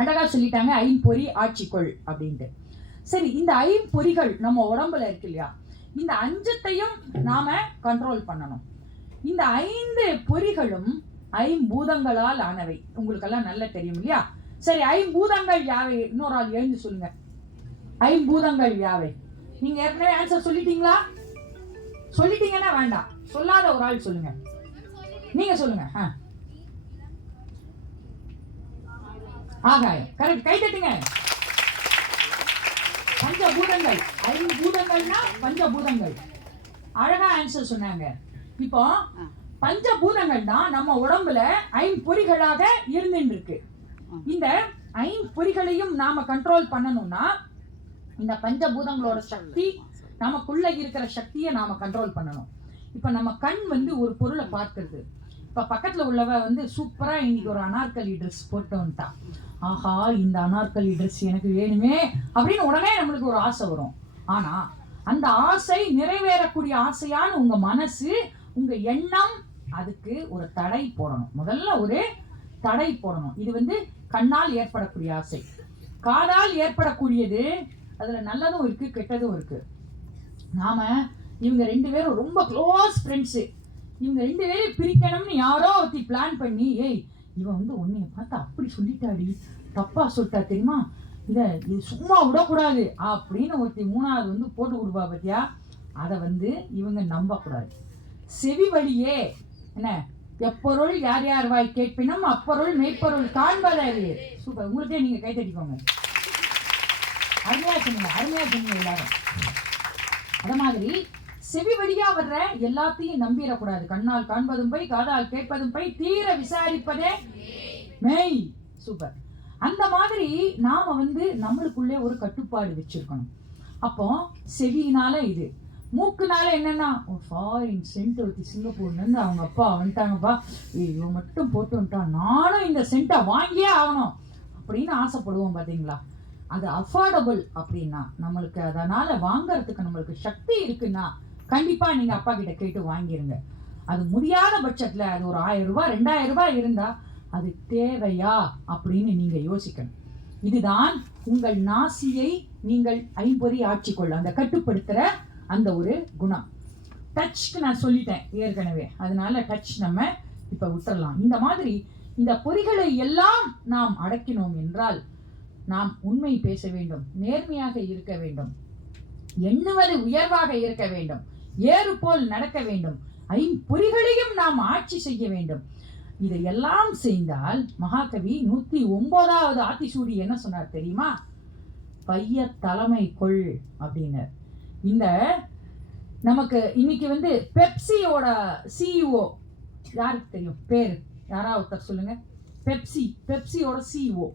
அழகா சொல்லிட்டாங்க, ஐம்பொறி ஆட்சிக்குள் அப்படின்ட்டு. சரி, இந்த ஐம்பொறிகள் நம்ம உடம்புல இருக்கு இல்லையா, இந்த அஞ்சத்தையும் நாம கண்ட்ரோல் பண்ணணும். இந்த 5 பொறிகளும் ஐம்பூதங்களால் ஆனவை. உங்களுக்கெல்லாம் நல்லா தெரியும் இல்லையா? சரி, ஐம்பூதங்கள் யாவை? இன்னொரு ஆள் எழுந்து சொல்லுங்க. ஐம்பூதங்கள் யாவை? நீங்க ஏற்கனவே ஆன்சர் சொல்லிட்டீங்களா? சொல்லிட்டீங்கன்னா வேண்டாம், சொல்லாத ஒரு ஆள் சொல்லுங்க. நீங்க சொல்லுங்க. ஆகாயம். கரெக்ட், கை தட்டுங்க. பஞ்சபூதங்கள். ஐம்பூதங்கள்னா பஞ்சபூதங்கள். அழகா ஆன்சர் சொன்னாங்க. இப்போ பஞ்சபூதங்கள் தான் நம்ம உடம்புல ஐம்பொறிகளாக இருந்துட்டு இருக்கு. இந்த ஐம்பொறிகளையும் நாம கண்ட்ரோல் பண்ணணும்னா இந்த பஞ்சபூதங்களோட சக்தி, நமக்குள்ள இருக்கிற சக்தியை நாம கண்ட்ரோல் பண்ணணும். இப்ப நம்ம கண் ஒரு பொருளை பார்க்கிறது. இப்ப பக்கத்துல உள்ளவ சூப்பரா இன்னைக்கு ஒரு அனார்கலி ட்ரெஸ் போட்டு வந்துட்டா. ஆஹா, இந்த அனார்கலி ட்ரெஸ் எனக்கு வேணுமே அப்படின்னு உடனே நம்மளுக்கு ஒரு ஆசை வரும். ஆனா அந்த ஆசை நிறைவேறக்கூடிய ஆசையான உங்க மனசு, உங்க எண்ணம், அதுக்கு ஒரு தடை போடணும். முதல்ல ஒரு தடை போடணும். இது கண்ணால் ஏற்படக்கூடிய ஆசை. காதால் ஏற்படக்கூடியது, அதுல நல்லதும் இருக்கு கெட்டதும் இருக்கு. நாம இவங்க 2 பேரும் ரொம்ப க்ளோஸ் ஃப்ரெண்ட்ஸு, இவங்க 2 பேரும் பிரிக்கணும்னு யாரோ ஒருத்தி பிளான் பண்ணி, ஏய் இவன் உன்னைய பார்த்து அப்படி சொல்லிட்டாடி, தப்பா சொல்லிட்டா தெரியுமா, இது சும்மா விடக்கூடாது அப்படின்னு ஒருத்தி 3வது போட்டு கொடுப்பா பத்தியா. அதை இவங்க நம்பக்கூடாது. செவி வழியே என்ன எப்பொருள் யார் யார் வாய் கேட்பினும் அப்பொருள் மெய்ப்பொருள் காண்பதறியே. சூப்பர், உங்களுக்கே நீங்க கை தட்டிக்கோங்க. அருமையா சொன்னீங்க எல்லாரும். அத மாதிரி செவி வழியா வர்ற எல்லாத்தையும் நம்பிடக்கூடாது. கண்ணால் காண்பதும் போய், காதால் கேட்பதும் போய், தீர விசாரிப்பதே மெய். சூப்பர். அந்த மாதிரி நாம நம்மளுக்குள்ளே ஒரு கட்டுப்பாடு வச்சிருக்கணும். அப்போ செவியினால இது, மூக்குனால என்னன்னா ஃபாரின் சென்ட் ஊற்றி சிங்கப்பூர்லேருந்து அவங்க அப்பா வந்துட்டாங்கப்பா, இவன் மட்டும் போட்டு வந்துட்டான், நானும் இந்த சென்ட்டை வாங்கியே ஆகணும் அப்படின்னு ஆசைப்படுவோம். பார்த்தீங்களா, அது அஃபோர்டபுள் அப்படின்னா, நம்மளுக்கு அதனால் வாங்கறதுக்கு நம்மளுக்கு சக்தி இருக்குன்னா கண்டிப்பாக நீங்கள் அப்பா கிட்ட கேட்டு வாங்கிடுங்க. அது முடியாத பட்சத்தில் அது ஒரு 1000 ரூபாய் 2000 ரூபாய் இருந்தால் அது தேவையா அப்படின்னு நீங்கள் யோசிக்கணும். இதுதான் உங்கள் நாசியை நீங்கள் ஐம்பொறி ஆட்சி கொள்ள அந்த கட்டுப்படுத்துகிற அந்த ஒரு குணம். டச்சுக்கு நான் சொல்லிட்டேன் ஏற்கனவே, அதனால டச் நம்ம இப்போ விட்டுறலாம். இந்த மாதிரி இந்த பொறிகளை எல்லாம் நாம் அடக்கினோம் என்றால் நாம் உண்மை பேச வேண்டும், நேர்மையாக இருக்க வேண்டும், எண்ணுவது உயர்வாக இருக்க வேண்டும், ஏறு போல் நடக்க வேண்டும், ஐம்பொறிகளையும் நாம் ஆட்சி செய்ய வேண்டும். இதையெல்லாம் செய்தால் மகாகவி 109வது ஆத்திசூடி என்ன சொன்னார் தெரியுமா? பைய தலைமை கொள் அப்படின்னார். இந்த நமக்கு இன்னைக்கு பெப்சியோட சிஇஓ யாருக்கு தெரியும்? பேரு யாராவது ஒருத்தர் சொல்லுங்க. பெப்சியோட சிஇஓ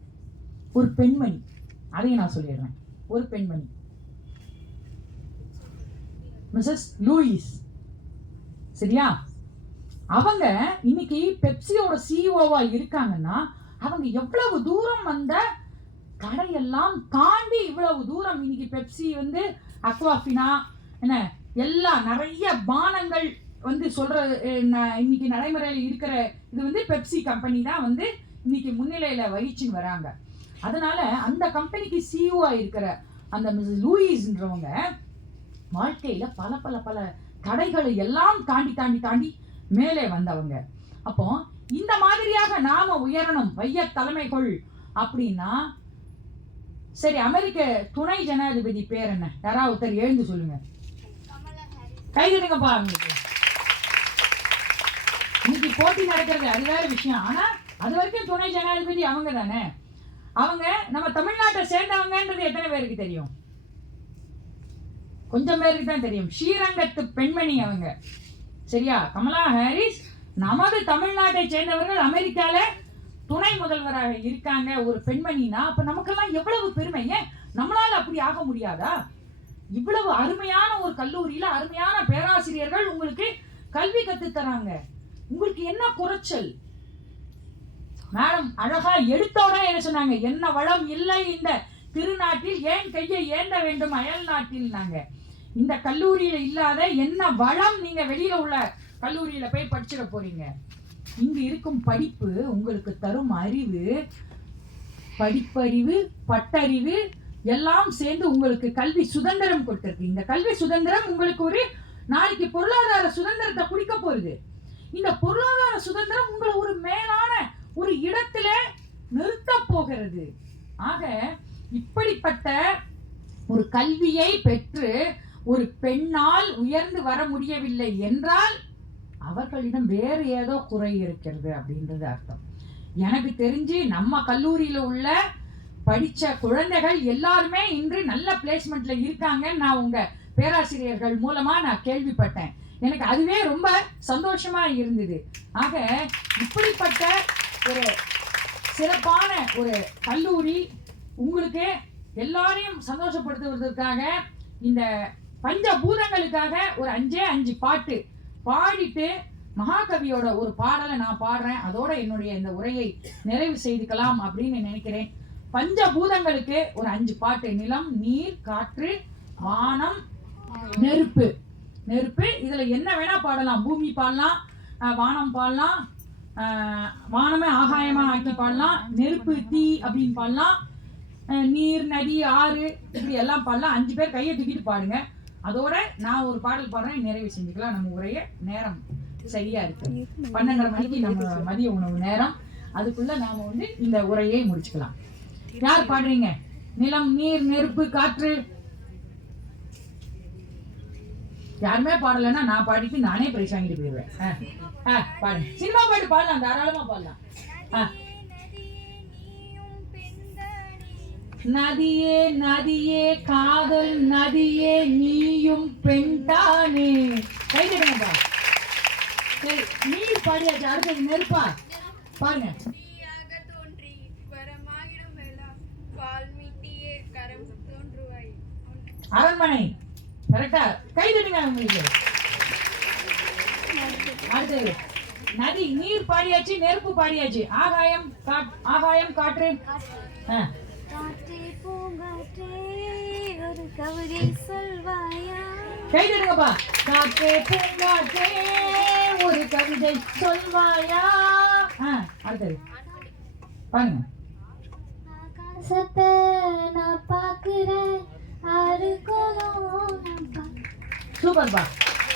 ஒரு பெண்மணி. அதையும் நான் சொல்லிடுறேன். ஒரு பெண்மணி, மிஸ்ஸஸ் லூயிஸ். சரியா? அவங்க இன்னைக்கு பெப்சியோட சிஇஓவா இருக்காங்கன்னா அவங்க எவ்வளவு தூரம் அந்த கடையெல்லாம் தாண்டி இவ்வளவு தூரம் இன்னைக்கு பெப்சி அக்வாஃபினா என்ன எல்லாம் நிறைய பானங்கள் சொல்ற இன்னைக்கு நடைமுறையில் இருக்கிற இது பெப்சி கம்பெனி தான் இன்னைக்கு முன்னிலையில வகிச்சுன்னு வராங்க. அதனால அந்த கம்பெனிக்கு சிஇஓ இருக்கிற அந்த மிஸ் லூயிஸ்ன்றவங்க வாழ்க்கையில பல பல பல தடைகளை எல்லாம் தாண்டி தாண்டி தாண்டி மேலே வந்தவங்க. அப்போ இந்த மாதிரியாக நாம உயரணும், வைய தலைமைகள் அப்படின்னா சரி. அமெரிக்க துணை ஜனாதிபதி பேர் என்ன? யாராவது ஒருத்தர் எழுந்து சொல்லுங்க. கைதுங்கப்பா. இன்னைக்கு போட்டி நடக்கிறது அது வேற விஷயம். ஆனா அது வரைக்கும் துணை ஜனாதிபதி அவங்க தானே. அவங்க நம்ம தமிழ்நாட்டை சேர்ந்தவங்கன்றது எத்தனை பேருக்கு தெரியும்? கொஞ்சம் பேருக்கு தான் தெரியும். ஸ்ரீரங்கத்து பெண்மணி அவங்க. சரியா? கமலா ஹாரிஸ் நமது தமிழ்நாட்டை சேர்ந்தவர்கள் அமெரிக்கால துணை முதல்வராக இருக்காங்க. ஒரு பெண்மணினா அப்ப நமக்கெல்லாம் எவ்வளவு பெருமை. ஏன் நம்மளால அப்படி ஆக முடியாதா? இவ்வளவு அருமையான ஒரு கல்லூரியில அருமையான பேராசிரியர்கள் உங்களுக்கு கல்வி கத்து தராங்க. உங்களுக்கு என்ன குறைச்சல்? மேடம் அழகா எடுத்தோட என்ன சொன்னாங்க? என்ன வளம் இல்லை இந்த திருநாட்டில், ஏன் கையை ஏந்த வேண்டும் அயல் நாட்டில். நாங்க இந்த கல்லூரியில இல்லாத என்ன வளம் நீங்க வெளியில உள்ள கல்லூரியில போய் படிச்சிட போறீங்க? இங்கு இருக்கும் படிப்பு உங்களுக்கு தரும் அறிவு, படிப்பறிவு, பட்டறிவு எல்லாம் சேர்ந்து உங்களுக்கு கல்வி சுதந்திரம் கொடுத்திருக்கு. இந்த கல்வி சுதந்திரம் உங்களுக்கு ஒரு நாளைக்கு பொருளாதார சுதந்திரத்தை குடிக்க போகுது. இந்த பொருளாதார சுதந்திரம் உங்களை ஒரு மேலான ஒரு இடத்துல நிறுத்த போகிறது. ஆக இப்படிப்பட்ட ஒரு கல்வியை பெற்று ஒரு பெண்ணால் உயர்ந்து வர முடியவில்லை என்றால் அவர்களிடம் வேறு ஏதோ குறை இருக்கிறது அப்படின்றது அர்த்தம். எனக்கு தெரிஞ்சு நம்ம கல்லூரியில உள்ள படிச்ச குழந்தைகள் எல்லாருமே இன்று நல்ல பிளேஸ்மெண்ட்ல இருக்காங்க. நான் உங்க பேராசிரியர்கள் மூலமா நான் கேள்விப்பட்டேன். எனக்கு அதுவே ரொம்ப சந்தோஷமா இருந்தது. ஆக இப்படிப்பட்ட ஒரு சிறப்பான ஒரு கல்லூரி உங்களுக்கு எல்லாரையும் சந்தோஷப்படுத்துவதற்காக இந்த பஞ்சபூதங்களுக்காக ஒரு 5 பாட்டு பாடிட்டு மகாகவியோட ஒரு பாடலை நான் பாடுறேன். அதோட என்னுடைய இந்த உரையை நிறைவு செய்துக்கலாம் அப்படின்னு நினைக்கிறேன். பஞ்சபூதங்களுக்கு ஒரு 5 பாட்டு. நிலம், நீர், காற்று, வானம், நெருப்பு. இதுல என்ன வேணா பாடலாம். பூமி பாடலாம், வானம் பாடலாம், வானமே ஆகாயமா ஆக்கி பாடலாம், நெருப்பு தீ அப்படின்னு பாடலாம், நீர், நதி, ஆறு இப்படி எல்லாம் பாடலாம். 5 பேர் கையை தூக்கிட்டு பாடுங்க. அதோட நான் ஒரு பாடல் பாடுறேன், நிறைவு செஞ்சுக்கலாம். நம்ம உரைய நேரம் சரியா இருக்கு. 12:30 மணிக்கு நம்ம மதிய உணவு நேரம். அதுக்குள்ள நாம இந்த உரையை முடிச்சுக்கலாம். யார் பாடுறீங்க? நிலம், நீர், நெருப்பு, காற்று. யாருமே பாடலைன்னா நான் பாடிட்டு நானே பிரைஸ் வாங்கிட்டு போயிடுவேன். பாருங்க, சினிமா பாட்டு பாடலாம், தாராளமா பாடலாம். நதியே நதியே காதல் நதியே நீயும் பெண்தானே. கை தட்டுங்கப்பா. சரி, நீர் பாடியாச்சு. அடுத்தது நெருப்பா பாருங்க. அரண்மனை கரெக்டா, கை தட்டுங்க உங்களுக்கு. அடுத்தது நதி, நீர் பாடியாச்சு, நெருப்பு பாடியாச்சு. ஆகாயம் ஆகாயம் காற்று. ஒரு கவிதை சொல்வாயா? கை தட்டுங்கப்பா. காற்றே பூங்காற்றே ஒரு கவிதை சொல்வாயா. அடுத்தது பாருங்க. ஆகாசத்தை நான் பார்க்கிறேன், சூப்பர்ப்பா,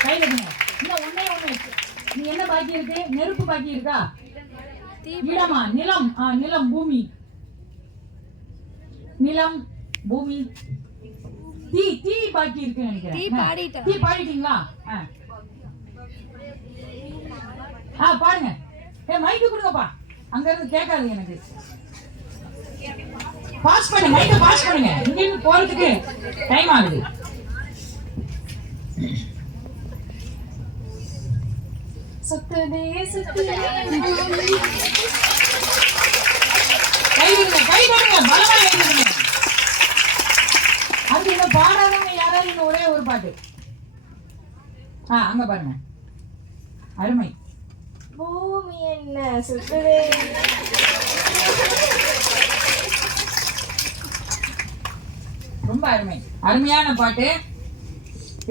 கை தட்டுங்க. இன்னும் ஒண்ணு நீ என்ன பாக்கி இருக்கு? நெருப்பு பாக்கி இருக்கா? இடமா? நிலம். நிலம் பூமி. நிலம் பூமி. தீ தீ பாக்கி இருக்கு நினைக்கிறேன். தீ பாடிட்டீங்களா? பாருங்க. மைக்கு கொடுங்கப்பா, அங்க இருந்து கேட்காது எனக்கு. பாஸ் பண்ணு, மைக்க பாஸ் பண்ணுங்க, இங்க இருந்து போறதுக்கு டைம் ஆகுது. சுத்துதே சுத்துதே. கை விடுங்க, கை விடுங்க, பலமா கை விடுங்க. அது இந்த பாடாதவங்க யாராவது இன்னும் ஒரே ஒரு பாட்டு. அங்க பாருங்க, அருமை. பூமி என்ன சுத்துதே. ரொம்ப அருமை, அருமையான பாட்டு.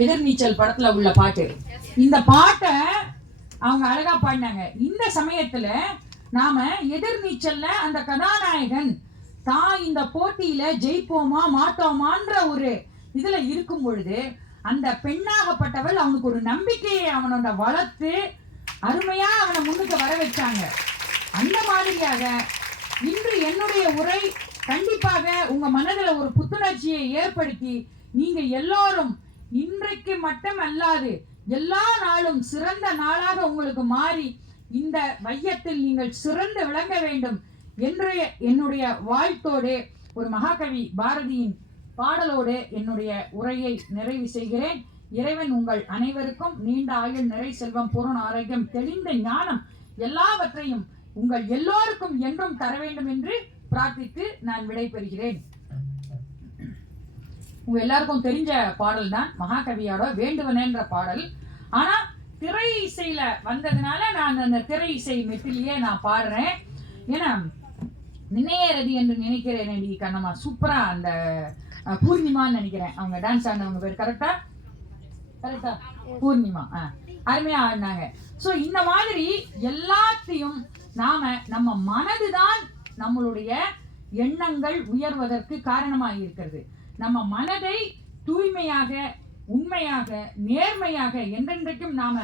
எதிர்நீச்சல் படத்துல உள்ள பாட்டு. இந்த பாட்டை அவங்க அழகா பாடினாங்க. இந்த சமயத்துல நாம எதிர்நீச்சல்ல அந்த கதாநாயகன் தான் இந்த போட்டியில ஜெயிப்போமா மாட்டோமான்ற ஒரு இதுல இருக்கும் பொழுது அந்த பெண்ணாகப்பட்டவள் அவனுக்கு ஒரு நம்பிக்கையை அவனோட வளர்த்து அருமையா அவனை முன்னுக்கு வர வச்சாங்க. அந்த மாதிரியாக இன்று என்னுடைய உரை கண்டிப்பாக உங்க மனதில் ஒரு புத்துணர்ச்சியை ஏற்படுத்தி நீங்க எல்லாரும் இன்றைக்கு மட்டும் அல்லாது எல்லா நாளும் சிறந்த நாளாக உங்களுக்கு மாறி இந்த வையத்தில் நீங்கள் சிறந்து விளங்க வேண்டும் என்ற என்னுடைய வாழ்த்தோடு ஒரு மகாகவி பாரதியின் பாடலோடு என்னுடைய உரையை நிறைவு செய்கிறேன். இறைவன் உங்கள் அனைவருக்கும் நீண்ட ஆயுள், நிறை செல்வம், பூரண ஆரோக்கியம், தெளிந்த ஞானம் எல்லாவற்றையும் உங்கள் எல்லோருக்கும் என்றும் தர வேண்டும் என்று பிரார்த்தித்து நான் விடைபெறுகிறேன். உங்க எல்லாருக்கும் தெரிஞ்ச பாடல் தான் மகாகவியோட வேண்டுவனேன்ற பாடல். ஆனா திரை இசையில வந்ததுனால நான் அந்த திரை இசை மெட்டிலேயே நான் பாடுறேன். ஏன்னா நினையரதி என்று நினைக்கிறேன் நடி கண்ணம்மா சூப்பரா அந்த பூர்ணிமான்னு நினைக்கிறேன் அவங்க டான்ஸ் ஆனவங்க பேர். கரெக்டா கரெக்டா பூர்ணிமா அருமையா ஆடினாங்க. ஸோ இந்த மாதிரி எல்லாத்தையும் நம்ம மனதுதான் நம்மளுடைய எண்ணங்கள் உயர்வதற்கு காரணமாக இருக்கிறது. நம்ம மனதை தூய்மையாக, உண்மையாக, நேர்மையாக என்றென்றைக்கும் நாம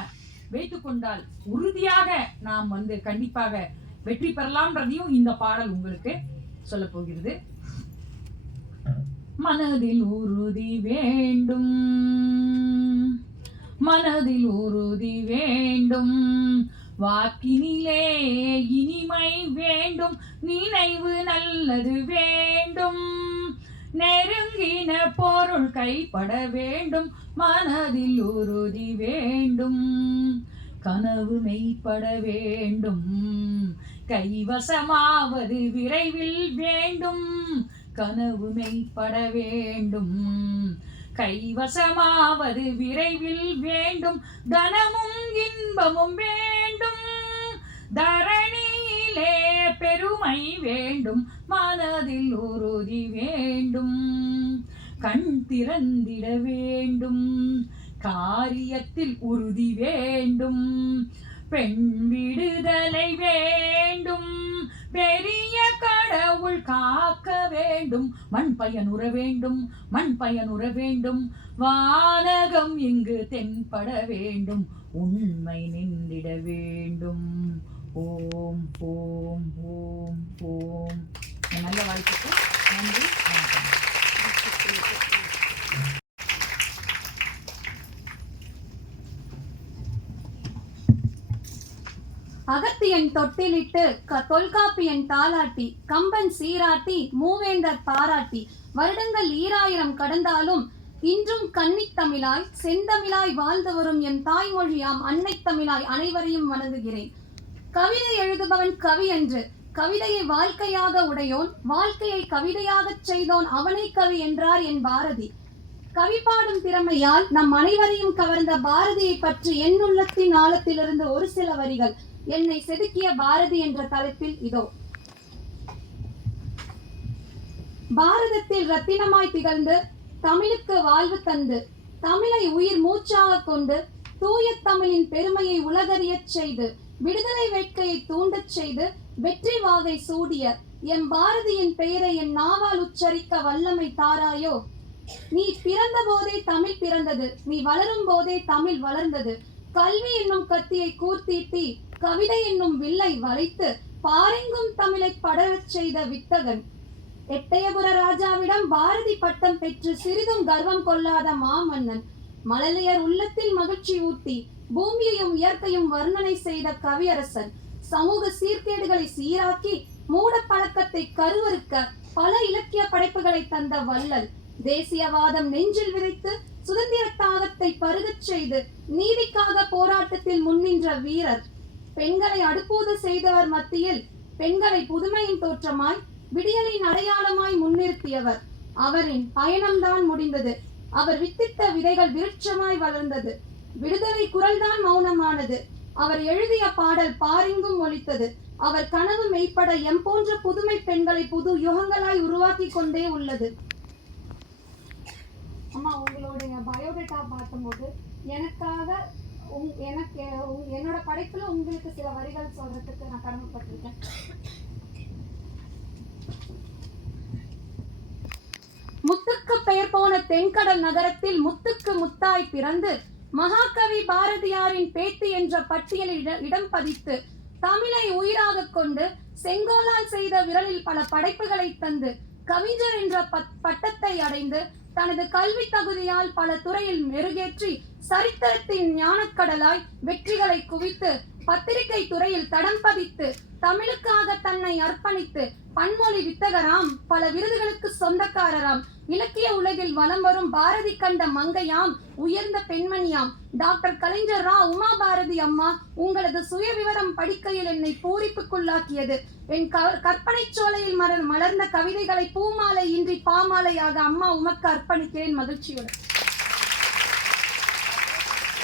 வைத்துக் கொண்டால் உறுதியாக நாம் கண்டிப்பாக வெற்றி பெறலாம்ன்றதையும் இந்த பாடல் உங்களுக்கு சொல்ல போகிறது. மனதில் உறுதி வேண்டும், மனதில் உறுதி வேண்டும், வாக்கினிலே இனிமை வேண்டும், நினைவு நல்லது வேண்டும், நெருங்கின பொருள் கைப்பட வேண்டும், மனதில் உறுதி வேண்டும், கனவு மெய்ப்பட வேண்டும், கைவசமாவது விரைவில் வேண்டும், கனவு மெய்ப்பட வேண்டும், கைவசமாவது விரைவில் வேண்டும், தனமும் இன்பமும் வேண்டும், தரணியிலே பெருமை வேண்டும், மனதில் உறுதி வேண்டும், கண் திறந்திட வேண்டும், காரியத்தில் உறுதி வேண்டும், பெண் விடுதலை வேண்டும், பெரிய கடவுள் காக்க வேண்டும், மண் பயனுற வேண்டும், மண் பயனுற வேண்டும், வானகம் இங்கு தென்பட வேண்டும், உண்மை நின்றிட வேண்டும். ஓம் ஓம் ஓம் ஓம். நல்ல வாழ்த்துக்கள். நன்றி. வணக்கம். அகத்தியன் தொட்டிலிட்டு தொல்காப்பியன் தாலாட்டி கம்பன் சீராட்டி மூவேந்தர் பாராட்டி வருடங்கள் 2000 கடந்தாலும் இன்றும் கன்னித் தமிழாய் செந்தமிழாய் வாழ்ந்து வரும் என் தாய்மொழியாம் அன்னை தமிழாய் அனைவரையும் வணங்குகிறேன். கவிதை எழுதுபவன் கவி என்று, கவிதையை வாழ்க்கையாக உடையோன், வாழ்க்கையை கவிதையாகச் செய்தோன் அவனை கவி என்றார் என் பாரதி. கவி பாடும் திறமையால் நம் அனைவரையும் கவர்ந்த பாரதியை பற்றி என் உள்ளத்தின் ஆழத்திலிருந்து ஒரு சில வரிகள். என்னை செதுக்கிய பாரதி என்ற தலைப்பில் இதோ. பாரதத்தில் ரத்தினமாய் திகழ்ந்து தமிழுக்கு வாழ்வு தந்து தமிழை உயிர் மூச்சாக கொண்டு தூய தமிழின் பெருமையை உலகறியச் செய்து விடுதலை வேட்கையை தூண்டச் செய்து வெற்றி வாகை சூடிய எம் பாரதியின் பெயரை என் நாவால் உச்சரிக்க வல்லமை தாராயோ. நீ பிறந்த போதே தமிழ் பிறந்தது, நீ வளரும் போதே தமிழ் வளர்ந்தது. கல்வி என்னும் கத்தியை கூர்த்தீட்டி கவிதை என்னும் வில்லை வளைத்து பாரெங்கும் தமிழை படரச் செய்த வித்தகன். எட்டயபுர ராஜாவிடம் பாரதி பட்டம் பெற்று சிறிதும் கர்வம் கொள்ளாத மாமன்னன். மழலையர் உள்ளத்தில் மகிழ்ச்சி ஊட்டி பூமியையும் இயற்கையும் வர்ணனை செய்த கவியரசன். சமூக சீர்கேடுகளை சீராக்கி மூட பழக்கத்தை கருவறுக்க பல இலக்கிய படைப்புகளை தந்த வள்ளல். தேசியவாதம் நெஞ்சில் விதைத்து சுதந்திர தாகத்தை பருகச் செய்து நீதிக்காக போராட்டத்தில் முன்னின்ற வீரர். பெண்களை அடுப்பூது செய்தவர் மத்தியில் பெண்களை புதுமையின் தோற்றமாய் விடியலின் அடையாளமாய் முன்னிறுத்தியவர். அவரின் பயணம்தான் முடிந்தது. அவர் வித்திட்ட விதைகள் விருட்சமாய் வளர்ந்தது. விடுதலை குரல்தான் மௌனமானது. அவர் எழுதிய பாடல் பாரெங்கும் ஒலித்தது. அவர் கனவு மெய்ப்பட எம் போன்ற புதுமை பெண்களை புது யுகங்களாய் உருவாக்கி கொண்டே உள்ளது. அம்மா, உங்களுடைய பயோடேட்டா பார்க்கும்போது எனக்காக என்னோட படைப்புல உங்களுக்கு சில வரிகள் சொல்றதுக்கு நான் கடமைப்பட்டிருக்கேன். முத்துக்கு பெயர் போன தென்கடல் நகரத்தில் முத்துக்கு முத்தாய் பிறந்து மகாகவி பாரதியாரின் பேத்தி என்ற பட்டியலில் இடம் பதித்து தமிழை உயிராக கொண்டு செங்கோலால் செய்த விரலில் பல படைப்புகளை தந்து கவிஞர் என்ற பட்டத்தை அடைந்து தனது கல்வி தகுதியால் பல துறையில் மெருகேற்றி சரித்திரத்தின் ஞானக்கடலாய் வெற்றிகளை குவித்து பத்திரிகை துறையில் தடம் பதித்து தமிழுக்காக தன்னை அர்ப்பணித்து பன்மொழி வித்தகராம், பல விருதுகளுக்கு சொந்தக்காரராம், இலக்கிய உலகில் வலம் வரும் பாரதி கண்ட மங்கையாம், உயர்ந்த பெண்மணியாம் டாக்டர் கலைஞர் ரா உமா பாரதி அம்மா. உங்களது சுய விவரம் படிக்கையில் என்னை பூரிப்புக்குள்ளாக்கியது. என் கற்பனை சோலையில் மலர்ந்த கவிதைகளை பூமாலை இன்றி பாமாலையாக அம்மா உமக்கு அர்ப்பணிக்கிறேன் மகிழ்ச்சியுடன்.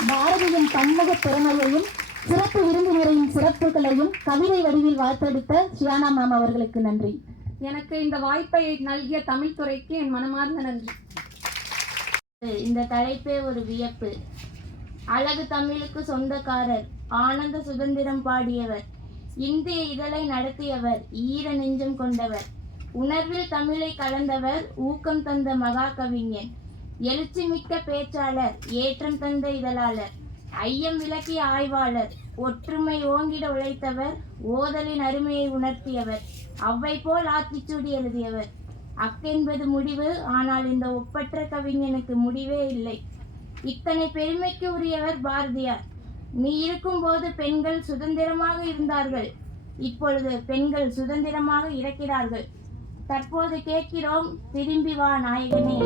பாரதியின் பன்முக திறமையையும் சிறப்பு விருந்தினரின் சிறப்புகளையும் கவிதை வடிவில் வார்த்தெடுத்த ஷியானா மேம் அவர்களுக்கு நன்றி. எனக்கு இந்த வாய்ப்பை நல்கிய தமிழ் துறைக்கு என் மனமார்ந்த நன்றி. இந்த தலைப்பே ஒரு வியப்பு. அழகு தமிழுக்கு சொந்தக்காரர், ஆனந்த சுதந்திரம் பாடியவர், இந்திய இதழை நடத்தியவர், ஈர நெஞ்சம் கொண்டவர், உணர்வில் தமிழை கலந்தவர், ஊக்கம் தந்த மகா கவிஞன், எழுச்சி மிக்க பேச்சாளர், ஏற்றம் தந்த இதழாளர், ஐயம் விளக்கிய ஆய்வாளர், ஒற்றுமை ஓங்கிட உழைத்தவர், ஓதலின் அருமையை உணர்த்தியவர், அவ்வை போல் ஆத்திச்சூடி எழுதியவர். அக்கென்பது முடிவு, ஆனால் இந்த ஒப்பற்ற கவிஞனுக்கு முடிவே இல்லை. இத்தனை பெருமைக்கு உரியவர் பாரதியார். நீ இருக்கும்போது பெண்கள் சுதந்திரமாக இருந்தார்கள், இப்பொழுது பெண்கள் சுதந்திரமாக இருக்கிறார்கள். தற்போது கேட்கிறோம், திரும்பி வா நாயகனே.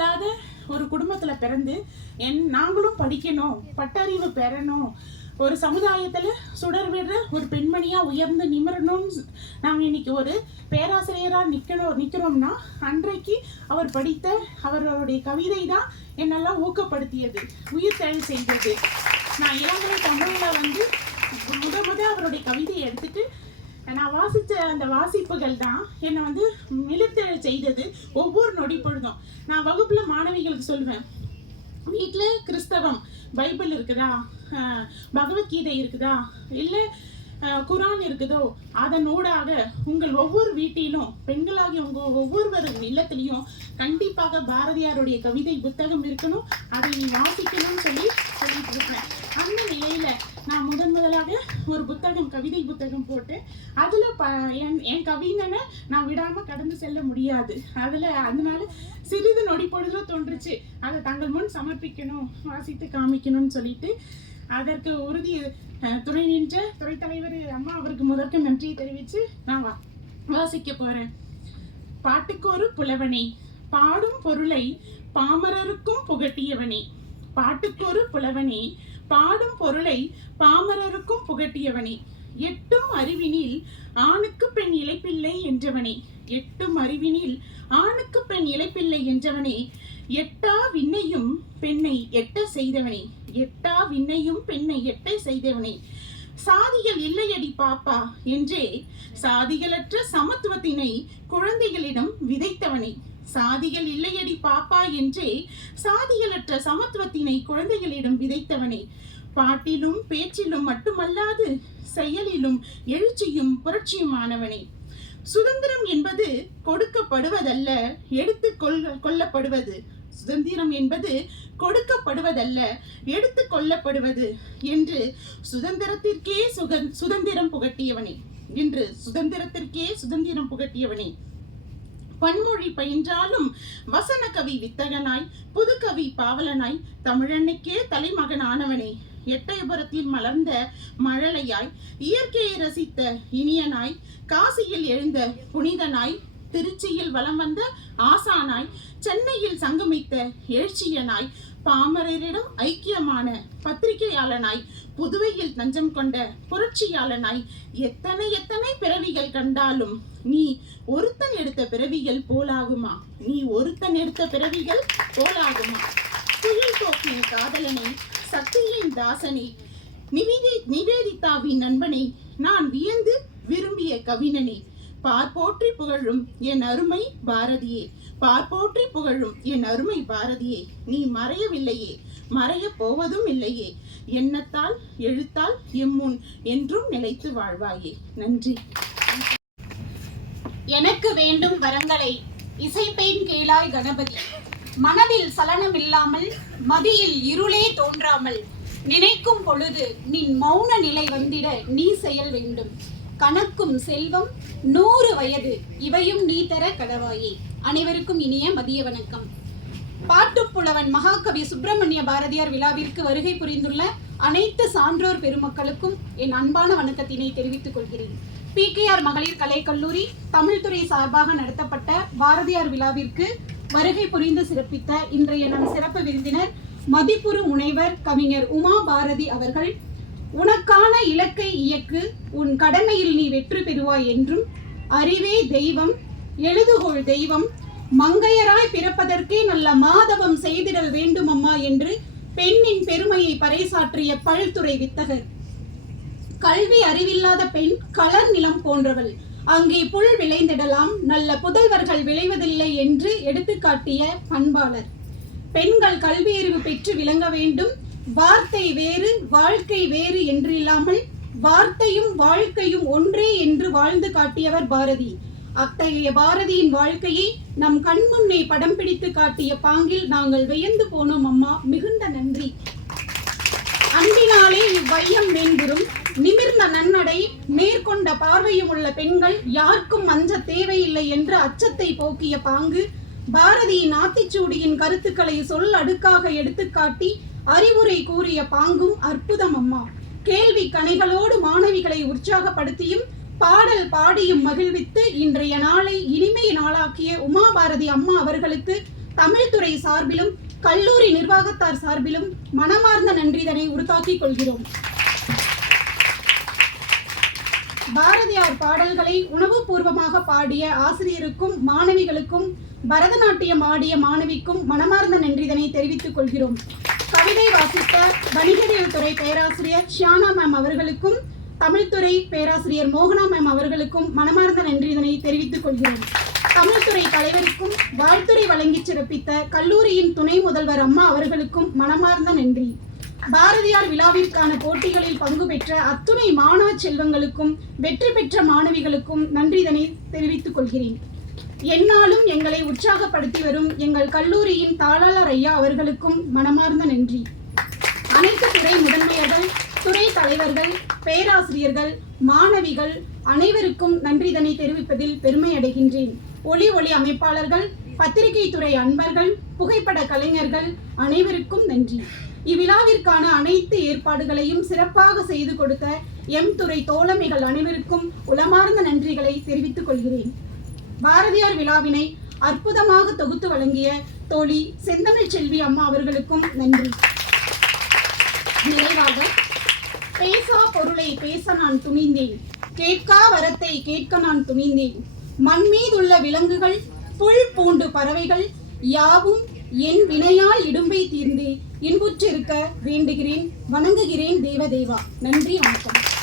இல்லாத ஒரு குடும்பத்துல பிறந்து நாங்களும் படிக்கணும், பட்டறிவு பெறணும், ஒரு சமுதாயத்துல சுடர் விடுற ஒரு பெண்மணியா உயர்ந்து நிமிரணும்னு நாங்கள் இன்னைக்கு ஒரு பேராசிரியரா நிக்கிறோம்னா அன்றைக்கு அவர் படித்த அவருடைய கவிதை தான் என்னெல்லாம் ஊக்கப்படுத்தியது, உயிர்த்தெழ செய்தது. நான் இளங்கலை தமிழ்ல வந்து முத அவருடைய கவிதையை எடுத்துட்டு நான் வாசித்த அந்த வாசிப்புகள் தான் என்னை வந்து மிளிர்த்தெழ செய்தது. ஒவ்வொரு நொடி பொழுதும் நான் வகுப்புல மாணவிகளுக்கு சொல்லுவேன், வீட்டில் கிறிஸ்தவம் பைபிள் இருக்குதா, பகவத்கீதை இருக்குதா, இல்லை குரான் இருக்குதோ, அதனூடாக உங்கள் ஒவ்வொரு வீட்டிலும் பெண்களாகி உங்கள் ஒவ்வொருவரும் இல்லத்திலையும் கண்டிப்பாக பாரதியாருடைய கவிதை புத்தகம் இருக்கணும், அதை நீ வாசிக்கணும்னு சொல்லிட்டு இருக்கிறேன். அந்த நிலையில நான் முதலாக ஒரு புத்தகம், கவிதை புத்தகம் போட்டு அதுல என் கவிஞனை நான் விடாம கடந்து செல்ல முடியாது. அதனால சிறிது நொடி பொழுதுல தோன்றுச்சு அதை தங்கள் முன் சமர்ப்பிக்கணும், வாசித்து காமிக்கணும்னு சொல்லிட்டு அதற்கு உறுதி துணை நின்ற துறை தலைவர் அம்மா அவருக்கு முதற்கு நன்றியை தெரிவித்து நான் வாசிக்க போறேன். பாட்டுக்கொரு புலவனே, பாடும் பொருளை பாமரருக்கும் புகட்டியவனே. பாட்டுக்கொரு புலவனே, பாடும் பொருளை பாமரருக்கும் புகட்டியவனே. எட்டும் அறிவினில் ஆணுக்கு பெண் இளைப்பில்லை என்றவனே. எட்டும் அறிவினில் ஆணுக்கு பெண் இளைப்பில்லை என்றவனே. எட்டா விண்ணையும் பெண்ணை எட்ட செய்தவனே. எட்டா விண்ணையும் பெண்ணை எட்ட செய்தவனே. சாதிகள் இல்லையடி பாப்பா என்றே சாதிகளற்ற சமத்துவத்தினை குழந்தைகளிடம் விதைத்தவனே. சாதிகள் இல்லையடி பாப்பா என்றே சாதிகளற்ற சமத்துவத்தினை குழந்தைகளிடம் விதைத்தவனே. பாட்டிலும் பேச்சிலும் மட்டுமல்லாது செயலிலும் எழுச்சியும் புரட்சியுமானவனே. சுதந்திரம் என்பது கொடுக்கப்படுவதல்ல, எடுத்து கொள்ளப்படுவது. சுதந்திரம் என்பது கொடுக்கப்படுவதல்ல, எடுத்து கொள்ளப்படுவது என்று சுதந்திரத்திற்கே சுதந்திரம் புகட்டியவனே. என்று சுதந்திரத்திற்கே சுதந்திரம் புகட்டியவனே. பன்மொழி பயின்றாலும் வசன கவி வித்தகனாய், புதுக்கவி பாவலனாய், தமிழன்னைக்கே தலைமகனானவனே. எட்டயபுரத்தில் மலர்ந்த மழலையாய், இயற்கையை ரசித்த இனியனாய், காசியில் எழுந்த புனிதனாய், திருச்சியில் வலம் வந்த ஆசானாய், சென்னையில் சங்கமித்த எழுச்சியனாய், பாமரரிடம் ஐக்கியமான பத்திரிகையாளனாய், புதுவையில் தஞ்சம் கொண்ட புரட்சியாளனாய், எத்தனை எத்தனை பிறவிகள் கண்டாலும் நீ ஒருத்தன் எடுத்த பிறவிகள் போலாகுமா? நீ ஒருத்தன் எடுத்த பிறவிகள் போலாகுமா? குயில் போக்கின் காதலனை, சக்தியின் தாசனை, நிவேதிதாவின் நண்பனை, நான் வியந்து விரும்பிய கவிஞனே. பார்போற்றி புகழும் என் அருமை பாரதியே. பார்போற்றி புகழும் என் அருமை பாரதியே. நீ மறையவில்லையே, மறைய போவதும் இல்லையே. எண்ணத்தால் எழுத்தால் எம்முன் என்றும் நிலைத்து வாழ்வாயே. நன்றி. எனக்கு வேண்டும் வரங்களை இசைப்பேன் கேளாய் கணபதி. மனதில் சலனம் இல்லாமல், மதியில் இருளே தோன்றாமல், நினைக்கும் பொழுது நின் மௌன நிலை வந்திட நீ செயல் வேண்டும். கணக்கும் செல்வம் 100 வயது இவையும் நீ தர கடவாயே. அனைவருக்கும் இனிய மதிய வணக்கம். பாட்டுப்புலவன் மகாகவி சுப்பிரமணிய பாரதியார் விழாவிற்கு வருகை புரிந்துள்ள அனைத்து சான்றோர் பெருமக்களுக்கும் என் அன்பான வணக்கத்தினை தெரிவித்துக் கொள்கிறேன். PKR மகளிர் கலைக்கல்லூரி தமிழ்துறை சார்பாக நடத்தப்பட்ட பாரதியார் விழாவிற்கு வருகை புரிந்து சிறப்பித்த இன்றைய நம் சிறப்பு விருந்தினர் மதிப்புறு முனைவர் கவிஞர் உமா பாரதி அவர்கள், உனக்கான இலக்கை இயக்கு, உன் கடமையில் நீ வெற்றி பெறுவாய் என்றும், அறிவே தெய்வம், எழுதுகோள் தெய்வம், மங்கையராய் பிறப்பதற்கே நல்ல மாதவம் செய்திடல் வேண்டும் அம்மா என்று பெண்ணின் பெருமையை பறைசாற்றிய பல்துறை வித்தகர். கல்வி அறிவில்லாத பெண் களர் நிலம் போன்றவள், அங்கே புல் விளைந்திடலாம், நல்ல புதல்வர்கள் விளைவதில்லை என்று எடுத்துக்காட்டிய பண்பாளர். பெண்கள் கல்வி அறிவு பெற்று விளங்க வேண்டும், வார்த்தை வேறு வாழ்க்கை வேறு என்றில்லாமல் வார்த்தையும் வாழ்க்கையும் ஒன்றே என்று வாழ்ந்து காட்டியவர் பாரதி. அத்தகைய பாரதியின் வாழ்க்கையை நம் கண்முன்னே படம் பிடித்து காட்டிய பாங்கில் நாங்கள் வியந்து போனோம் அம்மா, மிகுந்த நன்றி. அன்பினாலே இவ்வையம் மேம்புறும், நிமிர்ந்த நன்னடை மேற்கொண்ட பார்வையும் உள்ள பெண்கள் யாருக்கும் அஞ்ச தேவையில்லை என்று அச்சத்தை போக்கிய பாங்கு, பாரதியின் ஆத்திச்சூடியின் கருத்துக்களை சொல் அடுக்காக எடுத்துக்காட்டி அறிவுரை கூறிய பாங்கும் அற்புதம் அம்மா. கேள்வி கணைகளோடு மாணவிகளை உற்சாகப்படுத்தியும் பாடல் பாடியும் மகிழ்வித்து இன்றைய நாளை இனிமை நாளாக்கிய உமா பாரதி அம்மா அவர்களுக்கு தமிழ்துறை சார்பிலும் கல்லூரி நிர்வாகத்தார் சார்பிலும் மனமார்ந்த நன்றிதனை உறுத்தாக்கிக் கொள்கிறோம். பாரதியார் பாடல்களை உணவுபூர்வமாக பாடிய ஆசிரியருக்கும் மாணவிகளுக்கும் பரதநாட்டியம் ஆடிய மாணவிக்கும் மனமார்ந்த நன்றிதனை தெரிவித்துக் கொள்கிறோம். கவிதை வாசித்த வணிகவியல் துறை பேராசிரியர் ஷியானா மேம் அவர்களுக்கும் தமிழ்துறை பேராசிரியர் மோகனா மேம் அவர்களுக்கும் மனமார்ந்த நன்றிதனை தெரிவித்துக் கொள்கிறோம். தமிழ்துறை தலைவருக்கும் வாழ்த்துரை வழங்கி சிறப்பித்த கல்லூரியின் துணை முதல்வர் அம்மா அவர்களுக்கும் மனமார்ந்த நன்றி. பாரதியார் விழாவிற்கான போட்டிகளில் பங்கு பெற்ற அத்துணை மாணவ செல்வங்களுக்கும் வெற்றி பெற்ற மாணவிகளுக்கும் நன்றிதனை தெரிவித்துக் கொள்கிறேன். எந்நாளும் எங்களை உற்சாகப்படுத்தி வரும் எங்கள் கல்லூரியின் தாளாளர் ஐயா அவர்களுக்கும் மனமார்ந்த நன்றி. அனைத்து துறை முதன்மையர்கள், துறை தலைவர்கள், பேராசிரியர்கள், மாணவிகள் அனைவருக்கும் நன்றிதனை தெரிவிப்பதில் பெருமை அடைகின்றேன். ஒளி அமைப்பாளர்கள், பத்திரிகை துறை அன்பர்கள், புகைப்பட கலைஞர்கள் அனைவருக்கும் நன்றி. இவ்விழாவிற்கான அனைத்து ஏற்பாடுகளையும் சிறப்பாக செய்து கொடுத்த எம் துறை தோழமைகள் அனைவருக்கும் உளமார்ந்த நன்றிகளை தெரிவித்துக் கொள்கிறேன். பாரதியார் விழாவினை அற்புதமாக தொகுத்து வழங்கிய தோழி செந்தமிழ் செல்வி அம்மா அவர்களுக்கும் நன்றி. நிறைவாக, பேசா பொருளை பேச நான் துணிந்தேன், கேட்கா வரத்தை கேட்க நான் துணிந்தேன், மண் மீதுள்ள விலங்குகள், புல் பூண்டு பறவைகள் யாவும் என் வினையால் இடும்பை தீர்ந்து இன்புற்றிருக்க வேண்டுகிறேன், வணங்குகிறேன் தேவதேவா. நன்றி, வணக்கம்.